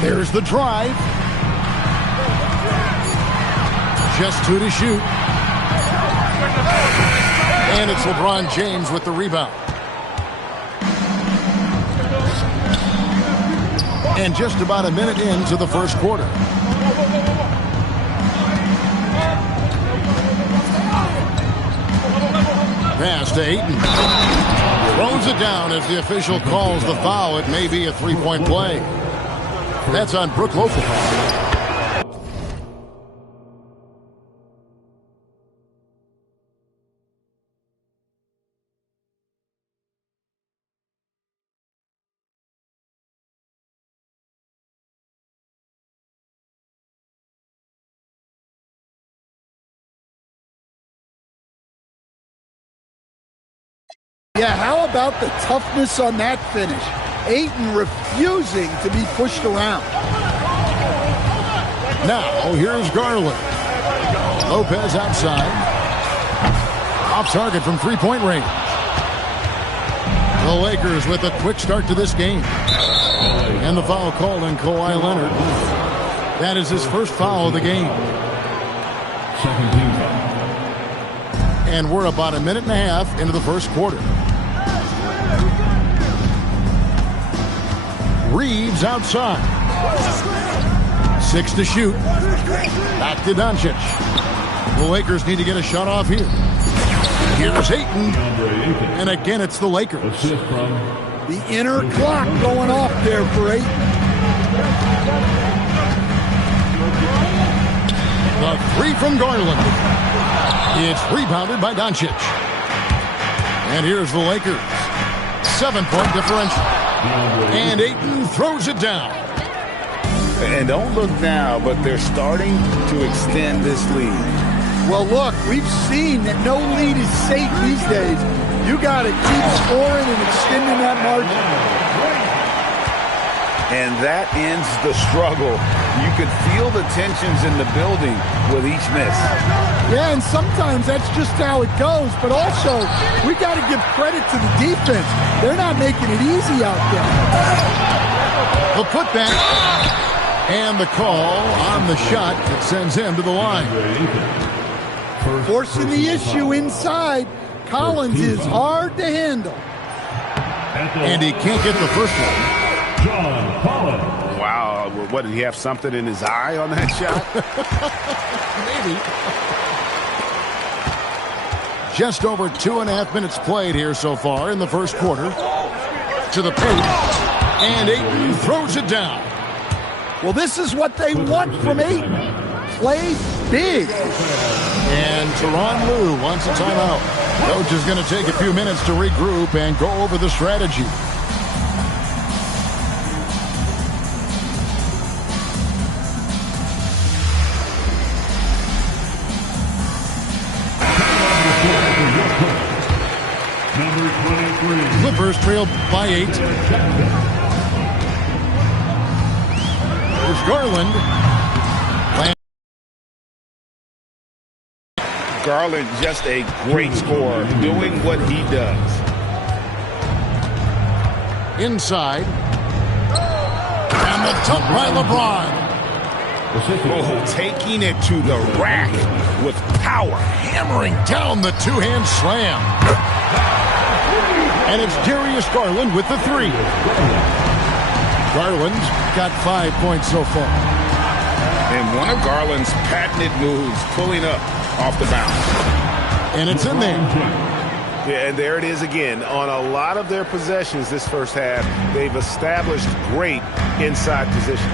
There's the drive. Just two to shoot. And it's LeBron James with the rebound. And just about a minute into the first quarter. Pass to Ayton. Throws it down as the official calls the foul. It may be a three-point play. That's on Brook Lopez. Yeah, how about the toughness on that finish? Ayton refusing to be pushed around. Now, here's Garland. Lopez outside. Off target from three-point range. The Lakers with a quick start to this game. And the foul called on Kawhi Leonard. That is his first foul of the game. Second team foul. And we're about a minute and a half into the first quarter. Reeves outside. 6 to shoot. Back to Doncic. The Lakers need to get a shot off here. Here's Ayton. And again, it's the Lakers. The inner clock going off there for Ayton. The three from Garland. It's rebounded by Doncic. And here's the Lakers. 7-point differential. And Ayton throws it down. And don't look now, but they're starting to extend this lead. Well, look, we've seen that no lead is safe these days. You got to keep scoring and extending that margin. And that ends the struggle. You could feel the tensions in the building with each miss. Yeah, and sometimes that's just how it goes. But also, we got to give credit to the defense. They're not making it easy out there. The putback. And the call on the shot that sends him to the line. Forcing the issue inside. Collins is hard to handle. And he can't get the first one. John Coolin. Wow, what, did he have something in his eye on that shot? Maybe. Just over 2.5 minutes played here so far in the first quarter. To the paint. And Ayton throws it down. Well, this is what they want from Ayton. Play big. And Tyronn Lue wants a timeout. Coach is going to take a few minutes to regroup and go over the strategy. Number 23. Clippers trail by 8. There's Garland. Garland, just a great scorer, doing what he does. Inside. And the dunk by LeBron. Oh, taking it to the rack with power. Hammering down the two-hand slam. And it's Darius Garland with the three. Garland's got 5 points so far. And one of Garland's patented moves, pulling up off the bounce. And it's in there. Yeah, and there it is again. On a lot of their possessions this first half, they've established great inside position.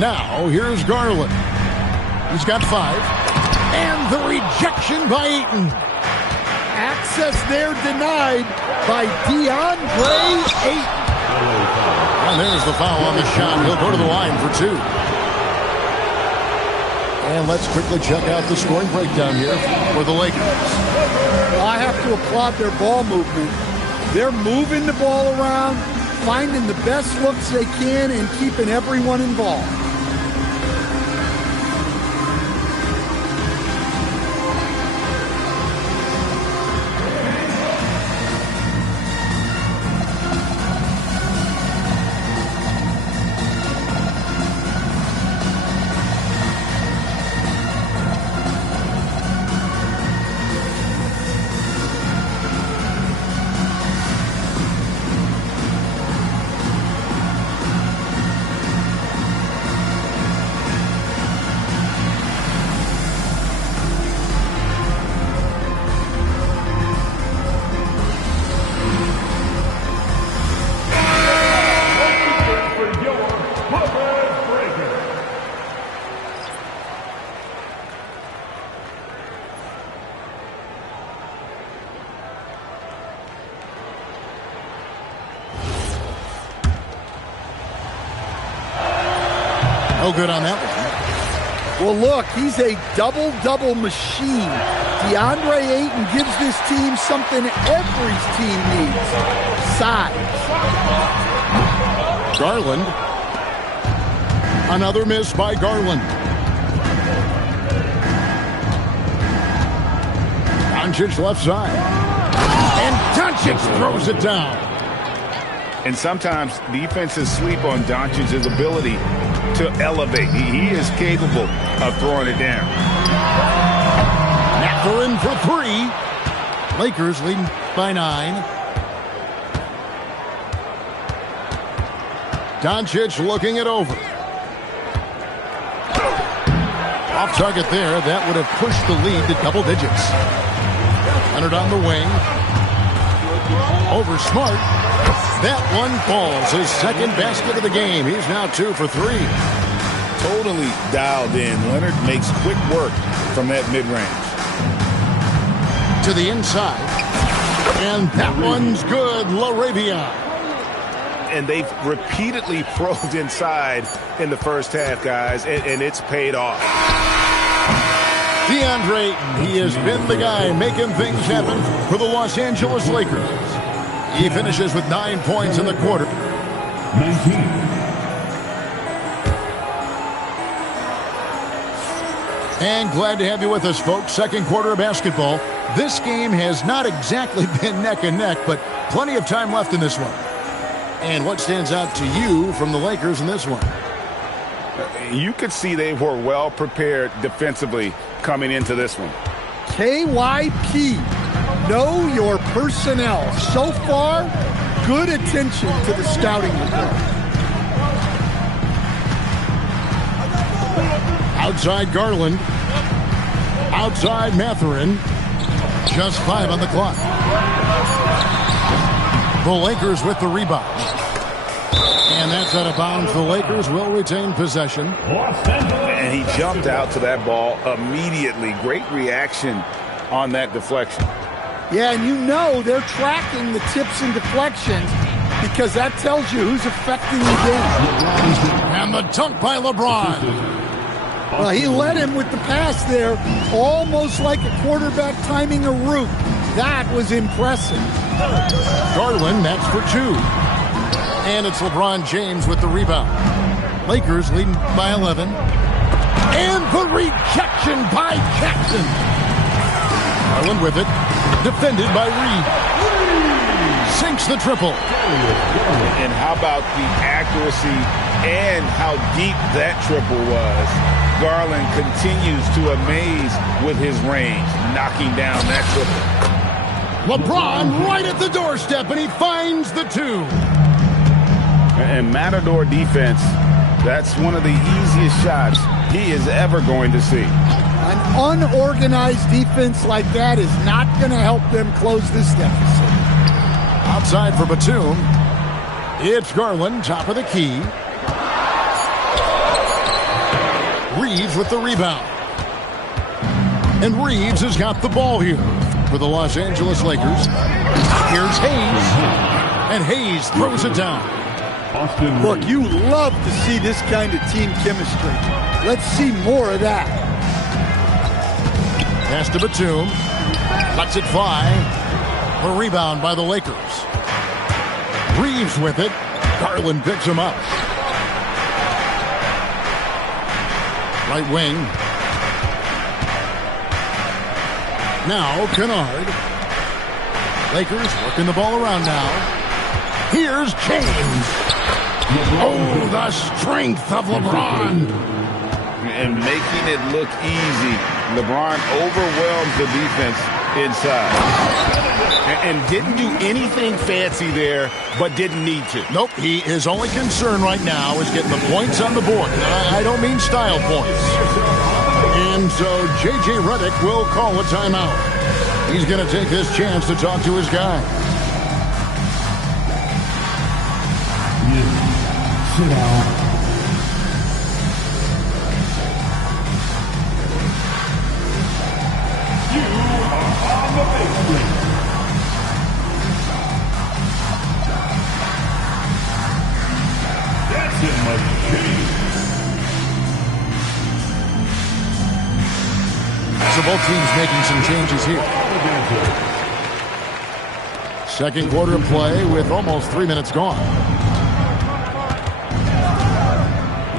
Now, here's Garland. He's got 5. And the rejection by Ayton. Access there denied by DeAndre Ayton. And there's the foul on the shot. He'll go to the line for 2. And let's quickly check out the scoring breakdown here for the Lakers. Well, I have to applaud their ball movement. They're moving the ball around, finding the best looks they can, and keeping everyone involved. No good on that one. Well, look, he's a double-double machine. DeAndre Ayton gives this team something every team needs. Size. Garland. Another miss by Garland. Doncic left side. And Doncic throws it down. And sometimes defenses sleep on Doncic's ability to elevate. He is capable of throwing it down. Mathurin for three. Lakers leading by 9. Doncic looking it over. Off target there. That would have pushed the lead to double digits. Leonard on the wing. Over Smart. That one falls. His second basket of the game. He's now 2 for 3. Totally dialed in. Leonard makes quick work from that mid-range. To the inside. And that one's good. LaRavia. And they've repeatedly probed inside in the first half, guys, and it's paid off. DeAndre Ayton, he has been the guy making things happen for the Los Angeles Lakers. He finishes with 9 points in the quarter. 19. And glad to have you with us, folks. Second quarter of basketball. This game has not exactly been neck and neck, but plenty of time left in this one. And what stands out to you from the Lakers in this one? You could see they were well prepared defensively coming into this one. KYP, know your personnel. So far, good attention to the scouting report. Outside Garland. Outside Mathurin. Just 5 on the clock. The Lakers with the rebound. And that's out of bounds. The Lakers will retain possession. And he jumped out to that ball immediately. Great reaction on that deflection. Yeah, and you know they're tracking the tips and deflections because that tells you who's affecting the game. And the dunk by LeBron. Well, he led him with the pass there, almost like a quarterback timing a route. That was impressive. Garland, that's for 2. And it's LeBron James with the rebound. Lakers leading by 11. And the rejection by Jackson. Garland with it. Defended by Reed. Sinks the triple. And how about the accuracy and how deep that triple was? Garland continues to amaze with his range, knocking down that triple. LeBron right at the doorstep, and he finds the 2. And Matador defense, that's one of the easiest shots he is ever going to see. An unorganized defense like that is not going to help them close this deficit. Outside for Batum. It's Garland, top of the key. Reeves with the rebound. And Reeves has got the ball here for the Los Angeles Lakers. Here's Hayes. And Hayes throws it down. Look, you love to see this kind of team chemistry. Let's see more of that. Pass to Batum. Lets it fly. The rebound by the Lakers. Reeves with it. Garland picks him up. Right wing. Now Kennard. Lakers working the ball around now. Here's James. Oh, the strength of LeBron. And making it look easy. LeBron overwhelms the defense inside. And didn't do anything fancy there, but didn't need to. Nope, his only concern right now is getting the points on the board. I don't mean style points. And so J.J. Redick will call a timeout. He's going to take this chance to talk to his guy. Sit down. You are on the big screen. That's a machine. So both teams making some changes here. Second quarter of play with almost 3 minutes gone.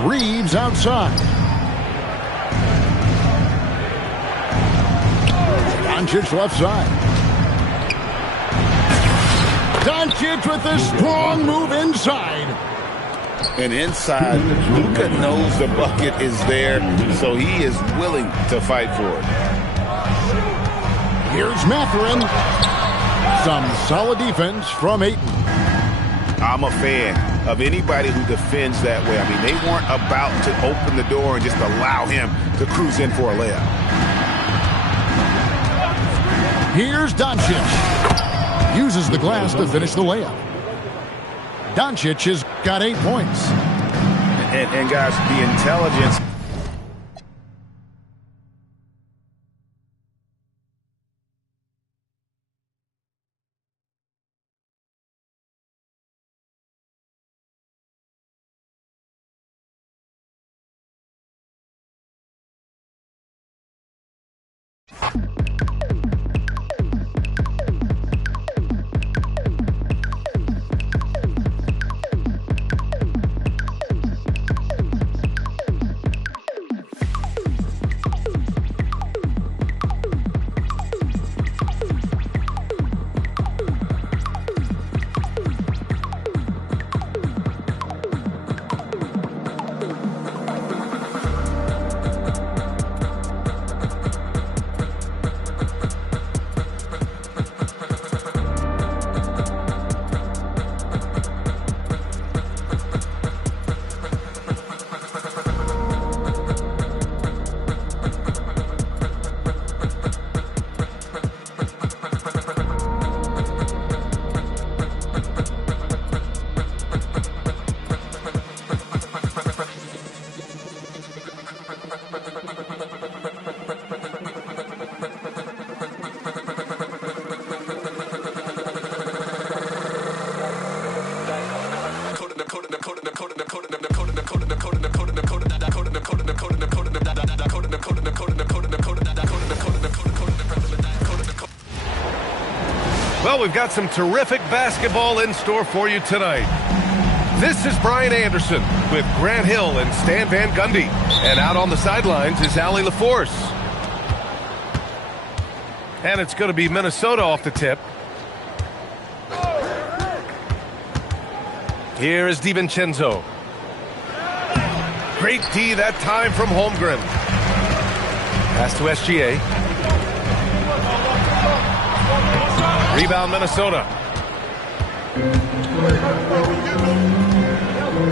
Reeves outside. Doncic left side. Doncic with a strong move inside. And inside, Luka knows the bucket is there, so he is willing to fight for it. Here's Mathurin. Some solid defense from Ayton. I'm a fan of anybody who defends that way. I mean, they weren't about to open the door and just allow him to cruise in for a layup. Here's Doncic. Uses the glass to finish the layup. Doncic has got 8 points. And guys, the intelligence. Well, we've got some terrific basketball in store for you tonight. This is Brian Anderson with Grant Hill and Stan Van Gundy. And out on the sidelines is Allie LaForce. And it's going to be Minnesota off the tip. Here is DiVincenzo. Great D that time from Holmgren. Pass to SGA. Rebound Minnesota.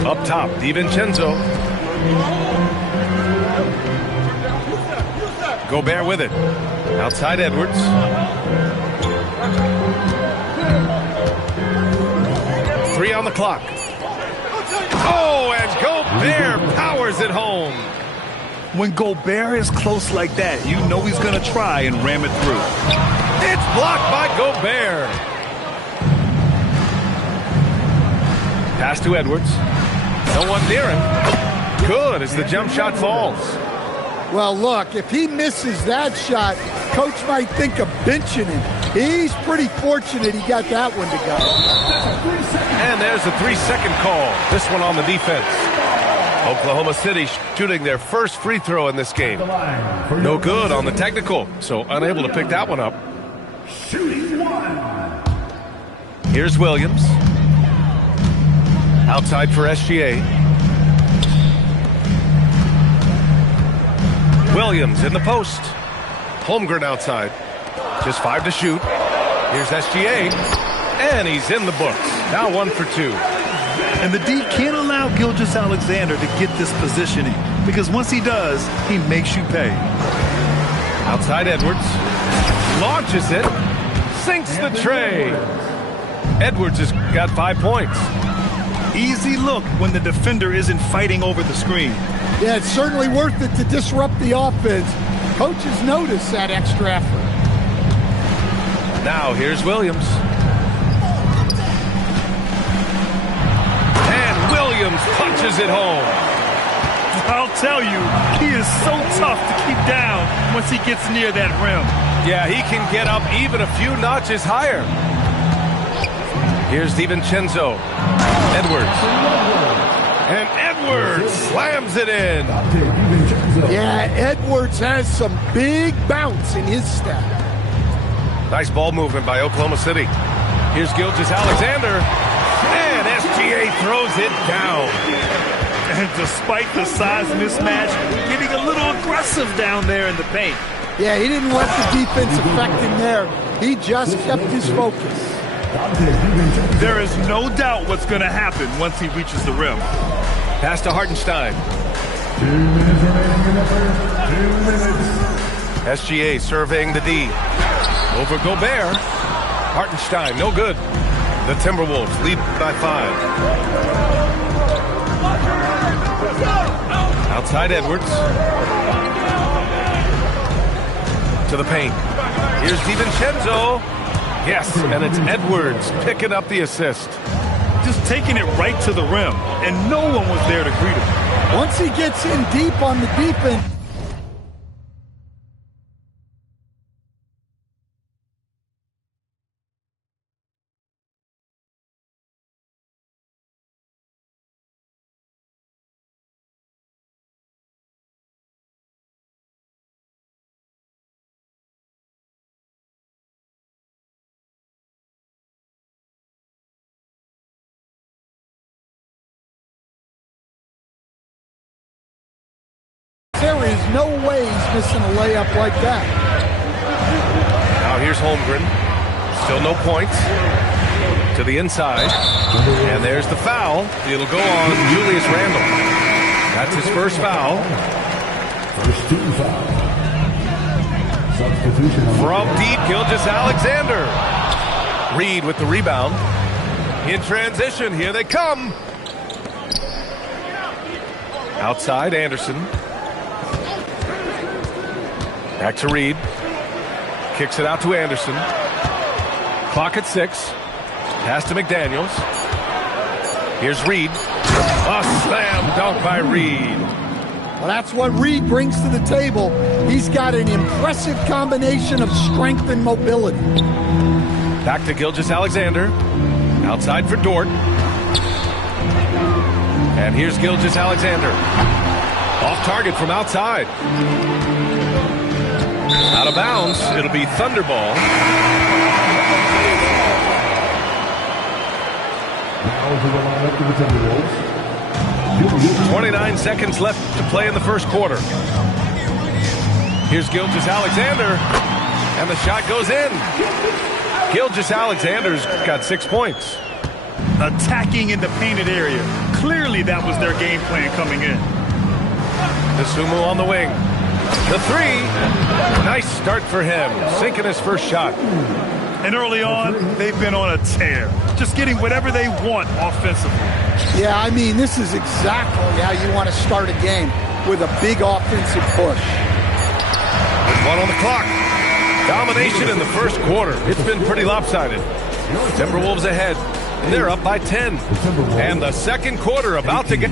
Up top, DiVincenzo. Gobert with it. Outside Edwards. Three on the clock. Oh, and Gobert powers it home. When Gobert is close like that, you know he's going to try and ram it through. It's blocked by Gobert. Pass to Edwards. No one near him. Good as the jump shot falls. Well, look, if he misses that shot, coach might think of benching him. He's pretty fortunate he got that one to go. And there's a 3-second call. This one on the defense. Oklahoma City shooting their first free throw in this game. No good on the technical, so unable to pick that one up. Shooting one. Here's Williams. Outside for SGA. Williams in the post. Holmgren outside. Just 5 to shoot. Here's SGA. And he's in the books. Now 1 for 2. And the D can't allow Gilgeous-Alexander to get this positioning, because once he does, he makes you pay. Outside Edwards. Launches it. Sinks the tray. Edwards has got 5 points. Easy look when the defender isn't fighting over the screen. Yeah, it's certainly worth it to disrupt the offense. Coaches notice that extra effort. Now here's Williams. And Williams punches it home. I'll tell you, he is so tough to keep down once he gets near that rim. Yeah, he can get up even a few notches higher. Here's DiVincenzo. Edwards. And Edwards slams it in. Yeah, Edwards has some big bounce in his step. Nice ball movement by Oklahoma City. Here's Gilgeous-Alexander. And SGA throws it down. And despite the size mismatch, getting a little aggressive down there in the paint. Yeah, he didn't let the defense affect him there. He just kept his focus. There is no doubt what's going to happen once he reaches the rim. Pass to Hartenstein. 2 minutes remaining in the first. 2 minutes. SGA surveying the D. Over Gobert. Hartenstein, no good. The Timberwolves lead by 5. Outside Edwards. To the paint. Here's DiVincenzo. Yes, and it's Edwards picking up the assist. Just taking it right to the rim, and no one was there to greet him. Once he gets in deep on the defense. There is no way he's missing a layup like that. Now here's Holmgren. Still no points. To the inside. And there's the foul. It'll go on Julius Randle. That's his first foul. First team foul. Substitution. From deep, Gilgeous-Alexander. Reed with the rebound. In transition, here they come. Outside, Anderson. Back to Reed. Kicks it out to Anderson. Clock at 6. Pass to McDaniels. Here's Reed. A slam dunk by Reed. Well, that's what Reed brings to the table. He's got an impressive combination of strength and mobility. Back to Gilgeous-Alexander. Outside for Dort. And here's Gilgeous-Alexander. Off target from outside. Out of bounds. It'll be Thunderball. Now to the lineup for the Timberwolves. 29 seconds left to play in the first quarter. Here's Gilgeous-Alexander. And the shot goes in. Gilgeous-Alexander's got 6 points. Attacking in the painted area. Clearly that was their game plan coming in. Nasumu on the wing. The 3. Nice start for him. Sinking his first shot. And early on, they've been on a tear. Just getting whatever they want offensively. Yeah, I mean, this is exactly how you want to start a game, with a big offensive push. With 1 on the clock. Domination in the first quarter. It's been pretty lopsided. Timberwolves ahead. They're up by 10. And the second quarter about to get...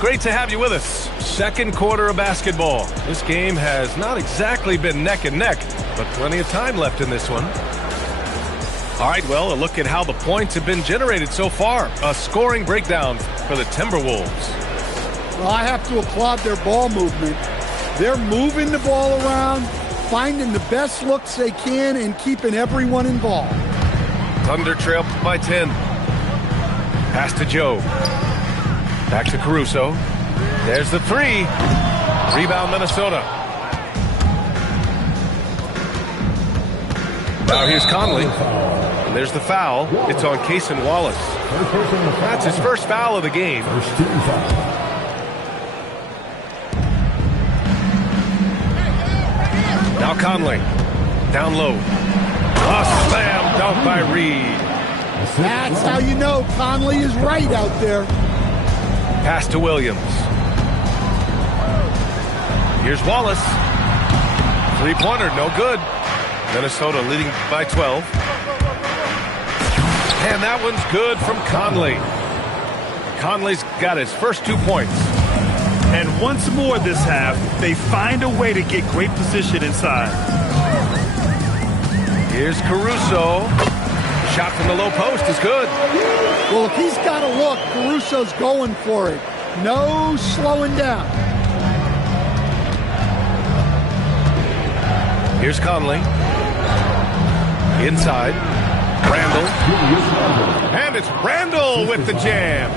Great to have you with us. Second quarter of basketball. This game has not exactly been neck and neck, but plenty of time left in this one. All right, well, a look at how the points have been generated so far. A scoring breakdown for the Timberwolves. Well, I have to applaud their ball movement. They're moving the ball around, finding the best looks they can, and keeping everyone involved. Thunder trail by 10. Pass to Joe. Back to Caruso. There's the 3. Rebound, Minnesota. Now here's Conley. And there's the foul. It's on Cason Wallace. That's his first foul of the game. First team foul. Now Conley. Down low. A slam dunk by Reed. That's how you know Conley is right out there. Pass to Williams. Here's Wallace. 3-pointer, no good. Minnesota leading by 12. And that one's good from Conley. Conley's got his first 2 points. And once more this half, they find a way to get great position inside. Here's Caruso. Shot from the low post is good. Well, if he's got a look, Caruso's going for it. No slowing down. Here's Conley. Inside. Randall. And it's Randall with the jam.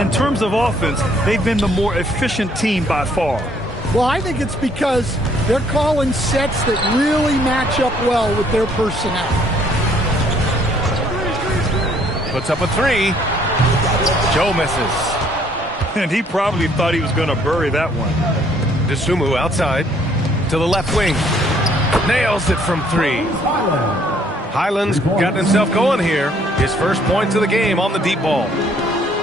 In terms of offense, they've been the more efficient team by far. Well, I think it's because they're calling sets that really match up well with their personnel. Puts up a three. Joe misses. And he probably thought he was going to bury that one. DeSumo outside to the left wing. Nails it from three. Highland's got himself going here. His first points of the game on the deep ball.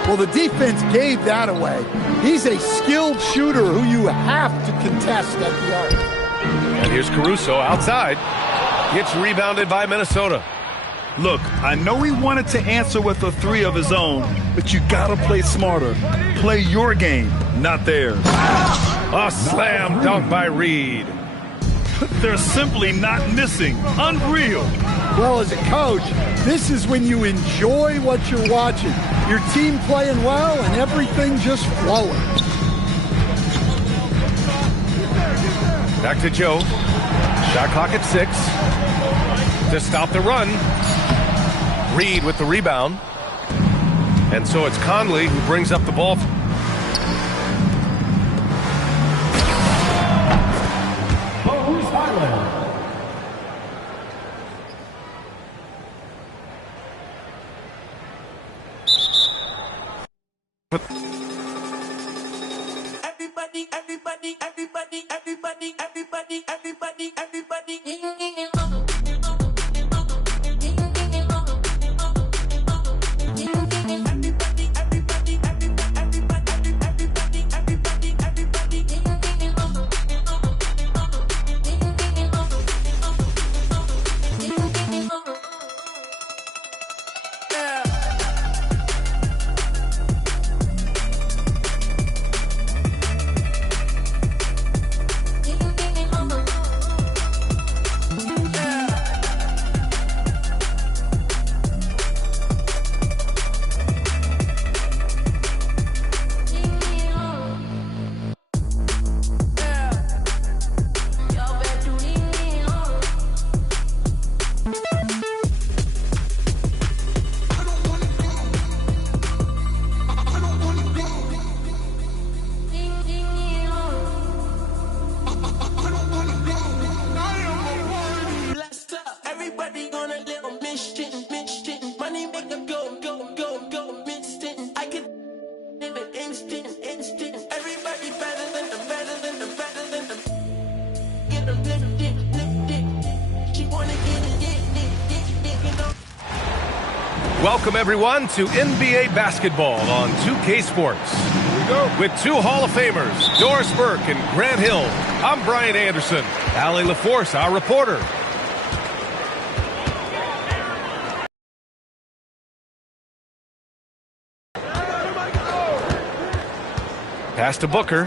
Well, the defense gave that away. He's a skilled shooter who you have to contest at the arc. And here's Caruso outside. Gets rebounded by Minnesota. Look, I know he wanted to answer with a three of his own, but you gotta play smarter. Play your game, not theirs. A slam dunk by Reed. They're simply not missing. Unreal. Well, as a coach, this is when you enjoy what you're watching. Your team playing well and everything just flowing. Back to Joe. Shot clock at 6. To stop the run. Reed with the rebound. And so it's Conley who brings up the ball. Welcome, everyone, to NBA basketball on 2K Sports. Here we go. With two Hall of Famers, Doris Burke and Grant Hill. I'm Brian Anderson. Allie LaForce, our reporter. Pass to Booker.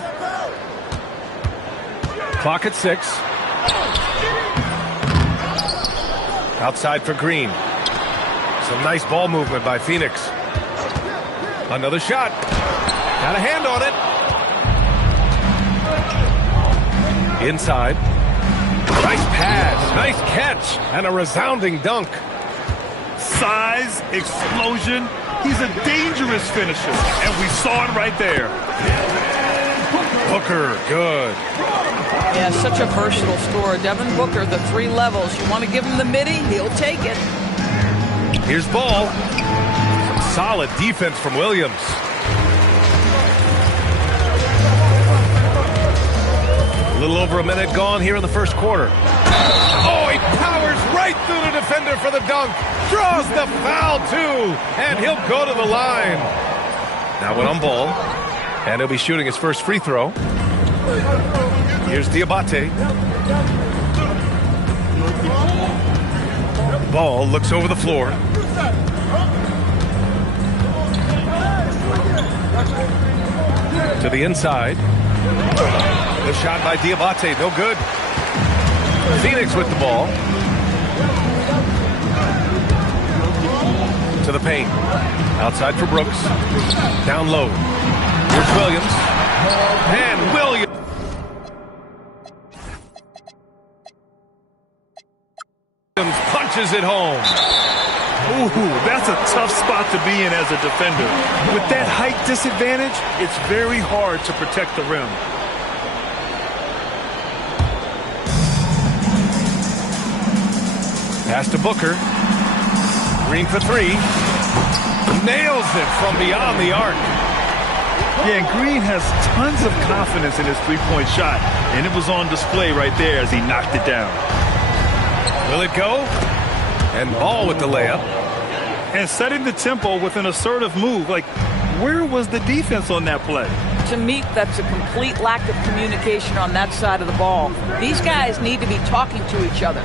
Clock at 6. Outside for Green. Some nice ball movement by Phoenix. Another shot. Got a hand on it. Inside. Nice pass. Nice catch. And a resounding dunk. Size, explosion. He's a dangerous finisher. And we saw it right there. Booker, good. Yeah, such a versatile scorer. Devin Booker, the 3 levels. You want to give him the midi, he'll take it. Here's ball. Some solid defense from Williams. A little over a minute gone here in the first quarter. Oh, he powers right through the defender for the dunk. Draws the foul, too. And he'll go to the line. Now one on ball. And he'll be shooting his first free throw. Here's Diabate. Ball looks over the floor. To the inside. The shot by Diabate, no good. Phoenix with the ball. To the paint. Outside for Brooks. Down low. Here's Williams. And Williams. punches it home. Ooh, that's a tough spot to be in as a defender. With that height disadvantage, it's very hard to protect the rim. Pass to Booker. Green for three. Nails it from beyond the arc. Yeah, and Green has tons of confidence in his three-point shot, and it was on display right there as he knocked it down. Will it go? And Ball with the layup. And setting the tempo with an assertive move. Like, where was the defense on that play? To me, that's a complete lack of communication on that side of the ball. These guys need to be talking to each other.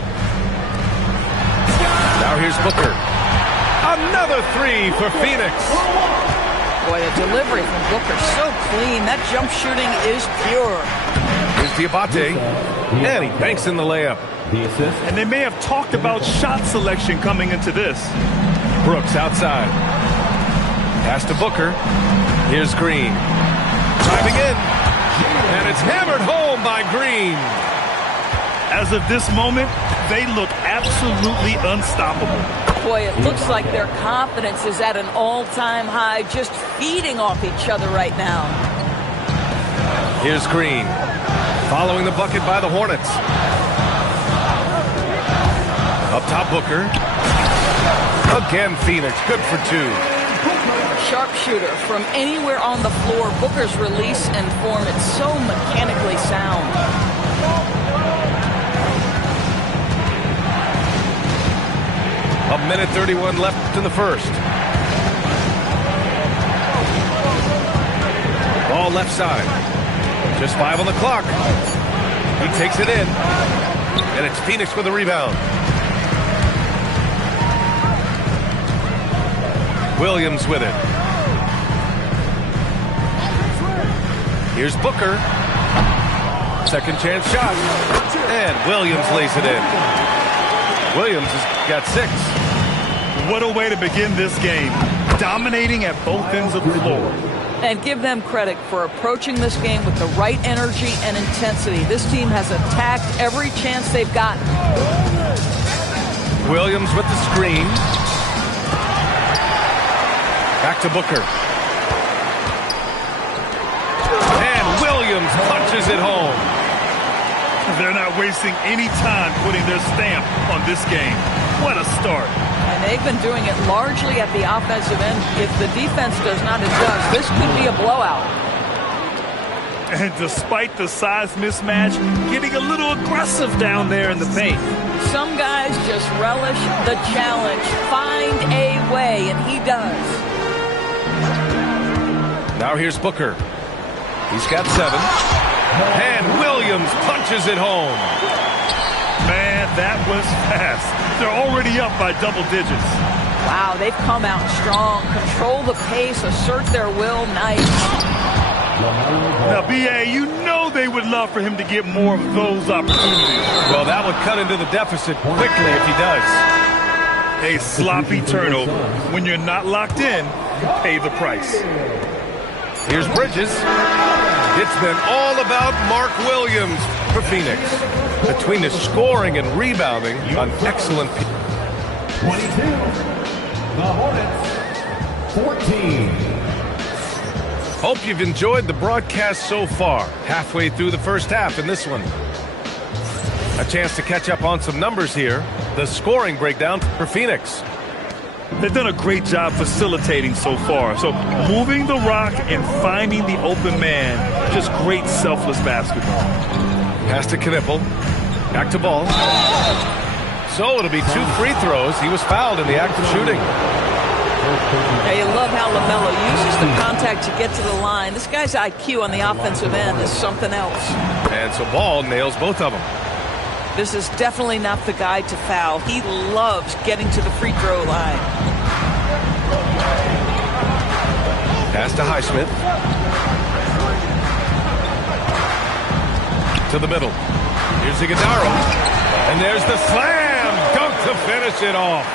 Now here's Booker. Another three for Phoenix. Boy, the delivery from Booker, so clean. That jump shooting is pure. Here's Diabate. And he banks in the layup. And they may have talked about shot selection coming into this. Brooks outside. Pass to Booker. Here's Green. Driving in. And it's hammered home by Green. As of this moment, they look absolutely unstoppable. Boy, it looks like their confidence is at an all-time high, just feeding off each other right now. Here's Green. Following the bucket by the Hornets. Up top, Booker. Again, Phoenix. Good for two. Sharpshooter from anywhere on the floor. Booker's release and form, it's so mechanically sound. A minute 31 left in the first. Ball left side. Just 5 on the clock. He takes it in. And it's Phoenix with a rebound. Williams with it. Here's Booker. Second chance shot. And Williams lays it in. Williams has got 6. What a way to begin this game. Dominating at both ends of the floor. And give them credit for approaching this game with the right energy and intensity. This team has attacked every chance they've gotten. Williams with the screen. Back to Booker. And Williams punches it home. They're not wasting any time putting their stamp on this game. What a start. And they've been doing it largely at the offensive end. If the defense does not adjust, this could be a blowout. And despite the size mismatch, getting a little aggressive down there in the paint. Some guys just relish the challenge. Find a way, and he does. Now here's Booker. He's got 7. And Williams punches it home. Man, that was fast. They're already up by double digits. Wow, they've come out strong. Control the pace, assert their will. Nice. Now, B.A., you know they would love for him to get more of those opportunities. Well, that would cut into the deficit quickly if he does. A sloppy turnover. When you're not locked in, you pay the price. Here's Bridges. It's been all about Mark Williams for Phoenix. Between the scoring and rebounding, an excellent... 22. The Hornets, 14. Hope you've enjoyed the broadcast so far. Halfway through the first half in this one. A chance to catch up on some numbers here. The scoring breakdown for Phoenix. They've done a great job facilitating so far. So moving the rock and finding the open man, just great selfless basketball. Pass to Knippel. Back to Ball. So it'll be 2 free throws. He was fouled in the act of shooting. Yeah, you love how LaMelo uses the contact to get to the line. This guy's IQ on the offensive end is something else. And so Ball nails both of them. This is definitely not the guy to foul. He loves getting to the free throw line. Pass to Highsmith. To the middle. Here's Iguodala. And there's the slam dunk to finish it off.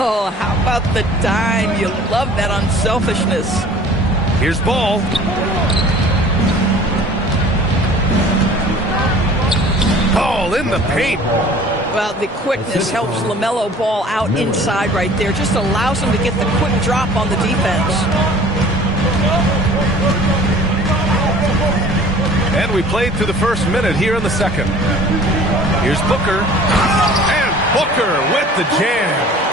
Oh, how about the dime? You love that unselfishness. Here's Ball. in the paint. Well, the quickness helps LaMelo Ball out inside right there. Just allows him to get the quick drop on the defense. And we played through the first minute here in the second. Here's Booker. And Booker with the jam.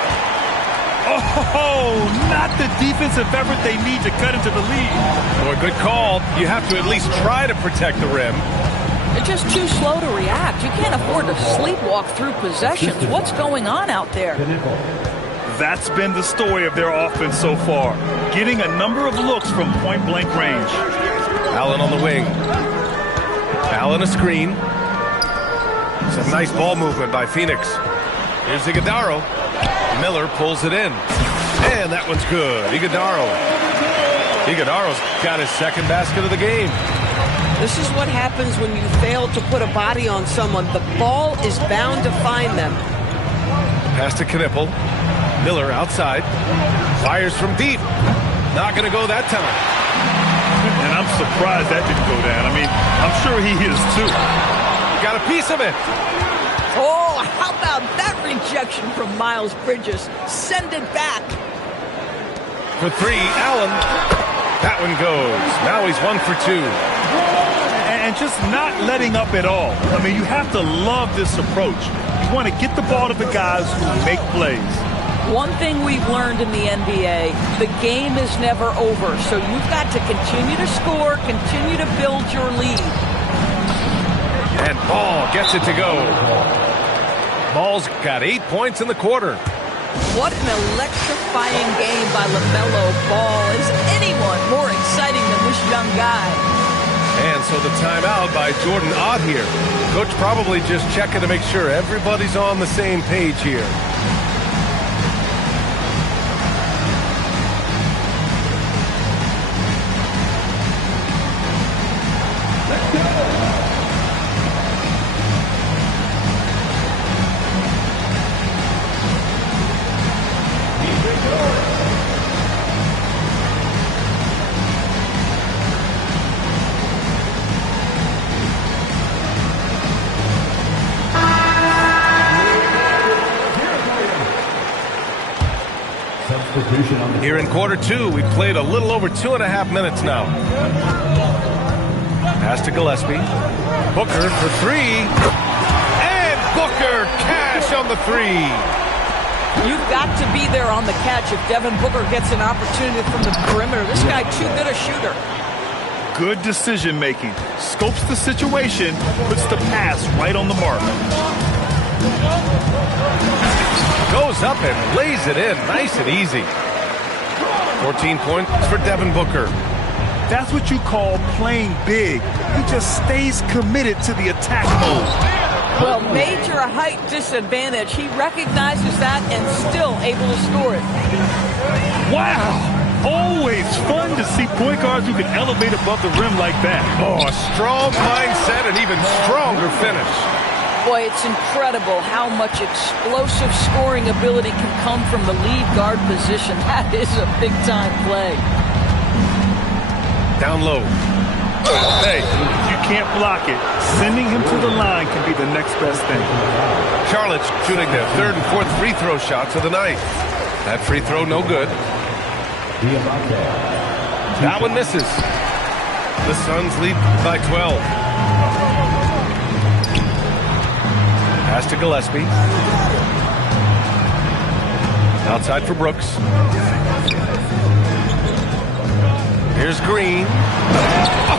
Oh, not the defensive effort they need to cut into the lead. Boy, good call. You have to at least try to protect the rim. They're just too slow to react. You can't afford to sleepwalk through possessions. What's going on out there? That's been the story of their offense so far. Getting a number of looks from point-blank range. Allen on the wing. Allen a screen. Some nice ball movement by Phoenix. Here's Iguodala. Miller pulls it in. And that one's good. Iguodala's got his second basket of the game. This is what happens when you fail to put a body on someone. The ball is bound to find them. Pass to Knipple. Miller outside. Fires from deep. Not going to go that time. And I'm surprised that didn't go down. I mean, I'm sure he is too. Got a piece of it. Oh, how about that rejection from Miles Bridges? Send it back. For three, Allen. That one goes. Now he's 1 for 2. And just not letting up at all. I mean, you have to love this approach. You want to get the ball to the guys who make plays. One thing we've learned in the NBA, the game is never over. So you've got to continue to score, continue to build your lead. And Ball gets it to go. Ball's got 8 points in the quarter. What an electrifying game by LaMelo Ball. Is anyone more exciting than this young guy? And so the timeout by Jordan Ott here. Coach probably just checking to make sure everybody's on the same page here. Here in quarter two, we've played a little over 2.5 minutes now. Pass to Gillespie. Booker for three. And Booker cash on the three. You've got to be there on the catch if Devin Booker gets an opportunity from the perimeter. This guy too good a shooter. Good decision making. Scopes the situation, puts the pass right on the mark. Goes up and lays it in. Nice and easy. 14 points for Devin Booker. That's what you call playing big. He just stays committed to the attack mode. Well, major height disadvantage. He recognizes that and still able to score it. Wow. Always fun to see point guards who can elevate above the rim like that. Oh, a strong mindset and even stronger finish. Boy, it's incredible how much explosive scoring ability can come from the lead guard position. That is a big-time play. Down low. Hey, if you can't block it, sending him to the line can be the next best thing. Charlotte's shooting their third and fourth free throw shots of the night. That free throw no good. That one misses. The Suns lead by 12. Pass to Gillespie. Outside for Brooks. Here's Green.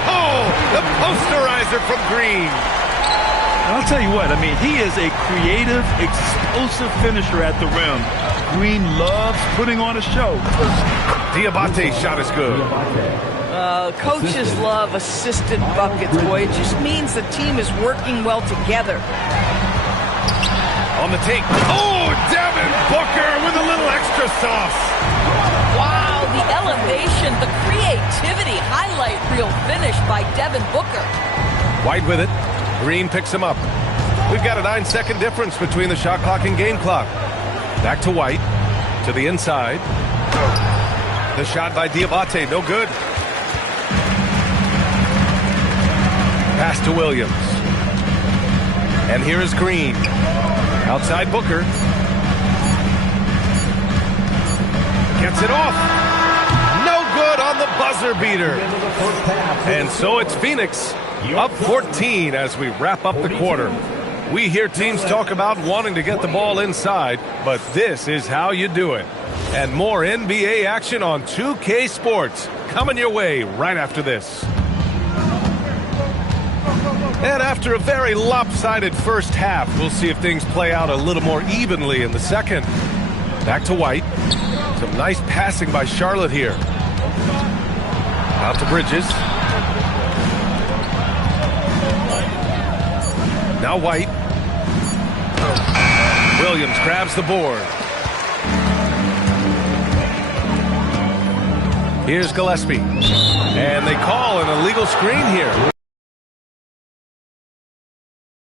Oh, the posterizer from Green. I'll tell you what, I mean, he is a creative, explosive finisher at the rim. Green loves putting on a show. Diabate's shot is good. Coaches love assisted buckets, boy. It just means the team is working well together. On the take. Oh, Devin Booker with a little extra sauce. Wow, the elevation, the creativity, highlight reel finish by Devin Booker. White with it. Green picks him up. We've got a 9-second difference between the shot clock and game clock. Back to White. To the inside. The shot by Diabate, no good. Pass to Williams. And here is Green. Outside Booker. Gets it off. No good on the buzzer beater. And so it's Phoenix up 14 as we wrap up the quarter. We hear teams talk about wanting to get the ball inside, but this is how you do it. And more NBA action on 2K Sports coming your way right after this. And after a very lopsided first half, we'll see if things play out a little more evenly in the second. Back to White. Some nice passing by Charlotte here. Out to Bridges. Now White. Williams grabs the board. Here's Gillespie. And they call an illegal screen here.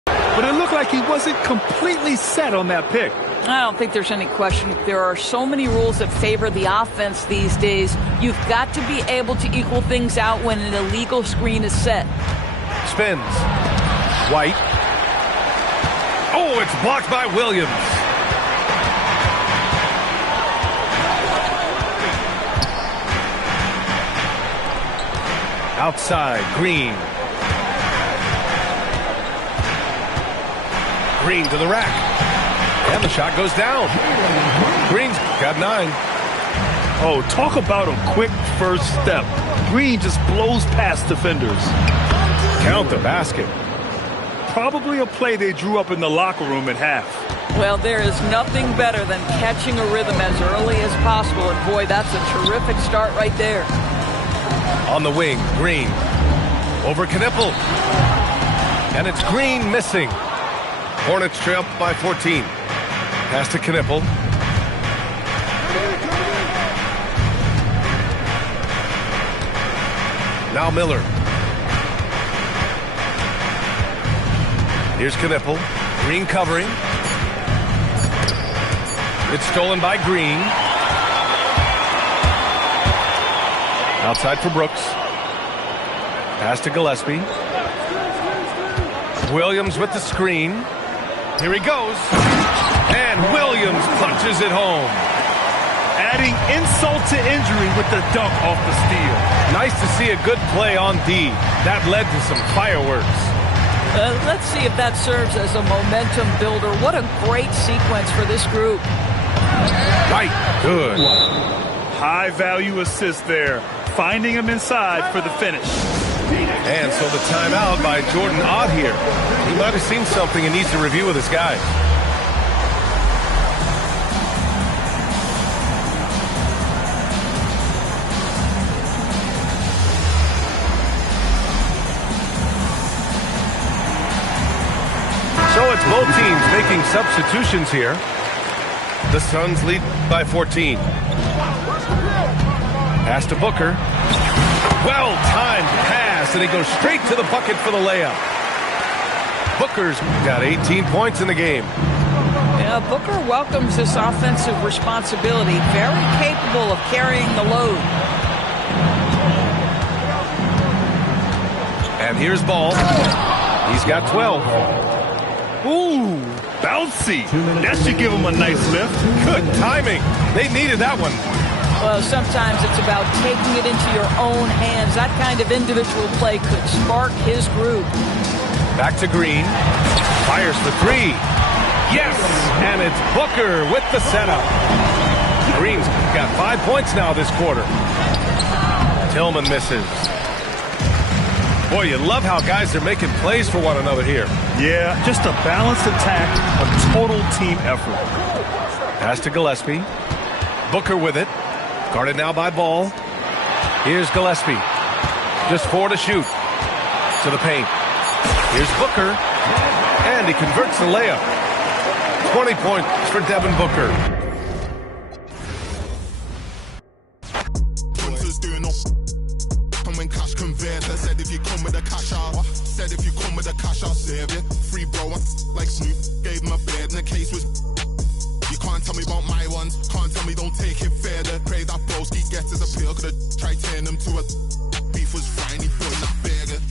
But it looked like he wasn't completely set on that pick. I don't think there's any question. There are so many rules that favor the offense these days. You've got to be able to equal things out when an illegal screen is set. Spins. White. Oh, it's blocked by Williams. Outside, Green. Green to the rack. And the shot goes down. Green's got 9. Oh, talk about a quick first step. Green just blows past defenders. Count the basket. Probably a play they drew up in the locker room at half. Well, there is nothing better than catching a rhythm as early as possible. And boy, that's a terrific start right there. On the wing, Green. Over Knipple. And it's Green missing. Hornets trail by 14. Pass to Knipple. Now Miller. Here's Knipple. Green covering. It's stolen by Green. Outside for Brooks. Pass to Gillespie. Williams with the screen. Here he goes. And Williams punches it home. Adding insult to injury with the dunk off the steal. Nice to see a good play on D. That led to some fireworks. Let's see if that serves as a momentum builder. What a great sequence for this group. Right. Good. High value assist there. Finding him inside for the finish. And so the timeout by Jordan Ott here. He might have seen something and needs to review with his guys. So it's both teams making substitutions here. The Suns lead by 14. Pass to Booker. Well-timed pass, and he goes straight to the bucket for the layup. Booker's got 18 points in the game. Yeah, Booker welcomes this offensive responsibility. Very capable of carrying the load. And here's Ball. He's got 12. Ooh, bouncy. That should give him a nice lift. Good timing. They needed that one. Well, sometimes it's about taking it into your own hands. That kind of individual play could spark his group. Back to Green. Fires for 3. Yes! And it's Booker with the setup. Green's got 5 points now this quarter. Tillman misses. Boy, you love how guys are making plays for one another here. Yeah, just a balanced attack, a total team effort. Pass to Gillespie. Booker with it. Guarded now by Ball. Here's Gillespie. Just 4 to shoot. To the paint. Here's Booker. And he converts the layup. 20 points for Devin Booker. Said if you come with a cash out, said if you come with a cash I'll save you. Free bro, like Snoop, gave him a bed and the case was. You can't tell me about my ones, can't tell me don't take it further. Pray that broski gets his appeal, could've tried turning him to a beef was fine, he put in a burger.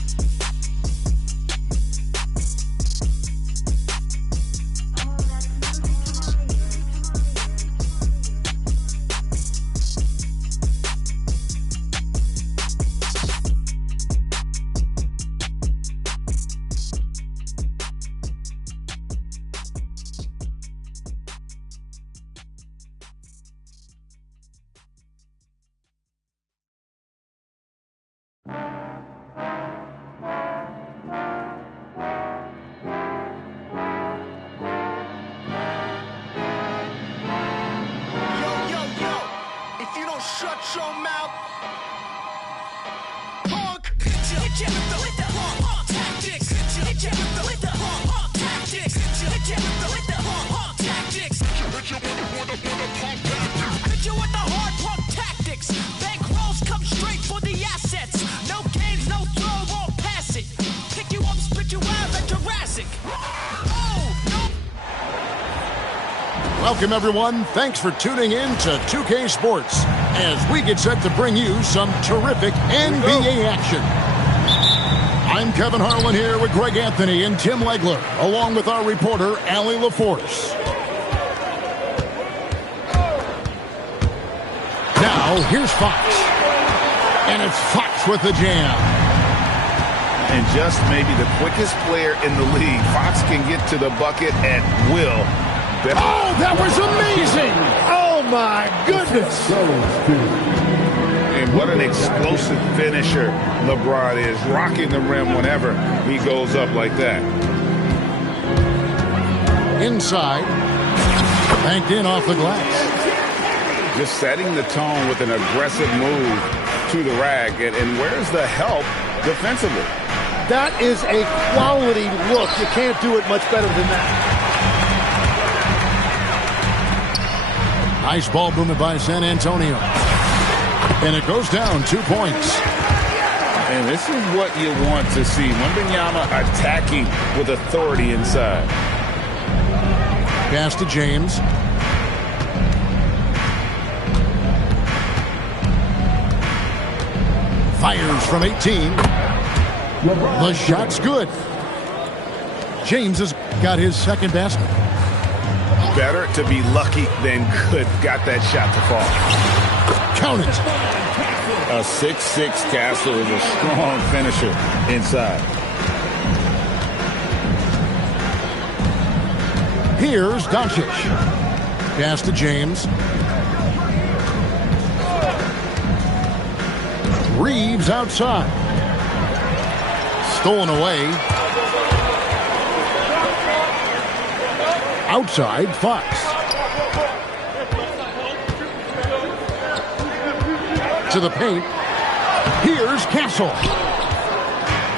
Shut your mouth. Punk. Hit ya with the hard tactics. Hit ya with the hard tactics. Hit ya with the hard tactics. Hit you with the punk tactics. Hit you with the hard pump tactics. Bank rolls come straight for the assets. No games, no throw, won't pass it. Pick you up, spit you out like Jurassic. Welcome, everyone. Thanks for tuning in to 2K Sports as we get set to bring you some terrific NBA action. I'm Kevin Harlan here with Greg Anthony and Tim Legler, along with our reporter, Allie LaForce. Now, here's Fox. And it's Fox with the jam. And just maybe the quickest player in the league. Fox can get to the bucket at will. Oh, that was amazing! Oh, my goodness! And what an explosive finisher LeBron is, rocking the rim whenever he goes up like that. Inside, banked in off the glass. Just setting the tone with an aggressive move to the rack. And where's the help defensively? That is a quality look. You can't do it much better than that. Nice ball movement by San Antonio. And it goes down 2 points. And this is what you want to see. Wembanyama attacking with authority inside. Pass to James. Fires from 18. The shot's good. James has got his second basket. Better to be lucky than good. Got that shot to fall. Count it. A 6'6" Castle is a strong finisher inside. Here's Doncic. Pass to James. Reeves outside. Stolen away. Outside, Fox. To the paint. Here's Castle.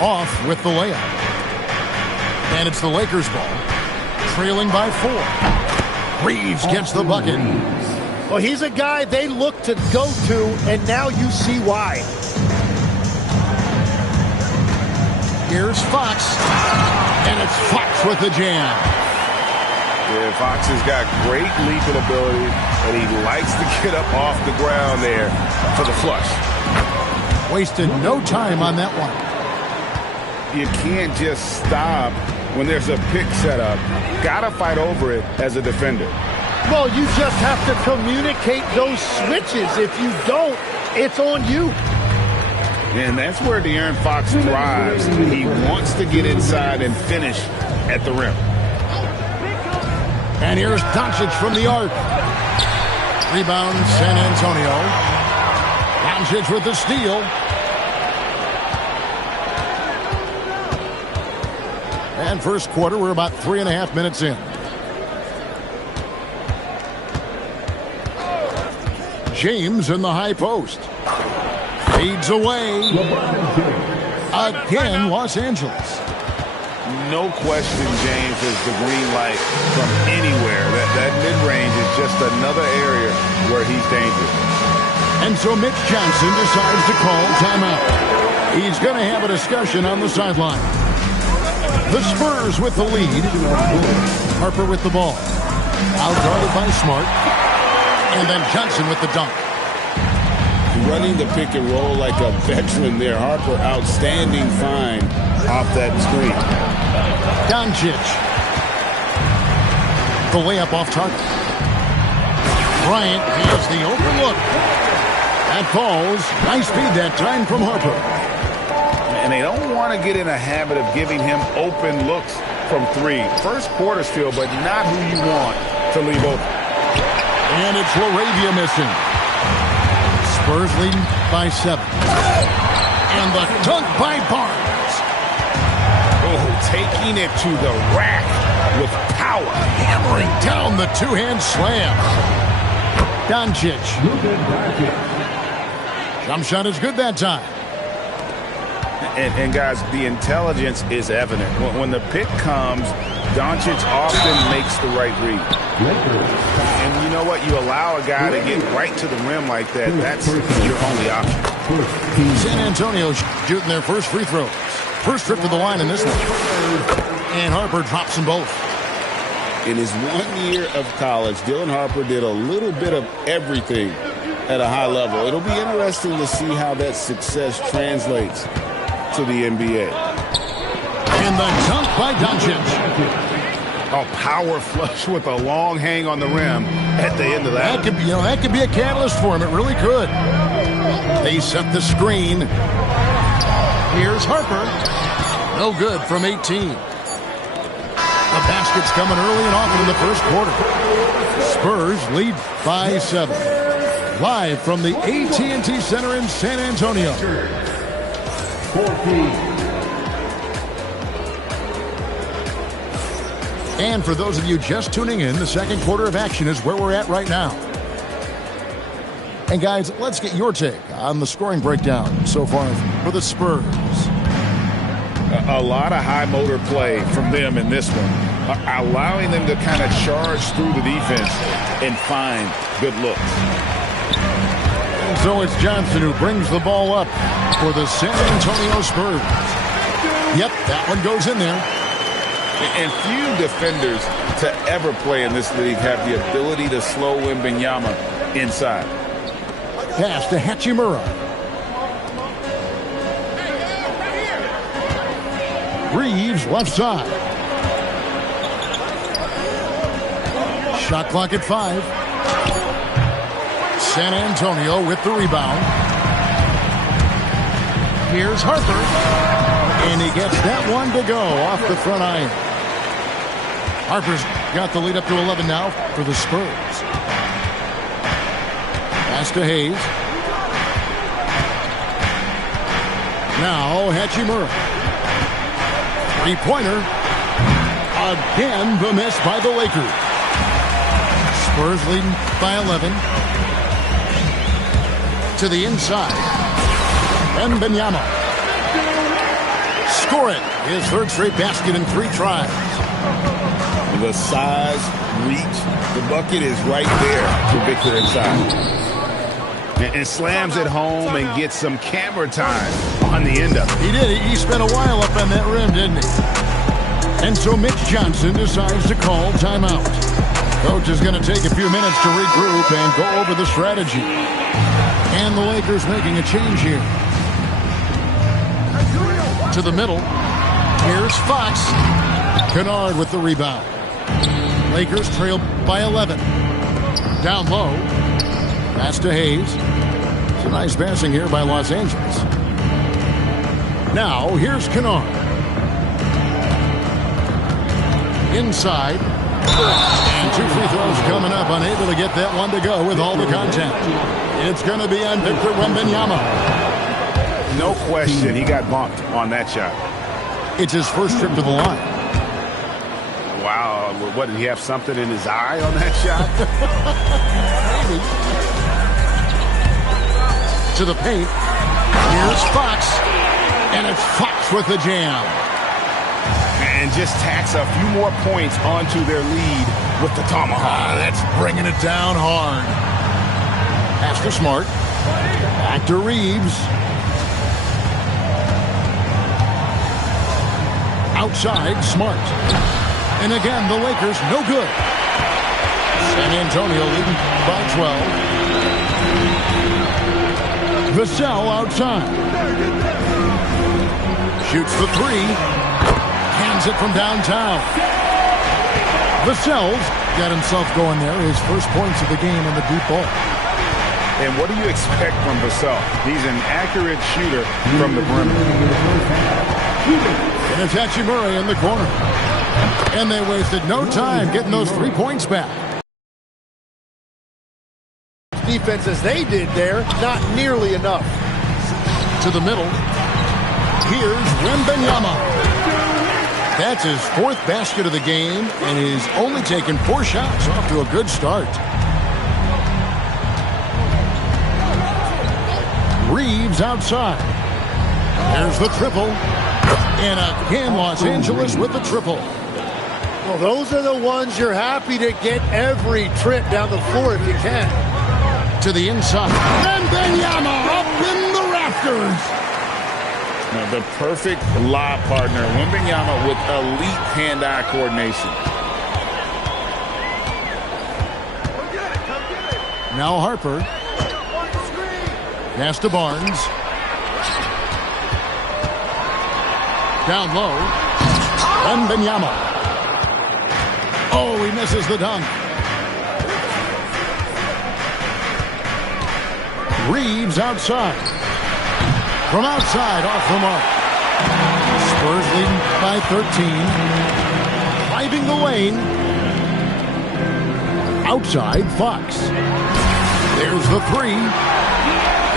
Off with the layup. And it's the Lakers ball. Trailing by 4. Reeves gets the bucket. Well, he's a guy they look to go to, and now you see why. Here's Fox. And it's Fox with the jam. Yeah, Fox has got great leaping ability, and he likes to get up off the ground there for the flush. Wasted no time on that one. You can't just stop when there's a pick set up. Got to fight over it as a defender. Well, you just have to communicate those switches. If you don't, it's on you. And that's where De'Aaron Fox thrives. He wants to get inside and finish at the rim. And here's Doncic from the arc. Rebound, San Antonio. Doncic with the steal. And first quarter, we're about 3.5 minutes in. James in the high post. Fades away. Again, Los Angeles. No question, James is the green light from anywhere. That mid-range is just another area where he's dangerous. And so Mitch Johnson decides to call timeout. He's going to have a discussion on the sideline. The Spurs with the lead. Harper with the ball. Outguarded by Smart. And then Johnson with the dunk. Running the pick and roll like a veteran there. Harper, outstanding find off that screen. Doncic. The layup off target. Bryant has the open look. That falls. Nice feed that time from Harper. And they don't want to get in a habit of giving him open looks from 3. First quarter still, but not who you want to leave open. And it's LaRavia missing. Spurs leading by 7. And the dunk by Barnes. Oh, taking it to the rack with power. Hammering down the two-hand slam. Doncic. Jump shot is good that time. And guys, the intelligence is evident. When the pick comes, Doncic often makes the right read. And you know what? You allow a guy to get right to the rim like that, that's your only option. San Antonio shooting their first free throws. First trip to the line in this one. And Harper drops them both. In his 1 year of college, Dylan Harper did a little bit of everything at a high level. It'll be interesting to see how that success translates to the NBA. And the dunk by Doncic. A power flush with a long hang on the rim at the end of that. That could be a catalyst for him. It really could. They set the screen. Here's Harper. No good from 18. The basket's coming early and often in the first quarter. Spurs lead by 7. Live from the AT&T Center in San Antonio. And for those of you just tuning in, the second quarter of action is where we're at right now. And guys, let's get your take on the scoring breakdown so far for the Spurs. A lot of high motor play from them in this one, allowing them to kind of charge through the defense and find good looks. And so it's Johnson who brings the ball up for the San Antonio Spurs. Yep, that one goes in there. And few defenders to ever play in this league have the ability to slow Wembanyama inside. Pass to Hachimura. Reeves left side. Shot clock at 5. San Antonio with the rebound. Here's Harper. And he gets that one to go off the front iron. Harper's got the lead up to 11 now for the Spurs. Pass to Hayes. Now Hachimura. Three-pointer. Again, the miss by the Lakers. Spurs leading by 11. To the inside. Wembanyama. Score it. His third straight basket in 3 tries. The size, reach, the bucket is right there for Victor inside. And slams it home and gets some camera time on the end of it. He did. He spent a while up on that rim, didn't he? And so Mitch Johnson decides to call timeout. Coach is going to take a few minutes to regroup and go over the strategy. And the Lakers making a change here. To the middle. Here's Fox. Kennard with the rebound. Lakers trail by 11. Down low. Pass to Hayes. It's a nice passing here by Los Angeles. Now, here's Kennard. Inside. And 2 free throws coming up. Unable to get that one to go with all the contact. It's going to be on Victor Wembanyama. No question, he got bumped on that shot. It's his first trip to the line. Wow, what, did he have something in his eye on that shot? Maybe. To the paint. Here's Fox. And it's Fox with the jam. And just tacks a few more points onto their lead with the tomahawk. That's bringing it down hard. Pass to Smart. Back to Reeves. Outside, Smart. And again, the Lakers no good. San Antonio leading by 12. Vassell outside. Shoots the 3. Hands it from downtown. Vassell's got himself going there. His first points of the game on the deep ball. And what do you expect from Vassell? He's an accurate shooter from the perimeter. And it's Hachimura in the corner. And they wasted no time getting those 3 points back. Defense as they did there, not nearly enough. To the middle. Here's Wembanyama. That's his 4th basket of the game, and he's only taken 4 shots. Off to a good start. Reeves outside. There's the triple. And again, Los Angeles with the triple. Well, those are the ones you're happy to get every trip down the floor if you can. To the inside. And Benyama up in the rafters. Now, the perfect lob partner. Wembanyama with elite hand-eye coordination. Now Harper. Pass to Barnes. Down low. Wembanyama. Oh, he misses the dunk. Reeves outside. From outside, off the mark. Spurs leading by 13. Driving the lane. Outside, Fox. There's the three.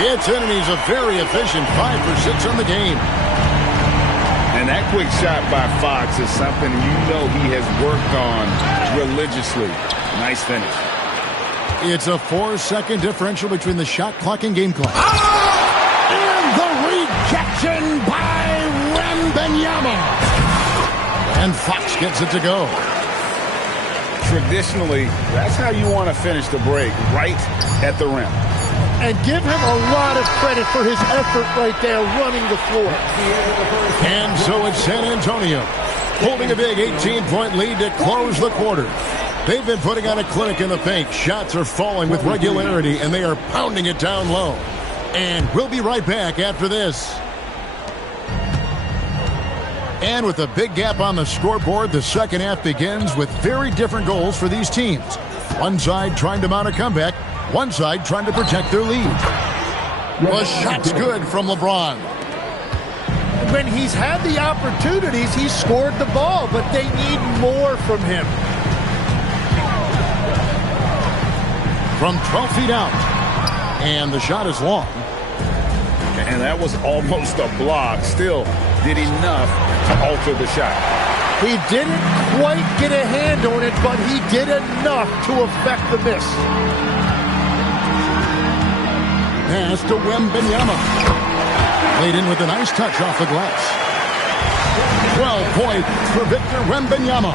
It's in, and he's a very efficient 5 for 6 on the game. And that quick shot by Fox is something you know he has worked on religiously. Nice finish. It's a 4-second differential between the shot clock and game clock. And the rejection by Wembanyama. And Fox gets it to go. Traditionally, that's how you want to finish the break, right at the rim. And give him a lot of credit for his effort right there running the floor. And so it's San Antonio holding a big 18-point lead to close the quarter. They've been putting on a clinic in the paint. Shots are falling with regularity, and they are pounding it down low. And we'll be right back after this. And with a big gap on the scoreboard, the second half begins with very different goals for these teams. One side trying to mount a comeback, one side trying to protect their lead. The shot's good from LeBron. When he's had the opportunities, he's scored the ball, but they need more from him. From 12 feet out. And the shot is long. And that was almost a block. Still did enough to alter the shot. He didn't quite get a hand on it, but he did enough to affect the miss. Pass to Wembanyama. Laid in with a nice touch off the glass. 12 points for Victor Wembanyama.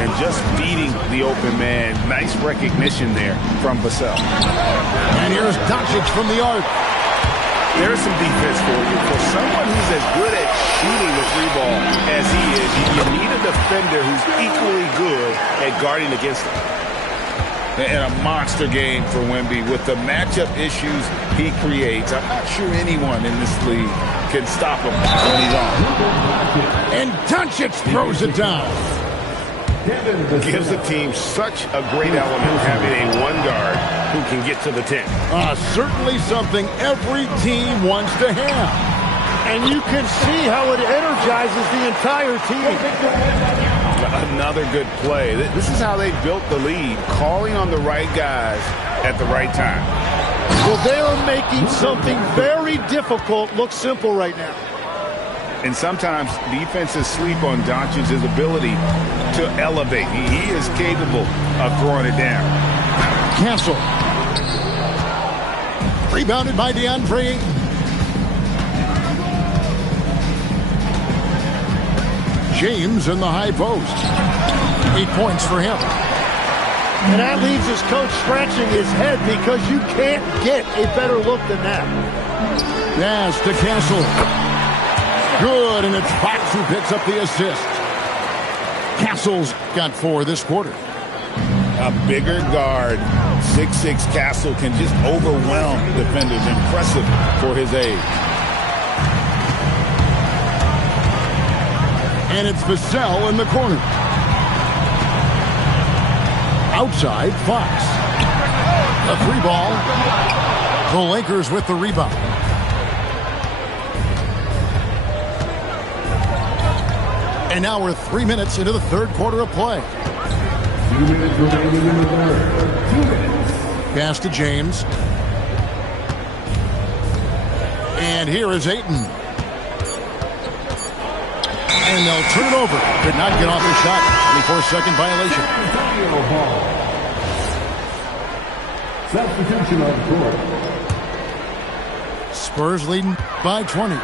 And just beating the open man. Nice recognition there from Vassell. And here's Doncic from the arc. There's some defense for you. For someone who's as good at shooting the free ball as he is, you need a defender who's equally good at guarding against him. And a monster game for Wemby with the matchup issues he creates. I'm not sure anyone in this league can stop him when he's on. And Doncic throws it down. Gives the team such a great element having a one guard who can get to the 10. Certainly something every team wants to have. And you can see how it energizes the entire team. Another good play. This is how they built the lead, calling on the right guys at the right time. Well, they are making something very difficult look simple right now. And sometimes defenses sleep on Doncic's ability to elevate. He is capable of throwing it down. Castle. Rebounded by DeAndre. James in the high post. 8 points for him. And that leaves his coach scratching his head because you can't get a better look than that. Pass to Castle. Good, and it's Fox who picks up the assist. Castle's got 4 this quarter. A bigger guard, 6'6" Castle can just overwhelm defenders. Impressive for his age. And it's Vassell in the corner. Outside, Fox. The 3 ball. The Lakers with the rebound. And now we're 3 minutes into the third quarter of play. 2 minutes remaining in the third. 2 minutes. Pass to James. And here is Ayton. And they'll turn it over. Could not get off the shot. 24-second violation. Substitution on the court. Spurs leading by 20.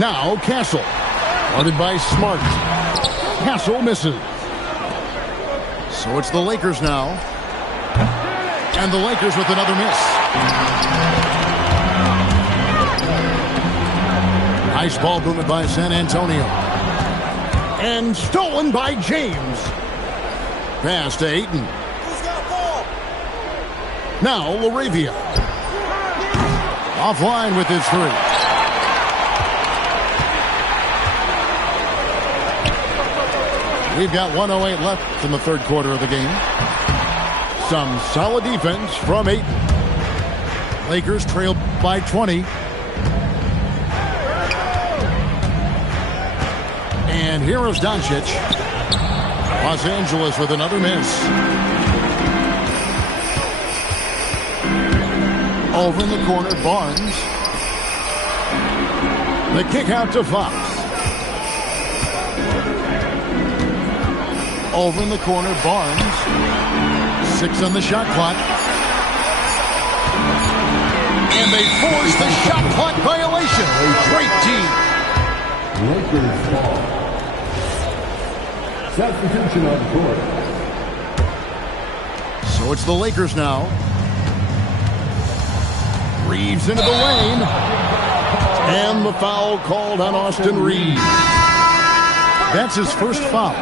Now Castle. Guarded by Smart. Castle misses. So it's the Lakers now. And the Lakers with another miss. Nice ball movement by San Antonio. And stolen by James. Pass to Ayton. Now Laravia. Offline with his three. We've got 1:08 left in the third quarter of the game. Some solid defense from Ayton. Lakers trail by 20. And here is Doncic. Los Angeles with another miss. Over in the corner, Barnes. The kick out to Fox. Over in the corner, Barnes. 6 on the shot clock. And they force the shot clock violation. Great team. Lakers ball. Substitution on court. So it's the Lakers now. Reeves into the lane. And the foul called on Austin Reeves. That's his first foul.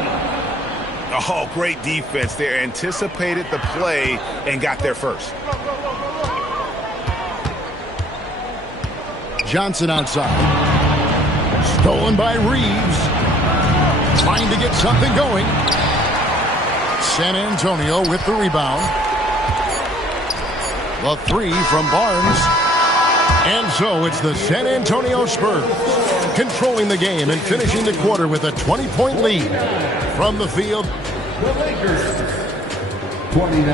Oh, great defense there. Anticipated the play and got there first. Johnson outside. Stolen by Reeves. Trying to get something going. San Antonio with the rebound. The three from Barnes. And so it's the San Antonio Spurs controlling the game and finishing the quarter with a 20-point lead. From the field, the Lakers, 29.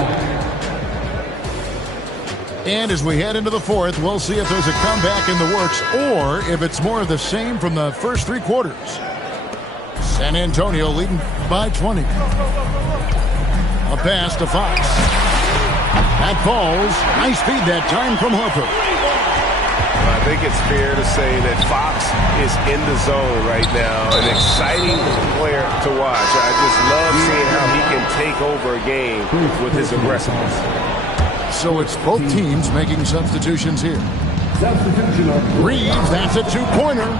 And as we head into the fourth, we'll see if there's a comeback in the works or if it's more of the same from the first three quarters. San Antonio leading by 20. A pass to Fox. That falls. Nice feed that time from Harper. I think it's fair to say that Fox is in the zone right now. An exciting player to watch. I just love seeing how he can take over a game with his aggressiveness. So it's both teams making substitutions here. Substitution on Reeves, that's a two-pointer.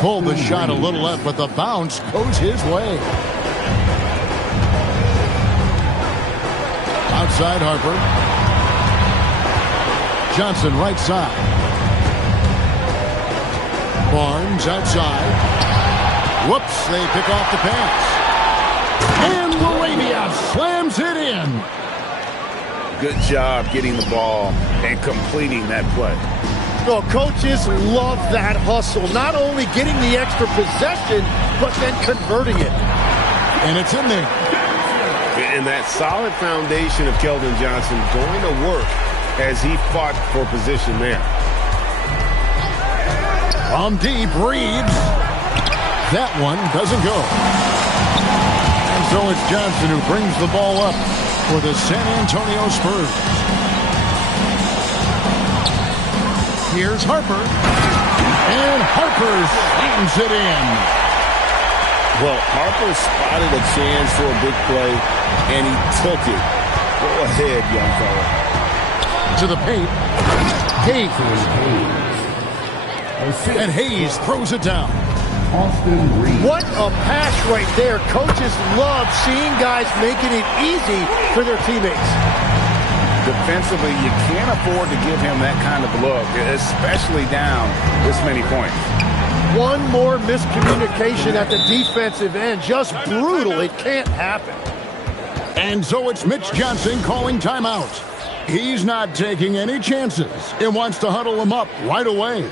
Pulled the shot a little left, but the bounce goes his way. Outside Harper. Johnson right side. Barnes outside. Whoops, they pick off the pass. And Laravia slams it in. Good job getting the ball and completing that play. Well, coaches love that hustle. Not only getting the extra possession, but then converting it. And it's in there. And that solid foundation of Keldon Johnson going to work as he fought for position there. From deep, Reeves. That one doesn't go. And so it's Johnson who brings the ball up for the San Antonio Spurs. Here's Harper. And Harper slams it in. Well, Harper spotted a chance for a big play, and he took it. Go ahead, young fella. To the paint. Hayes. And Hayes throws it down. What a pass right there. Coaches love seeing guys making it easy for their teammates. Defensively, you can't afford to give him that kind of look, especially down this many points. One more miscommunication at the defensive end. Just brutal. It can't happen. And so it's Mitch Johnson calling timeout. He's not taking any chances and wants to huddle him up right away.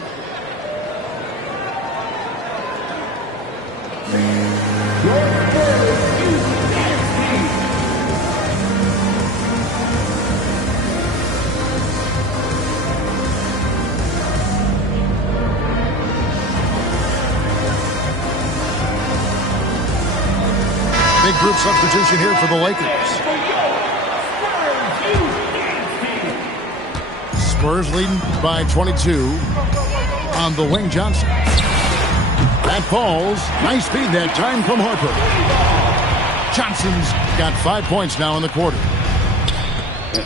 Big group substitution here for the Lakers. Spurs leading by 22 on the wing. Johnson. That falls. Nice feed that time from Harper. Johnson's got 5 points now in the quarter.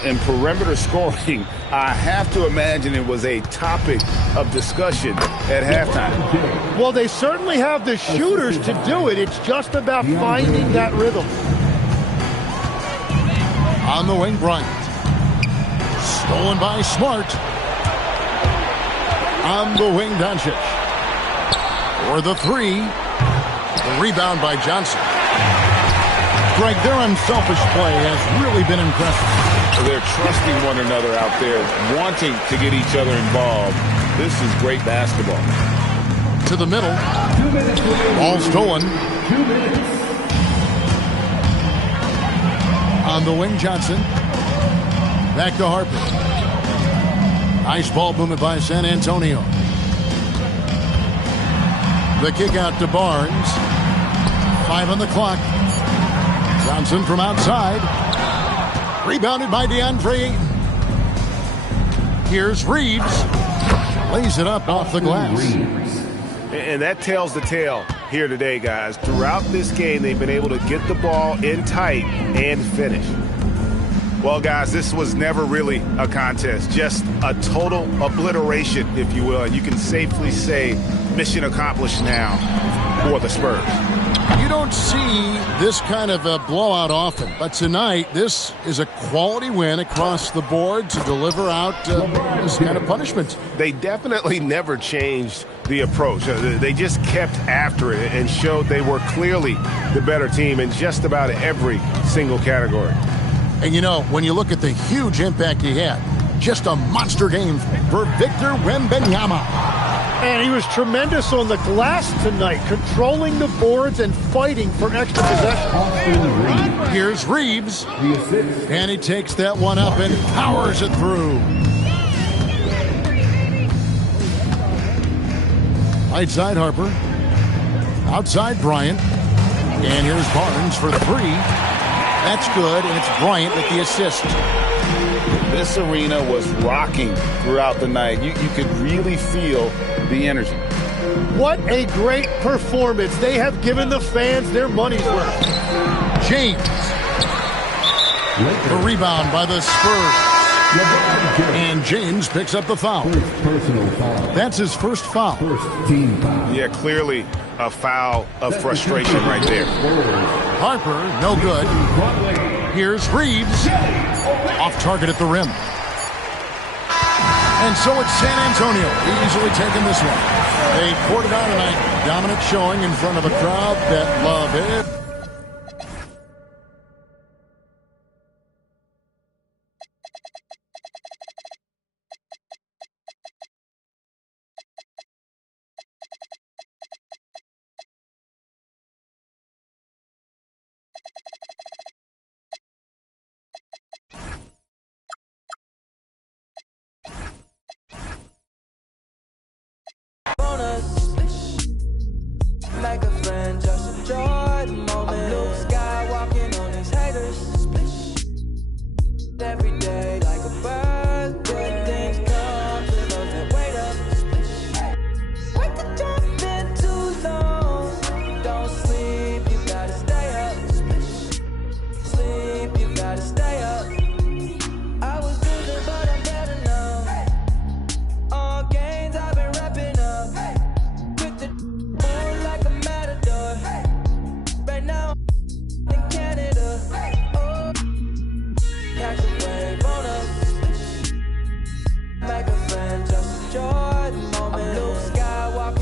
And perimeter scoring, I have to imagine it was a topic of discussion at halftime. Well, they certainly have the shooters to do it. It's just about finding that rhythm. On the wing, Bryant. Stolen by Smart. On the wing, Doncic. For the three. The rebound by Johnson. Greg, their unselfish play has really been impressive. They're trusting one another out there, wanting to get each other involved. This is great basketball. To the middle. Ball stolen. 2 minutes. On the wing, Johnson. Back to Harper. Nice ball movement by San Antonio. The kick out to Barnes. 5 on the clock. Johnson from outside. Rebounded by DeAndre Ayton. Here's Reeves. Lays it up off the glass. And that tells the tale here today, guys. Throughout this game, they've been able to get the ball in tight and finish. Well, guys, this was never really a contest. Just a total obliteration, if you will. And you can safely say mission accomplished now for the Spurs. You don't see this kind of a blowout often, but tonight this is a quality win across the board to deliver out this kind of punishment. They definitely never changed the approach. They just kept after it and showed they were clearly the better team in just about every single category. And you know, when you look at the huge impact he had, just a monster game for Victor Wembanyama. And he was tremendous on the glass tonight, controlling the boards and fighting for extra possession. Here's Reeves, and he takes that one up and powers it through. Right side Harper, outside Bryant, and here's Barnes for 3. That's good, and it's Bryant with the assist. This arena was rocking throughout the night. You could really feel the energy. What a great performance. They have given the fans their money's worth. James. The rebound by the Spurs. And James picks up the foul. That's his first foul. Yeah, clearly a foul of frustration right there. Harper, no good. Here's Reeves. Off target at the rim. And so it's San Antonio easily taking this one. They poured it out tonight. Dominant showing in front of a crowd that love it.